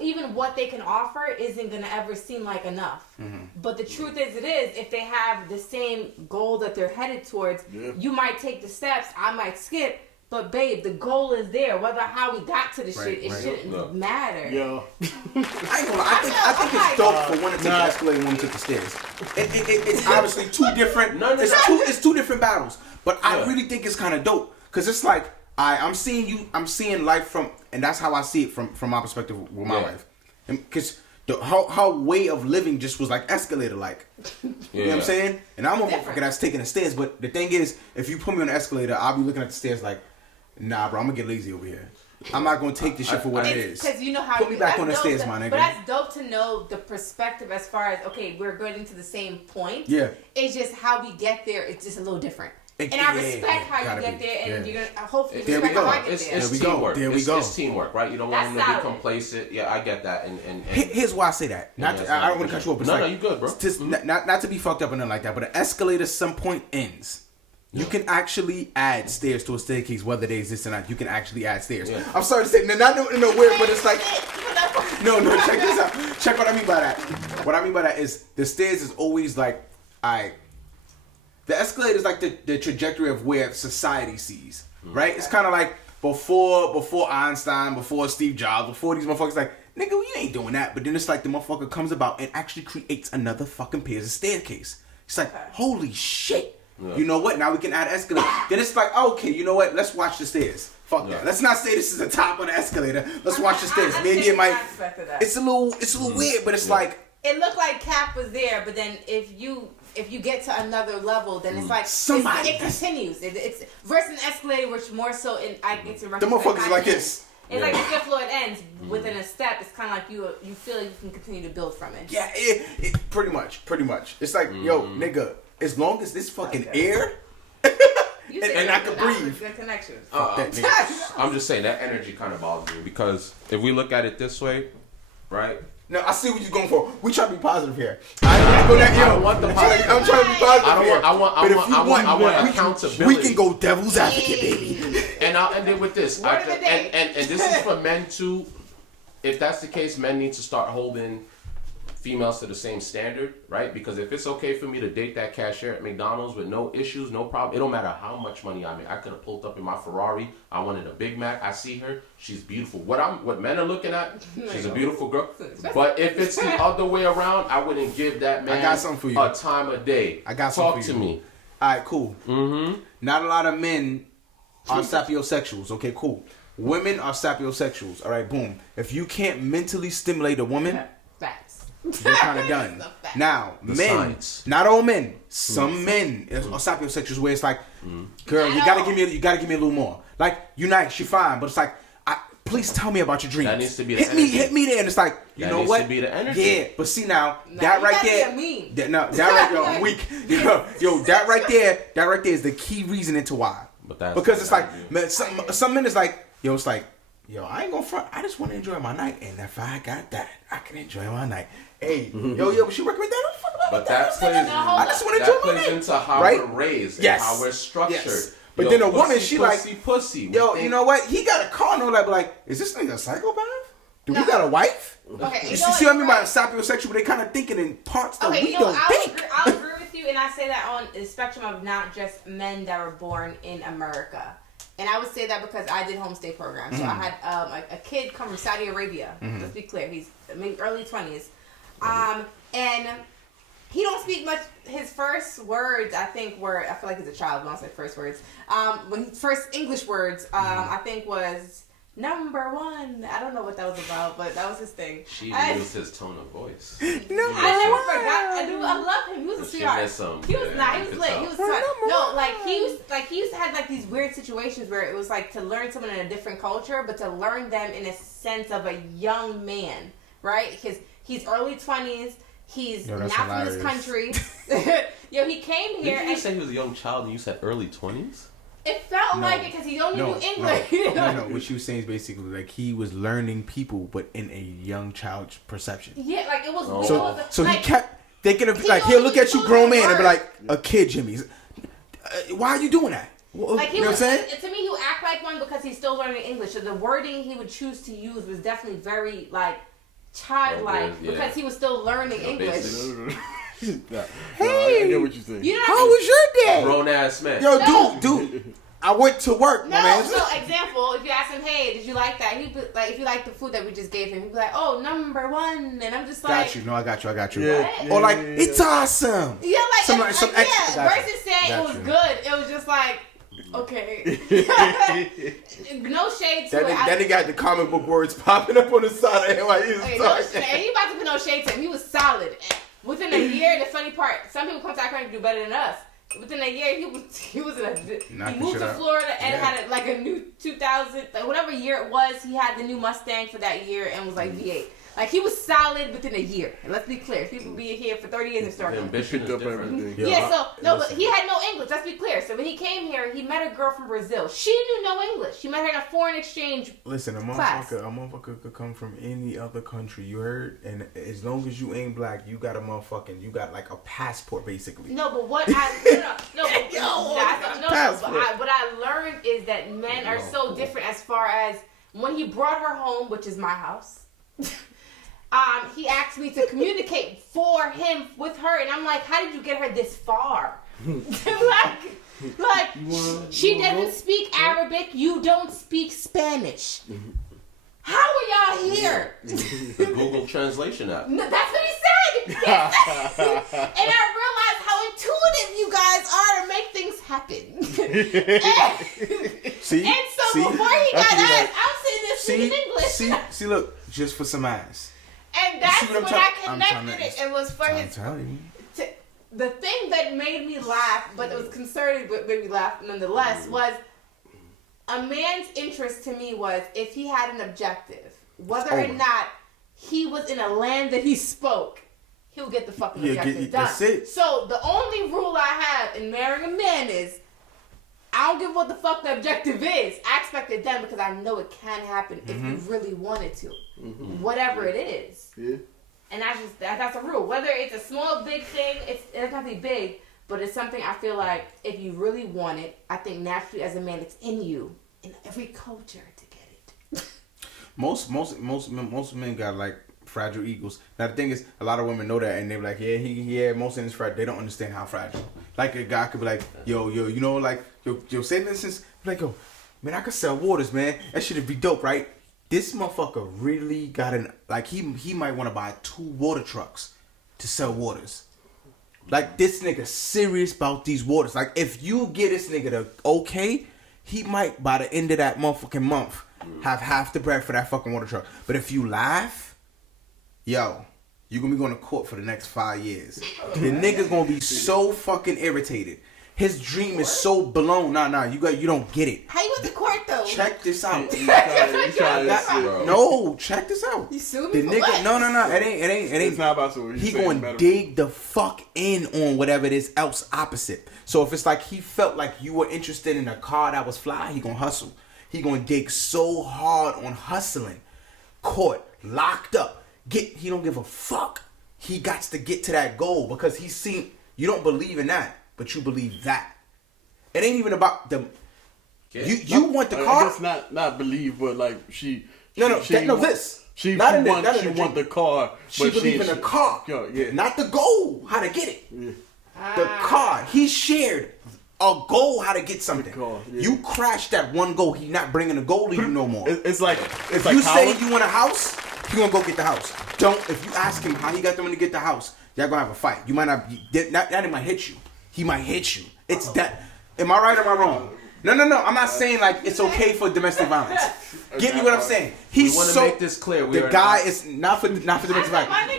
even what they can offer isn't going to ever seem like enough. Mm-hmm. But the truth is, if they have the same goal that they're headed towards, you might take the steps, I might skip, but babe, the goal is there. Whether how we got to the shit, it shouldn't matter. Yeah. I think it's dope for one to take the escalator and one to take the stairs. It's obviously two different. It's two different battles, but I really think it's kind of dope because it's like. I'm seeing life from, and that's how I see it from my perspective with my life, because her way of living just was like escalator like, you know what I'm saying? And I'm a motherfucker that's taking the stairs, but the thing is, if you put me on the escalator, I'll be looking at the stairs like, nah, bro, I'm gonna get lazy over here. I'm not gonna take this shit for what it is. Because you know how Put me back on the stairs, my nigga. But that's dope to know the perspective as far as, okay, we're going to the same point. Yeah. It's just how we get there. It's just a little different. And I respect how you get there, and you're gonna hopefully respect how I get there. It's teamwork. It's teamwork, right? You don't want them to be complacent. Yeah, I get that. And here's why I say that. I don't want to cut you off, but no, you good, bro. Just not to be fucked up or nothing like that. But an escalator, some point ends. You can actually add stairs to a staircase, whether they exist or not. You can actually add stairs. Yeah. I'm sorry to say, not in a weird, but it's like, no, check this out. Check what I mean by that. What I mean by that is the stairs is always like, the escalator is like the trajectory of where society sees, right? It's kind of like before Einstein, before Steve Jobs, before these motherfuckers like, nigga, you ain't doing that. But then it's like the motherfucker comes about and actually creates another fucking pairs of staircase. It's like, holy shit. Yeah. You know what? Now we can add escalator. Then it's like, okay, you know what? Let's watch the stairs. Fuck that. Let's not say this is the top of the escalator. Let's watch the stairs. Maybe it might. It's a little weird, but it's like. It looked like Cap was there, but then if you get to another level, then it's like it continues. It's versus an escalator, which more so in it's a the motherfuckers like this. It's like the fifth floor, it ends within a step. It's kind of like you feel like you can continue to build from it. Yeah, it pretty much. It's like, yo, nigga, as long as this fucking air and I can breathe. Good connection. I'm just saying that energy kind of bothers me because if we look at it this way, right? No, I see what you're going for. We try to be positive here. I want the positive. I'm trying to be positive here. I want accountability. We can go devil's advocate, baby. And I'll end it with this. And this is for men too. If that's the case, men need to start holding females to the same standard, right? Because if it's okay for me to date that cashier at McDonald's with no issues, no problem, it don't matter how much money I make. I could have pulled up in my Ferrari. I wanted a Big Mac. I see her. She's beautiful. What men are looking at, she's a beautiful girl. But if it's the other way around, I wouldn't give that man a time of day. I got something for you. Talk to me. All right, cool. Not a lot of men are sapiosexuals. Okay, cool. Women are sapiosexuals. All right, boom. If you can't mentally stimulate a woman, you're kind of done. Now, not all men. Some men are sapiosexuals where it's like, girl, you gotta give me a little more. Like, you nice, you're fine, but it's like, please tell me about your dreams. That needs to be the energy. Hit me there, and it's like, you know what? That needs to be the energy. Yeah, but see now, that right there, I'm weak. Yo, that right there is the key reason into why. Because it's like, man, some men is like, yo, it's like, yo, I ain't gonna front. I just want to enjoy my night, and if I got that, I can enjoy my night. Hey, yo, but she recommend that. But that plays. I just want to enjoy my night. That plays into how we're raised and how we're structured. Yes. But then a woman, she pussy. Yo, you know what? He got a car and all that. But like, is this nigga a psychopath? Do he got a wife? Okay, you see what I mean by sapiosexual? They kind of thinking in parts that we don't think. I'll agree with you, and I say that on the spectrum of not just men that were born in America. And I would say that because I did homestay programs. So I had a kid come from Saudi Arabia. Let's be clear. He's maybe early 20s. And he don't speak much. His first words, I think, were, I feel like he's a child when I say first words. When his first English words, I think was number one. I don't know what that was about, but that was his thing. She used his tone of voice. I never forgot. I love him. He was a sweetheart. He was not. He was lit. He was fun. No, he used to have like these weird situations where it was like to learn someone in a different culture, but to learn them in a sense of a young man, right? Because he's early 20s. He's not from this country. Yo, he came here. Did you say he was a young child and you said early 20s? It felt like it because he only knew English. No. What she was saying is basically like he was learning people, but in a young child's perception. Yeah, like it was. So he kept thinking of like he'll look at you, grown man, and be like, a kid, Jimmy. Why are you doing that? Like you know what I'm saying? To me, he would act like one because he's still learning English. So the wording he would choose to use was definitely very like childlike because he was still learning English. Hey, I get what you're saying. How was your day? Grown ass man. Yo, dude. I went to work, my man. So example, if you ask him, hey, did you like that? He'd be like, if you like the food that we just gave him, he'd be like, oh, number one. And I'm just like, got you. No, I got you. Yeah. Or like, it's awesome. Yeah, like some extra. Versus saying it was good, it was just like, okay. No shade to it. Then he got the comic book words popping up on the side of him while he was talking. And he about to put no shade to him. He was solid. Within a year, the funny part, some people come to our country do better than us. within a year, he was in a, he moved to out. Florida and had a new 2000, like whatever year it was, he had the new Mustang for that year and was like V8. Like, he was solid within a year. And let's be clear. People be here for 30 years and start. Ambition is different. But he had no English. Let's be clear. So when he came here, he met a girl from Brazil. She knew no English. She met her in a foreign exchange Listen, a motherfucker could come from any other country, you heard? And as long as you ain't black, you got like a passport, basically. No, but what I what I learned is that men are so different as far as when he brought her home, which is my house. He asked me to communicate for him with her, and I'm like, how did you get her this far? She doesn't speak Arabic. You don't speak Spanish. How are y'all here? The Google Translation app. No, that's what he said. And I realized how intuitive you guys are to make things happen. Before he got us, I'm sitting there speaking English. See, look, just for some ass. And that's when I connected it. It was for his. Telling you. The thing that made me laugh, but it was concerning, but made me laugh nonetheless, was a man's interest to me was if he had an objective, whether or not he was in a land that he spoke, he'll get the fucking objective done. That's it. So the only rule I have in marrying a man is I don't give what the fuck the objective is. I expect it done because I know it can happen if you really wanted to. Whatever it is. Yeah. And that's a rule. Whether it's a small, big thing, it doesn't have to be big, but it's something I feel like if you really want it, I think naturally as a man, it's in you, in every culture to get it. Most men got like fragile egos. Now the thing is, a lot of women know that, and they're like, most of it's fragile. They don't understand how fragile. Like a guy could be like, yo, you know, like, yo, say for instance, like, yo, man, I could sell waters, man. That shit'd be dope, right? This motherfucker really got he might want to buy 2 water trucks to sell waters. Like, this nigga serious about these waters. Like, if you get this nigga the okay, he might by the end of that motherfucking month have half the bread for that fucking water truck. But if you laugh, yo, you're gonna be going to court for the next 5 years. The nigga gonna be so fucking irritated. His dream is so blown. Nah, you don't get it. How you went to court though? Check this out. Check this out. You sued the me for nigga, what? no. It ain't. It's not about what he gonna dig the fuck in on whatever it is else opposite. So if it's like he felt like you were interested in a car that was fly, he gonna hustle. He gonna dig so hard on hustling. Caught, locked up. He don't give a fuck. He got to get to that goal because he seen you don't believe in that. But you believe that. It ain't even about the. You want the car? I guess not believe, but like she. She want the car. She believe in the car. Yeah. Not the goal. How to get it. Yeah. The car. He shared a goal how to get something. You crashed that one goal. He not bringing the goal to you no more. It's like if you say you want a house, he gonna go get the house. If you ask him how he got the money to get the house, y'all gonna have a fight. You might not. That might hit you. He might hit you. It's that. Am I right or am I wrong? No. I'm not saying like it's okay for domestic violence. Get me what I'm saying. He's so. Make this clear. The guy is not for domestic violence,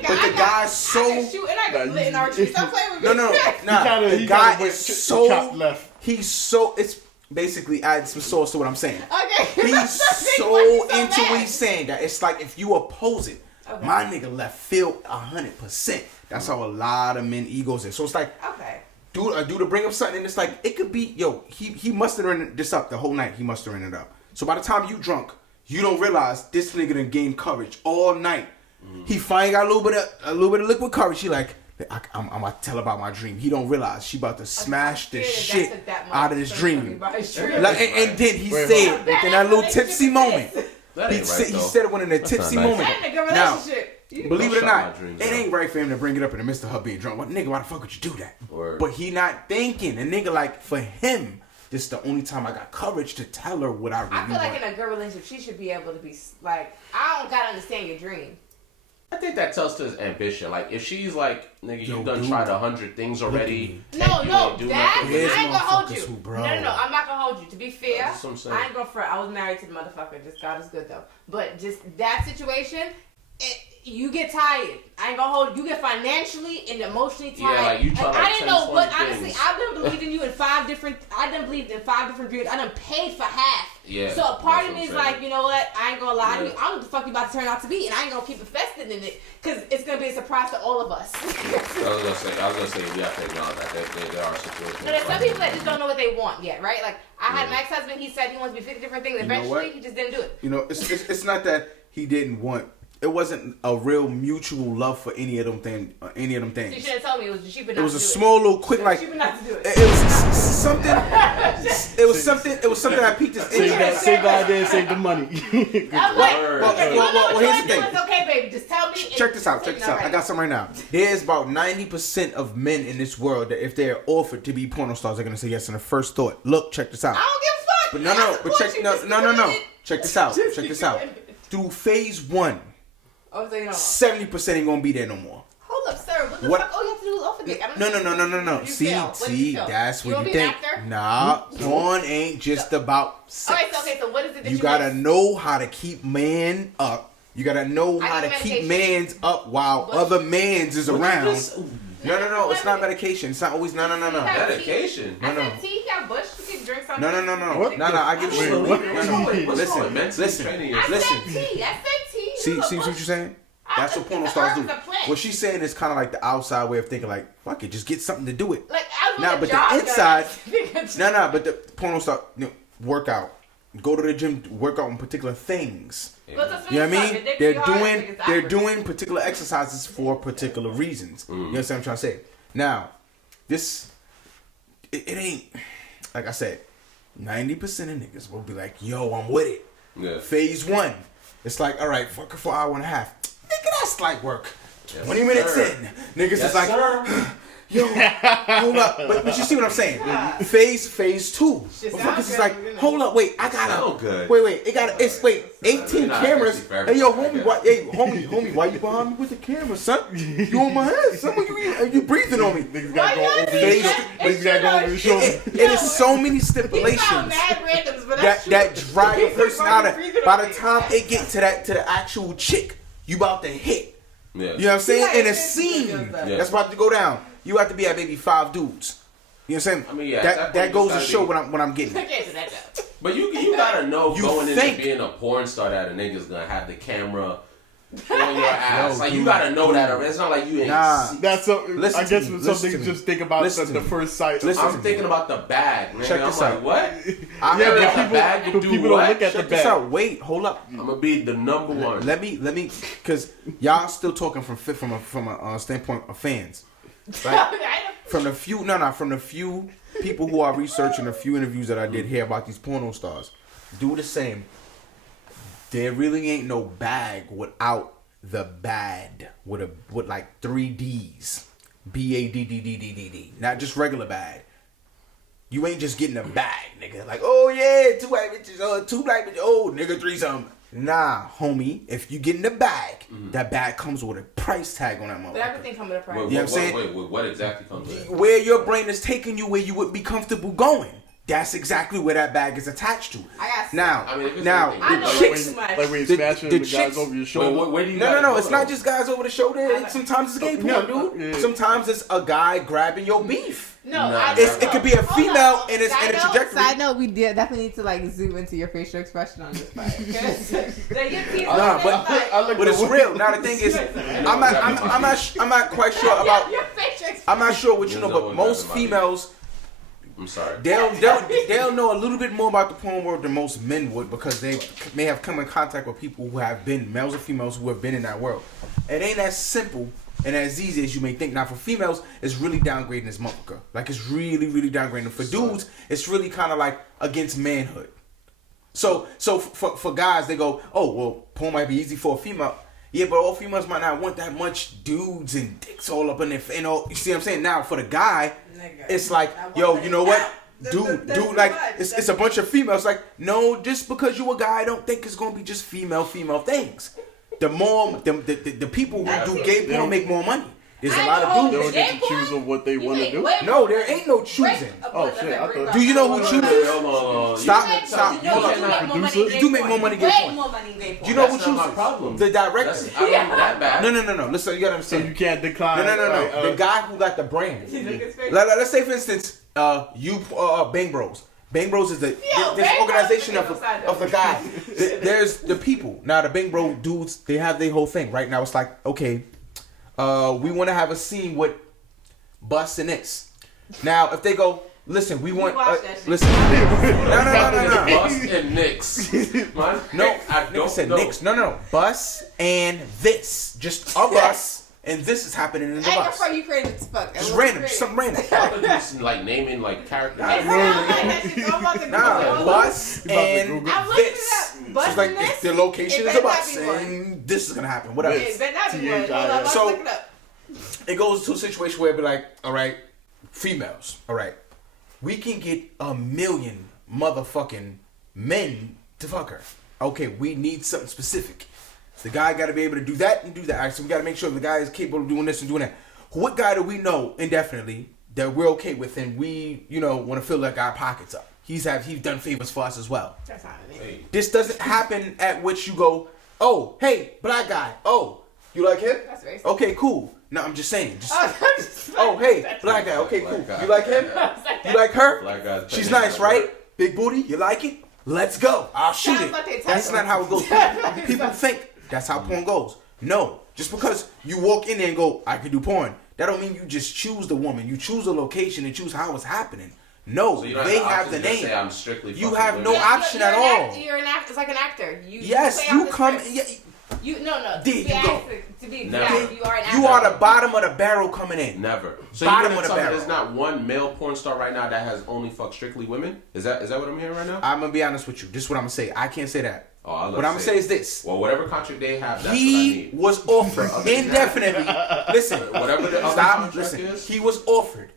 but the guy's so. The guy is so. He's so. It's basically add some sauce to what I'm saying. Okay. He's so into what he's saying that it's like if you oppose it, my nigga left field 100%. That's how a lot of men egos is. So it's like. Okay. Dude to bring up something and it's like it could be he mustered this up the whole night. He mustering it up. So by the time you drunk, you don't realize this nigga done gained courage all night. He finally got a little bit of liquid courage. He like I'm about to tell about my dream. He don't realize she about to smash the shit out of this dream. And then he said in that little tipsy moment. He said it when in a tipsy moment. Now, believe it or not, it ain't right for him to bring it up in the midst of her being drunk. What nigga, why the fuck would you do that? Word. But he not thinking. A nigga like, for him, this is the only time I got courage to tell her what I really want. I feel like in a good relationship, she should be able to be like, I don't gotta understand your dream. I think that tells to his ambition. Like, if she's like, nigga, you done tried 100 things already. No, that, I ain't gonna hold you. No, I'm not gonna hold you. To be fair, That's what I'm saying. I ain't gonna front. I was married to the motherfucker. Just God is good though. But just that situation, you get tired. I ain't gonna hold you. Get financially and emotionally tired. Yeah, like you try to I didn't know what. 20 Honestly, things. I've been believing you in 5 different. I done believed in 5 different dreams. I done paid for half. Yeah. So a part of that's me is what I'm like, you know what? I ain't gonna lie to Yeah. you. I don't know what the fuck you about to turn out to be, and I ain't gonna keep investing in it because it's gonna be a surprise to all of us. I was gonna say, we have to acknowledge that there are situations. But there's some people that just don't know what they want yet, right? Like I had Yeah. my ex-husband. He said he wants to be 50 different things. You know Eventually, what? he just didn't do it. You know, it's not that he didn't want. It wasn't a real mutual love for any of them things. You should have told me it was cheaper not It was to a do small little quick like. Cheaper not to do it. It was something. It was something. It was something that piqued his interest. Save the idea, save the money. I'm like, Word. Well, here's the thing. It's okay, baby. Just tell me. Check this out. Check this out. I got something right now. There's about 90% of men in this world that if they're offered to be porno stars, they're gonna say yes in the first thought. Look, check this out. I don't give a fuck. But I no. support But check you. no. Just No. do it. Check this out. Check this out. Through phase 1, Oh, so you know. 70% ain't gonna be there no more. Hold up, sir. What the What- fuck? All you have to do is offer dick. I don't No. What do you feel? What do you See, feel? that's You what wanna you be an think. actor? Nah, porn ain't just about sex. Alright, so okay, so what is it that You you gotta miss? know how to keep man up. You gotta know I how to need keep medication. mans up while What? other mans is around. Ooh, No. It's not medication. It's not always. No. medication. I No. said tea, you got bush, you can drink something. No. What? I give a Wait, shit. what? Listen. I Listen. said tea. See what you're saying? That's what porno stars do. What she's saying is kind of like the outside way of thinking, like, fuck it, just get something to do it. Like, I was Nah, on but job the inside, done. but the porno star, work out, go to the gym, work out on particular things. You know what I mean? They're doing particular exercises for particular reasons. You understand what I'm trying to say? Now, this, it ain't, like I said, 90% of niggas will be like, yo, I'm with it. Yeah. Phase 1, it's like, all right, fuck it for an hour and a half. Nigga, that's light work. Yes, 20 minutes sir. in, niggas Yes, is like, sir. yo, hold up. But you see what I'm saying? Phase 2. Shit Motherfuckers sounds is good, like, you know. hold up, wait, I Sound gotta. good. Wait, it gotta. It's 18 Nah, cameras. actually fair. Hey, yo, I homie, guess. why? Hey, homie, why you behind me with the camera, son? You on my head, son? You breathing on me? Niggas gotta go Why over not? your It's shoulder. Niggas gotta go over your shoulder. It is so many You found stipulations mad randoms, but that's that true. drive a He's person fucking out of. breathing By on the me. time it get to the actual chick, you about to hit. Yeah. You know what I'm saying? Yeah, In a it's scene Yeah. that's about to go down, you have to be at maybe 5 dudes. You know what I'm saying? I mean, yeah, that definitely goes to gotta show be- what I'm getting. I at. can't do that though. But you gotta know You going think. into being a porn star that a nigga's gonna have the camera on your ass. Yo, Like dude, you gotta know that already. It's not like you ain't. Nah. see- That's so. Listen I to guess me, some listen to niggas me. just think about Listen the to me. first sight. Listen. I'm thinking about the bag, man. Check I'm this like, out. what? I Yeah, heard the but bag to people, do people what? don't look at the Check this bag. out. Wait, hold up. I'm gonna be the number one. Let me, because y'all still talking from a standpoint of fans, right? From the few people who are researching, a few interviews that I did hear about these porno stars, do the same. There really ain't no bag without the bad with like 3 D's, BADDDDD, not just regular bad. You ain't just getting a bag, nigga. Like, oh yeah, 2 white bitches, 2 black bitches, oh nigga, 3 something. Nah, homie, if you get in the bag, that bag comes with a price tag on that But motherfucker. everything comes with a price. Wait, You know what I'm saying? Wait, what exactly comes with it? Where your brain is taking you, where you would be comfortable going. That's exactly where that bag is attached to. I got Now, I mean, if it's now, anything- I know the way chicks. too much. Like when you The- smashing the the guys chicks- over your Wait, shoulder. where do you gotta No, go, it's not though? just guys over the shoulder. Sometimes it's gay porn, dude. Yeah. Sometimes it's a guy grabbing your beef. No, Nah, I it's- It could be a Hold female up. and it's Side in a note, trajectory. Side note, we definitely need to like zoom into your facial expression on this part. Nah, but it's real. Now the thing is, I'm not quite sure about. your facial expression. I'm not sure what you know, There's no but one most grabbing my females I'm sorry. they'll know a little bit more about the porn world than most men would because they may have come in contact with people who have been males or females who have been in that world. It ain't as simple and as easy as you may think. Now for females, it's really downgrading this motherfucker. Like it's really, really downgrading. For dudes, it's really kind of like against manhood. So for guys, they go, oh well, porn might be easy for a female. Yeah, but all females might not want that much dudes and dicks all up in their, you know. You see what I'm saying? Now for the guy, it's like, yo, you know what? Dude, like it's a bunch of females. Like, no, just because you a guy, I don't think it's gonna be just female things. The more the people who do gay porn make more money. There's a lot of They dudes. don't get to choose on what they want to do. No, there ain't no choosing. Oh, shit, I thought- Do you know who chooses? Hold on. Stop. You do make more money get Way points. more money than You know who That's not my chooses? problem. The director. I don't think that bad. No. Listen, you gotta So understand. you can't decline. No. The guy who got the brand. Let's say, for instance, Bang Bros. Bang Bros is this Bang organization Bros of the guy. There's the people. Now the Bang Bro dudes, they have their whole thing. Right now it's like, okay, we want to have a scene with Bus and X. Now if they go, listen, we want listen. No. Bus and Knicks. No, I nigga said Knicks. No. Bus and this. Just a bus. And this is happening in the bus. I you created as fuck. Just random. Something random. Just like naming like characters. Nah, bus and I'm looking this. it up. Bus She's like, and this? the location It is a better not bus, be one. and this is gonna happen. Whatever. It better not be one. THI. Hold on, let's So- look it up. It goes to a situation where it be like, all right, females, all right, we can get 1 million motherfucking men to fuck her. Okay, we need something specific. The guy got to be able to do that and do that. All right, so we got to make sure the guy is capable of doing this and doing that. What guy do we know indefinitely that we're okay with and we, want to fill like our pockets up? He's done favors for us as well. That's how it is. Hey, This doesn't happen at which you go, oh, hey, black guy. Oh, you like him? That's racist. Okay, cool. No, I'm just saying. Oh, Oh, hey, black guy. Okay, cool. Black guy. You like him? You like her? Black guys She's better nice, not right? work. Big booty. You like it? Let's go. I'll shoot Sounds it. like they That's type not how it goes. People think that's how porn goes. No, just because you walk in there and go, I can do porn, that don't mean you just choose the woman. You choose a location and choose how it's happening. No, So you don't they have have the the option to name. say I'm strictly You fucking have no women. option at all. You're an actor. It's like an actor. Yes, play out you the come. script. Yeah, No. There you go. To be Never. exact, you are an actor. you are the bottom of the barrel coming in. Never. So Bottom you're of the gonna tell me barrel. there's not one male porn star right now that has only fucked strictly women? Is that what I'm hearing right now? I'm gonna be honest with you. This is what I'm gonna say. I can't say that. Oh, I love What I'm gonna say is this. Well, whatever contract they have, that's what I He need. was offered indefinitely. Listen, Whatever the other stop. contract Listen, is. he was offered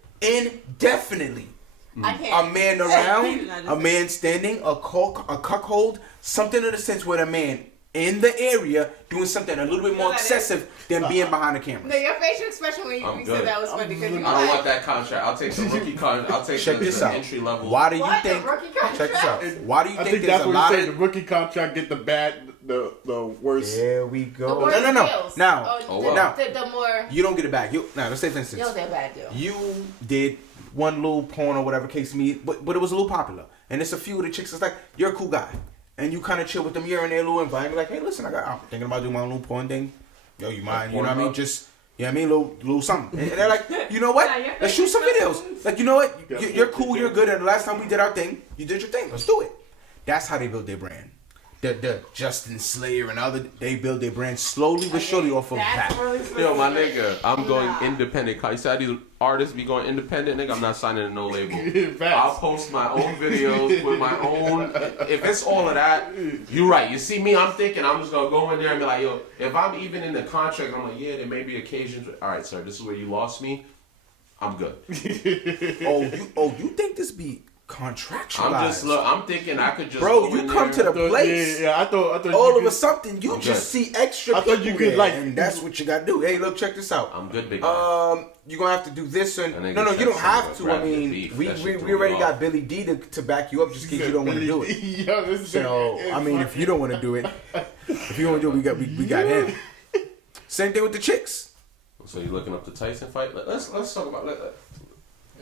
indefinitely. I can't. A man around, a man standing, a cuckold, something in the sense with a man in the area doing something a little bit more excessive than being behind the camera. No, your facial expression when you I'm said good. that was funny because you I don't want that contract. I'll take the rookie contract. I'll take Check this the out. entry level. Why do you What? The think? rookie Check this out. contract? Why do you I think think there's that's a what lot you say. The of? rookie contract get the bad, the worst. There we go. The worse No. deals. Now, well. now The more you don't get it back. Now let's say for instance, deals, they're bad deal. you did one little porn or whatever case me, but it was a little popular, and it's a few of the chicks that's like, you're a cool guy, and you kind of chill with them. You're in their little environment, like, hey, listen, I'm thinking about doing my little porn thing. Yo, you mind? You know what I mean? Just, you know what I mean? Little something. And they're like, you know what? Let's shoot some videos. Like, you know what? You're cool. You're good. And the last time we did our thing, you did your thing. Let's do it. That's how they build their brand. The Justin Slayer and other, they build their brand slowly but surely off of that. Yo, my nigga, I'm going independent. You see how these artists be going independent, nigga? I'm not signing to no label. I'll post my own videos with my own. If it's all of that, you're right. You see me, I'm thinking I'm just gonna go in there and be like, yo, if I'm even in the contract, I'm like, yeah, there may be occasions. All right, sir, this is where you lost me. I'm good. You think this be contractualized? I'm thinking I could just. Bro, go you in come there. to the place. Yeah, I thought All you of a sudden, you I'm just good. see extra I people thought you could, there, like- and that's what you got to do. Hey, look, check this out. I'm good, big guy. You're gonna have to do this and And they no, get you don't that have shit to. with I mean, rapping beef. we That shit threw me already off. got Billy D to back you up just in case you don't want to do it. Yo, this So I mean, if you don't want to do it, if you want to do it, we got him. Same thing with the chicks. So you looking up the Tyson fight? Let's talk about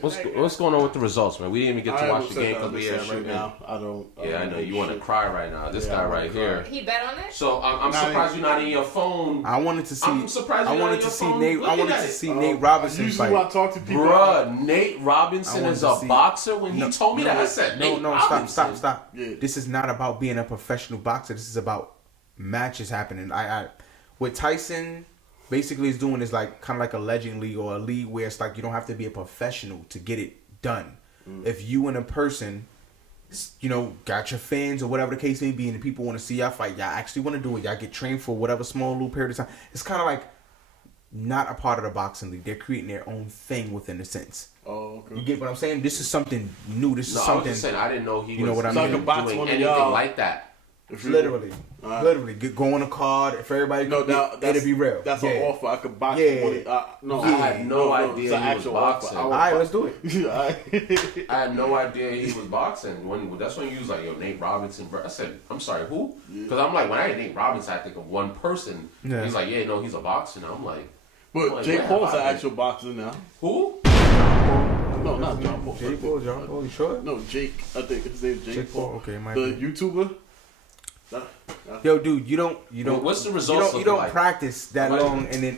what's going on with the results, man. We didn't even get to watch the game because we had right shooting. now. I don't. Yeah, I know you want to cry right now. This guy I right wanna here. He bet on it? So I'm Nah, surprised you're not in your phone, I wanted to see. I'm surprised I you're not wanted on to your see phone Nate. I looking wanted at to it. see Nate Robinson Usually fight. when I talk to people, bruh. Nate Robinson I is wanted a to see- boxer. When he told me that, I said, Nate Robinson. Stop. Yeah. This is not about being a professional boxer. This is about matches happening. What Tyson basically is doing is like kind of like a legend league or a league where it's like you don't have to be a professional to get it done. If you and a person, got your fans or whatever the case may be, and the people want to see y'all fight, y'all actually want to do it. Y'all get trained for whatever small little period of time. It's kind of like not a part of the boxing league. They're creating their own thing within a sense. Oh, okay. You get what I'm saying? This is something new. This is No, I was something. just saying I didn't know he You know was what I mean? doing Like a box one of anything y'all. like that. Literally. Go on a card. If everybody it'll be real. That's an offer. I could box no. I had no idea he was boxing. All right, let's do it. I had no idea he was boxing. That's when you was like, yo, Nate Robinson, bro. I said, I'm sorry, who? Because I'm like, when I hear Nate Robinson, I think of one person. Yeah. He's like, yeah, no, he's a boxer. And I'm like, but Jake Paul's an actual boxer now. Who? No, not John Paul. Jake Paul, John Paul, you sure? No, Jake. I think his name's Jake Paul. Okay, the YouTuber. Yo, dude, you don't. What's the results? You don't practice that long, and then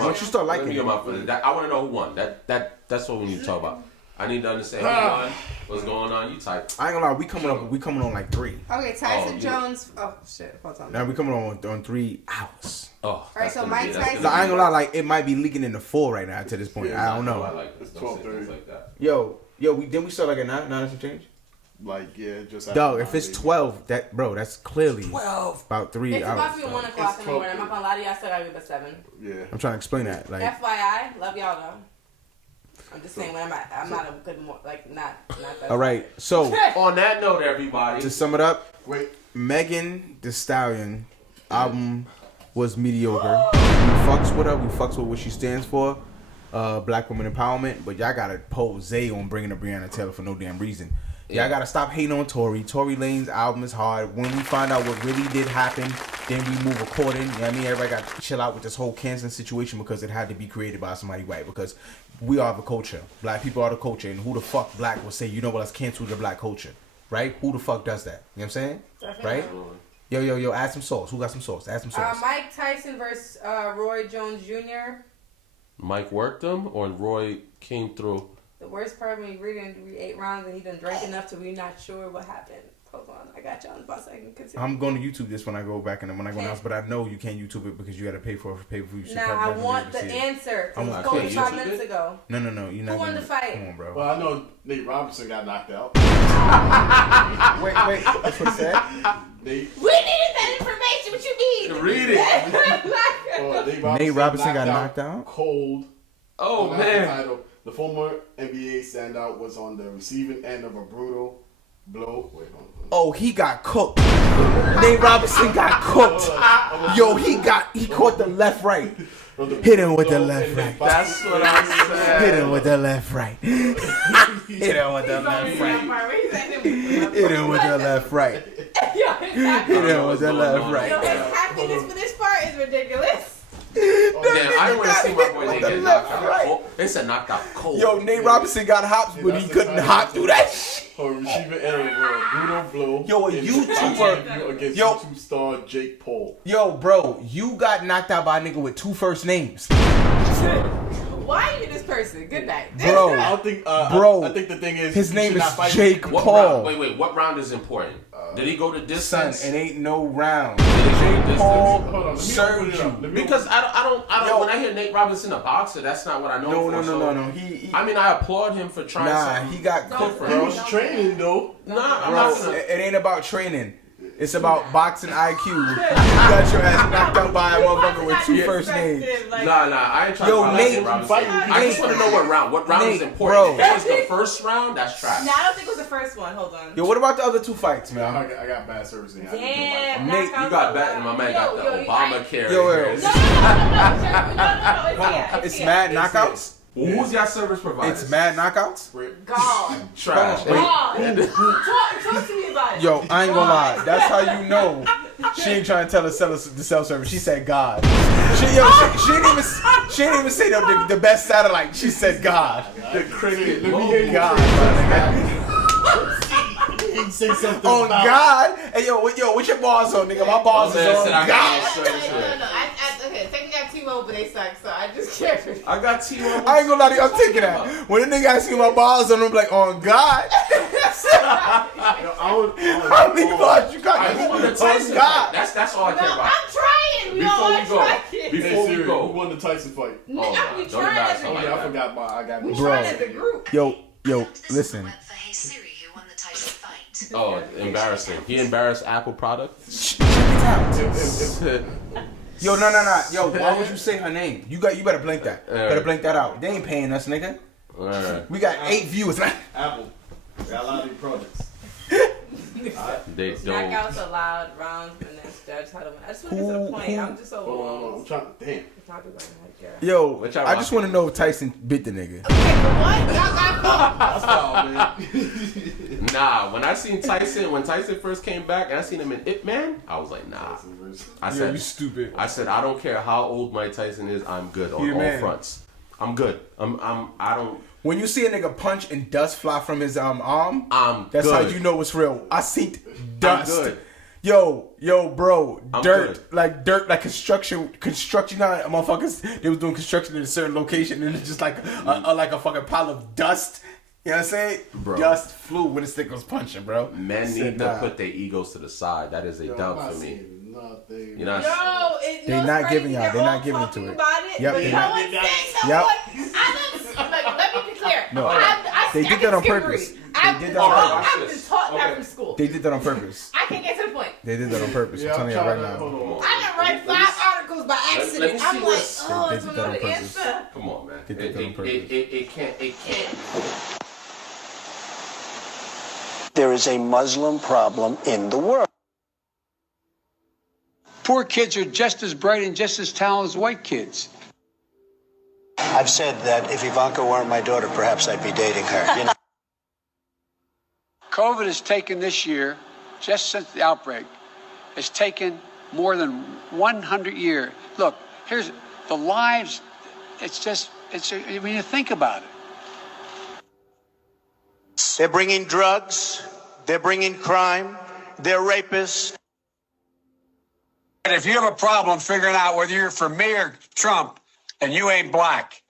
once you start liking it, I want to know who won. That's what we need to talk about. I need to understand who won. What's going on? You type. I ain't gonna lie, we coming on like 3. Okay, Tyson Jones. Oh shit, hold on. Now we coming on 3 hours. All right, so Mike Tyson. I ain't gonna lie, like it might be leaking into 4 right now to this point. I don't know. It's 12:30 like that. Yo, we start like at 9 and some change. Like just. Dog, if it's 12, that's clearly 12. About 3 it's hours. It's about to be 1 o'clock in the morning. I'm not gonna lie to you. I still gotta be at 7. Yeah. I'm trying to explain that. Like FYI, love y'all though. I'm just saying when I'm not a good not that. All right, so on that note, everybody, to sum it up, Megan Thee Stallion album was mediocre. We fucks with her. We fucks with what she stands for. Black woman empowerment. But y'all gotta pose Zay on bringing up Breonna Taylor for no damn reason. Y'all gotta stop hating on Tory. Tory Lane's album is hard. When we find out what really did happen, then we move according. You know what I mean? Everybody got to chill out with this whole canceling situation because it had to be created by somebody white. Because we are the culture. Black people are the culture. And who the fuck black will say, you know what, let's cancel the black culture. Right? Who the fuck does that? You know what I'm saying? Right? Yo, add some sauce. Who got some sauce? Add some sauce. Mike Tyson versus Roy Jones Jr. Mike worked him or Roy came through? The worst part when we 8 rounds and he done drank enough to we're not sure what happened. Hold on, I got you on the bus. I can continue. I'm going to YouTube this when I go back and when I go in the house, but I know you can't YouTube it because you got to pay for pay-per-view. Nah, I want the answer. It was 45 minutes ago. No. You're not. Who won the fight? Come on, bro. Well, I know Nate Robinson got knocked out. wait. That's what it said? We needed that information. What you need? Read it. Nate Robinson got knocked out? Cold. Oh, man. The former NBA standout was on the receiving end of a brutal blow. Wait, hold on. Oh, he got cooked. Nate Robinson got cooked. Yo, he caught the left right. Hit him with the left right. That's what I said. Hit him with the left right. Hit him with the left right. Hit him with the left right. Hit him with the left right. Yo, his happiness for this part is ridiculous. Damn, I didn't want to see my boy Nate get knocked out. Right. They said knocked out cold. Yo, Nate Robinson got hops, but he couldn't hop through that shit. Or receiver error, brutal blow. Yo, a YouTuber against YouTube star Jake Paul. Yo, bro, you got knocked out by a nigga with 2 first names. Why are you this person? Good night, bro. I don't think. Bro, I think the thing is his name is Jake Paul. Wait. What round is important? Did he go to distance? Son, it ain't no round. Jake Paul served you. Because I don't. Yo, when I hear Nate Robinson a boxer, that's not what I know. No. I applaud him for trying. Nah, he got cooked. He was training though. It ain't about training. It's about boxing IQ. You got your ass knocked out by a motherfucker with 2 first names. Nah, I ain't trying to Nate, I just want to know what round. What round is important? If it was the first round, that's trash. No, I don't think it was the first one. Hold on. Yo, what about the other 2 fights, man? I got bad servicing. Damn, Nate, you got bad. My man got the Obamacare. No. It's mad knockouts. Who's your service provider? It's mad knockouts. God. Trash. God. Talk to me about it. Yo, I ain't gonna lie. That's how you know she ain't trying to tell us the self-service. She said God. She didn't even say the best satellite. She said God. The cricket. God. He say something on about God. Hey, yo, what's your bars on, nigga? My bars is on God. No. Okay, technically I have T-Mobile, but they suck, so I just can't. I got T-Mobile. I ain't gonna lie to you, I'm taking that. When the nigga asks me my bars on, I'm like, on God. How many bars you got? On God. That's all I care about. I'm trying. Before we go. Who won the Tyson fight? We trying as a group. I forgot. I got. We trying as a group. Yo, listen. Oh, embarrassing. He embarrassed Apple products? Yo, no. Yo, why would you say her name? You better blink that. Better blink that out. They ain't paying us, nigga. We got 8 viewers. Apple. We got a lot of these products. They don't. Knockouts allowed, rounds, and then judge how to win. I just want to get to the point. I'm just so Hold on, I'm trying. Damn. Yo, What y'all I just watching? want to know if Tyson bit the nigga. Okay, for what? Y'all got Nah, when Tyson first came back and I seen him in Ip Man, I was like, nah. I Yo, said, you stupid. I said, I don't care how old Mike Tyson is, I'm good on He the all man. fronts. I'm good. I don't. When you see a nigga punch and dust fly from his arm, I'm that's good. how you know it's real. I seen dust. I'm good. Yo, bro, I'm dirt, good. like construction. You know, how motherfuckers they was doing construction in a certain location, and it's just like a fucking pile of dust. You know what I'm saying? Bro. Dust flew when this nigga was punching, bro. Men Said, need to nah. put their egos to the side. That is a dub for me. Nothing. You know, They not giving y'all. They're not giving it to it. Yep, But they no not- one's saying no Yep. one. Let me be clear. No. I They did that on purpose. I've They been did that on taught purpose. that Okay. from school. They did that on purpose. I can't get to the point. They did that on purpose. I'm telling you right now. I didn't write 5 articles by let me accident. see I'm like, what's- oh, They it's did that on another purpose. answer. come on, man. They did that on purpose. It can't. There is a Muslim problem in the world. Poor kids are just as bright and just as talented as white kids. I've said that if Ivanka weren't my daughter, perhaps I'd be dating her. You know? COVID has taken this year, just since the outbreak, has taken more than 100 years. Look, here's the lives. When you think about it. They're bringing drugs. They're bringing crime. They're rapists. And if you have a problem figuring out whether you're for me or Trump, and you ain't black.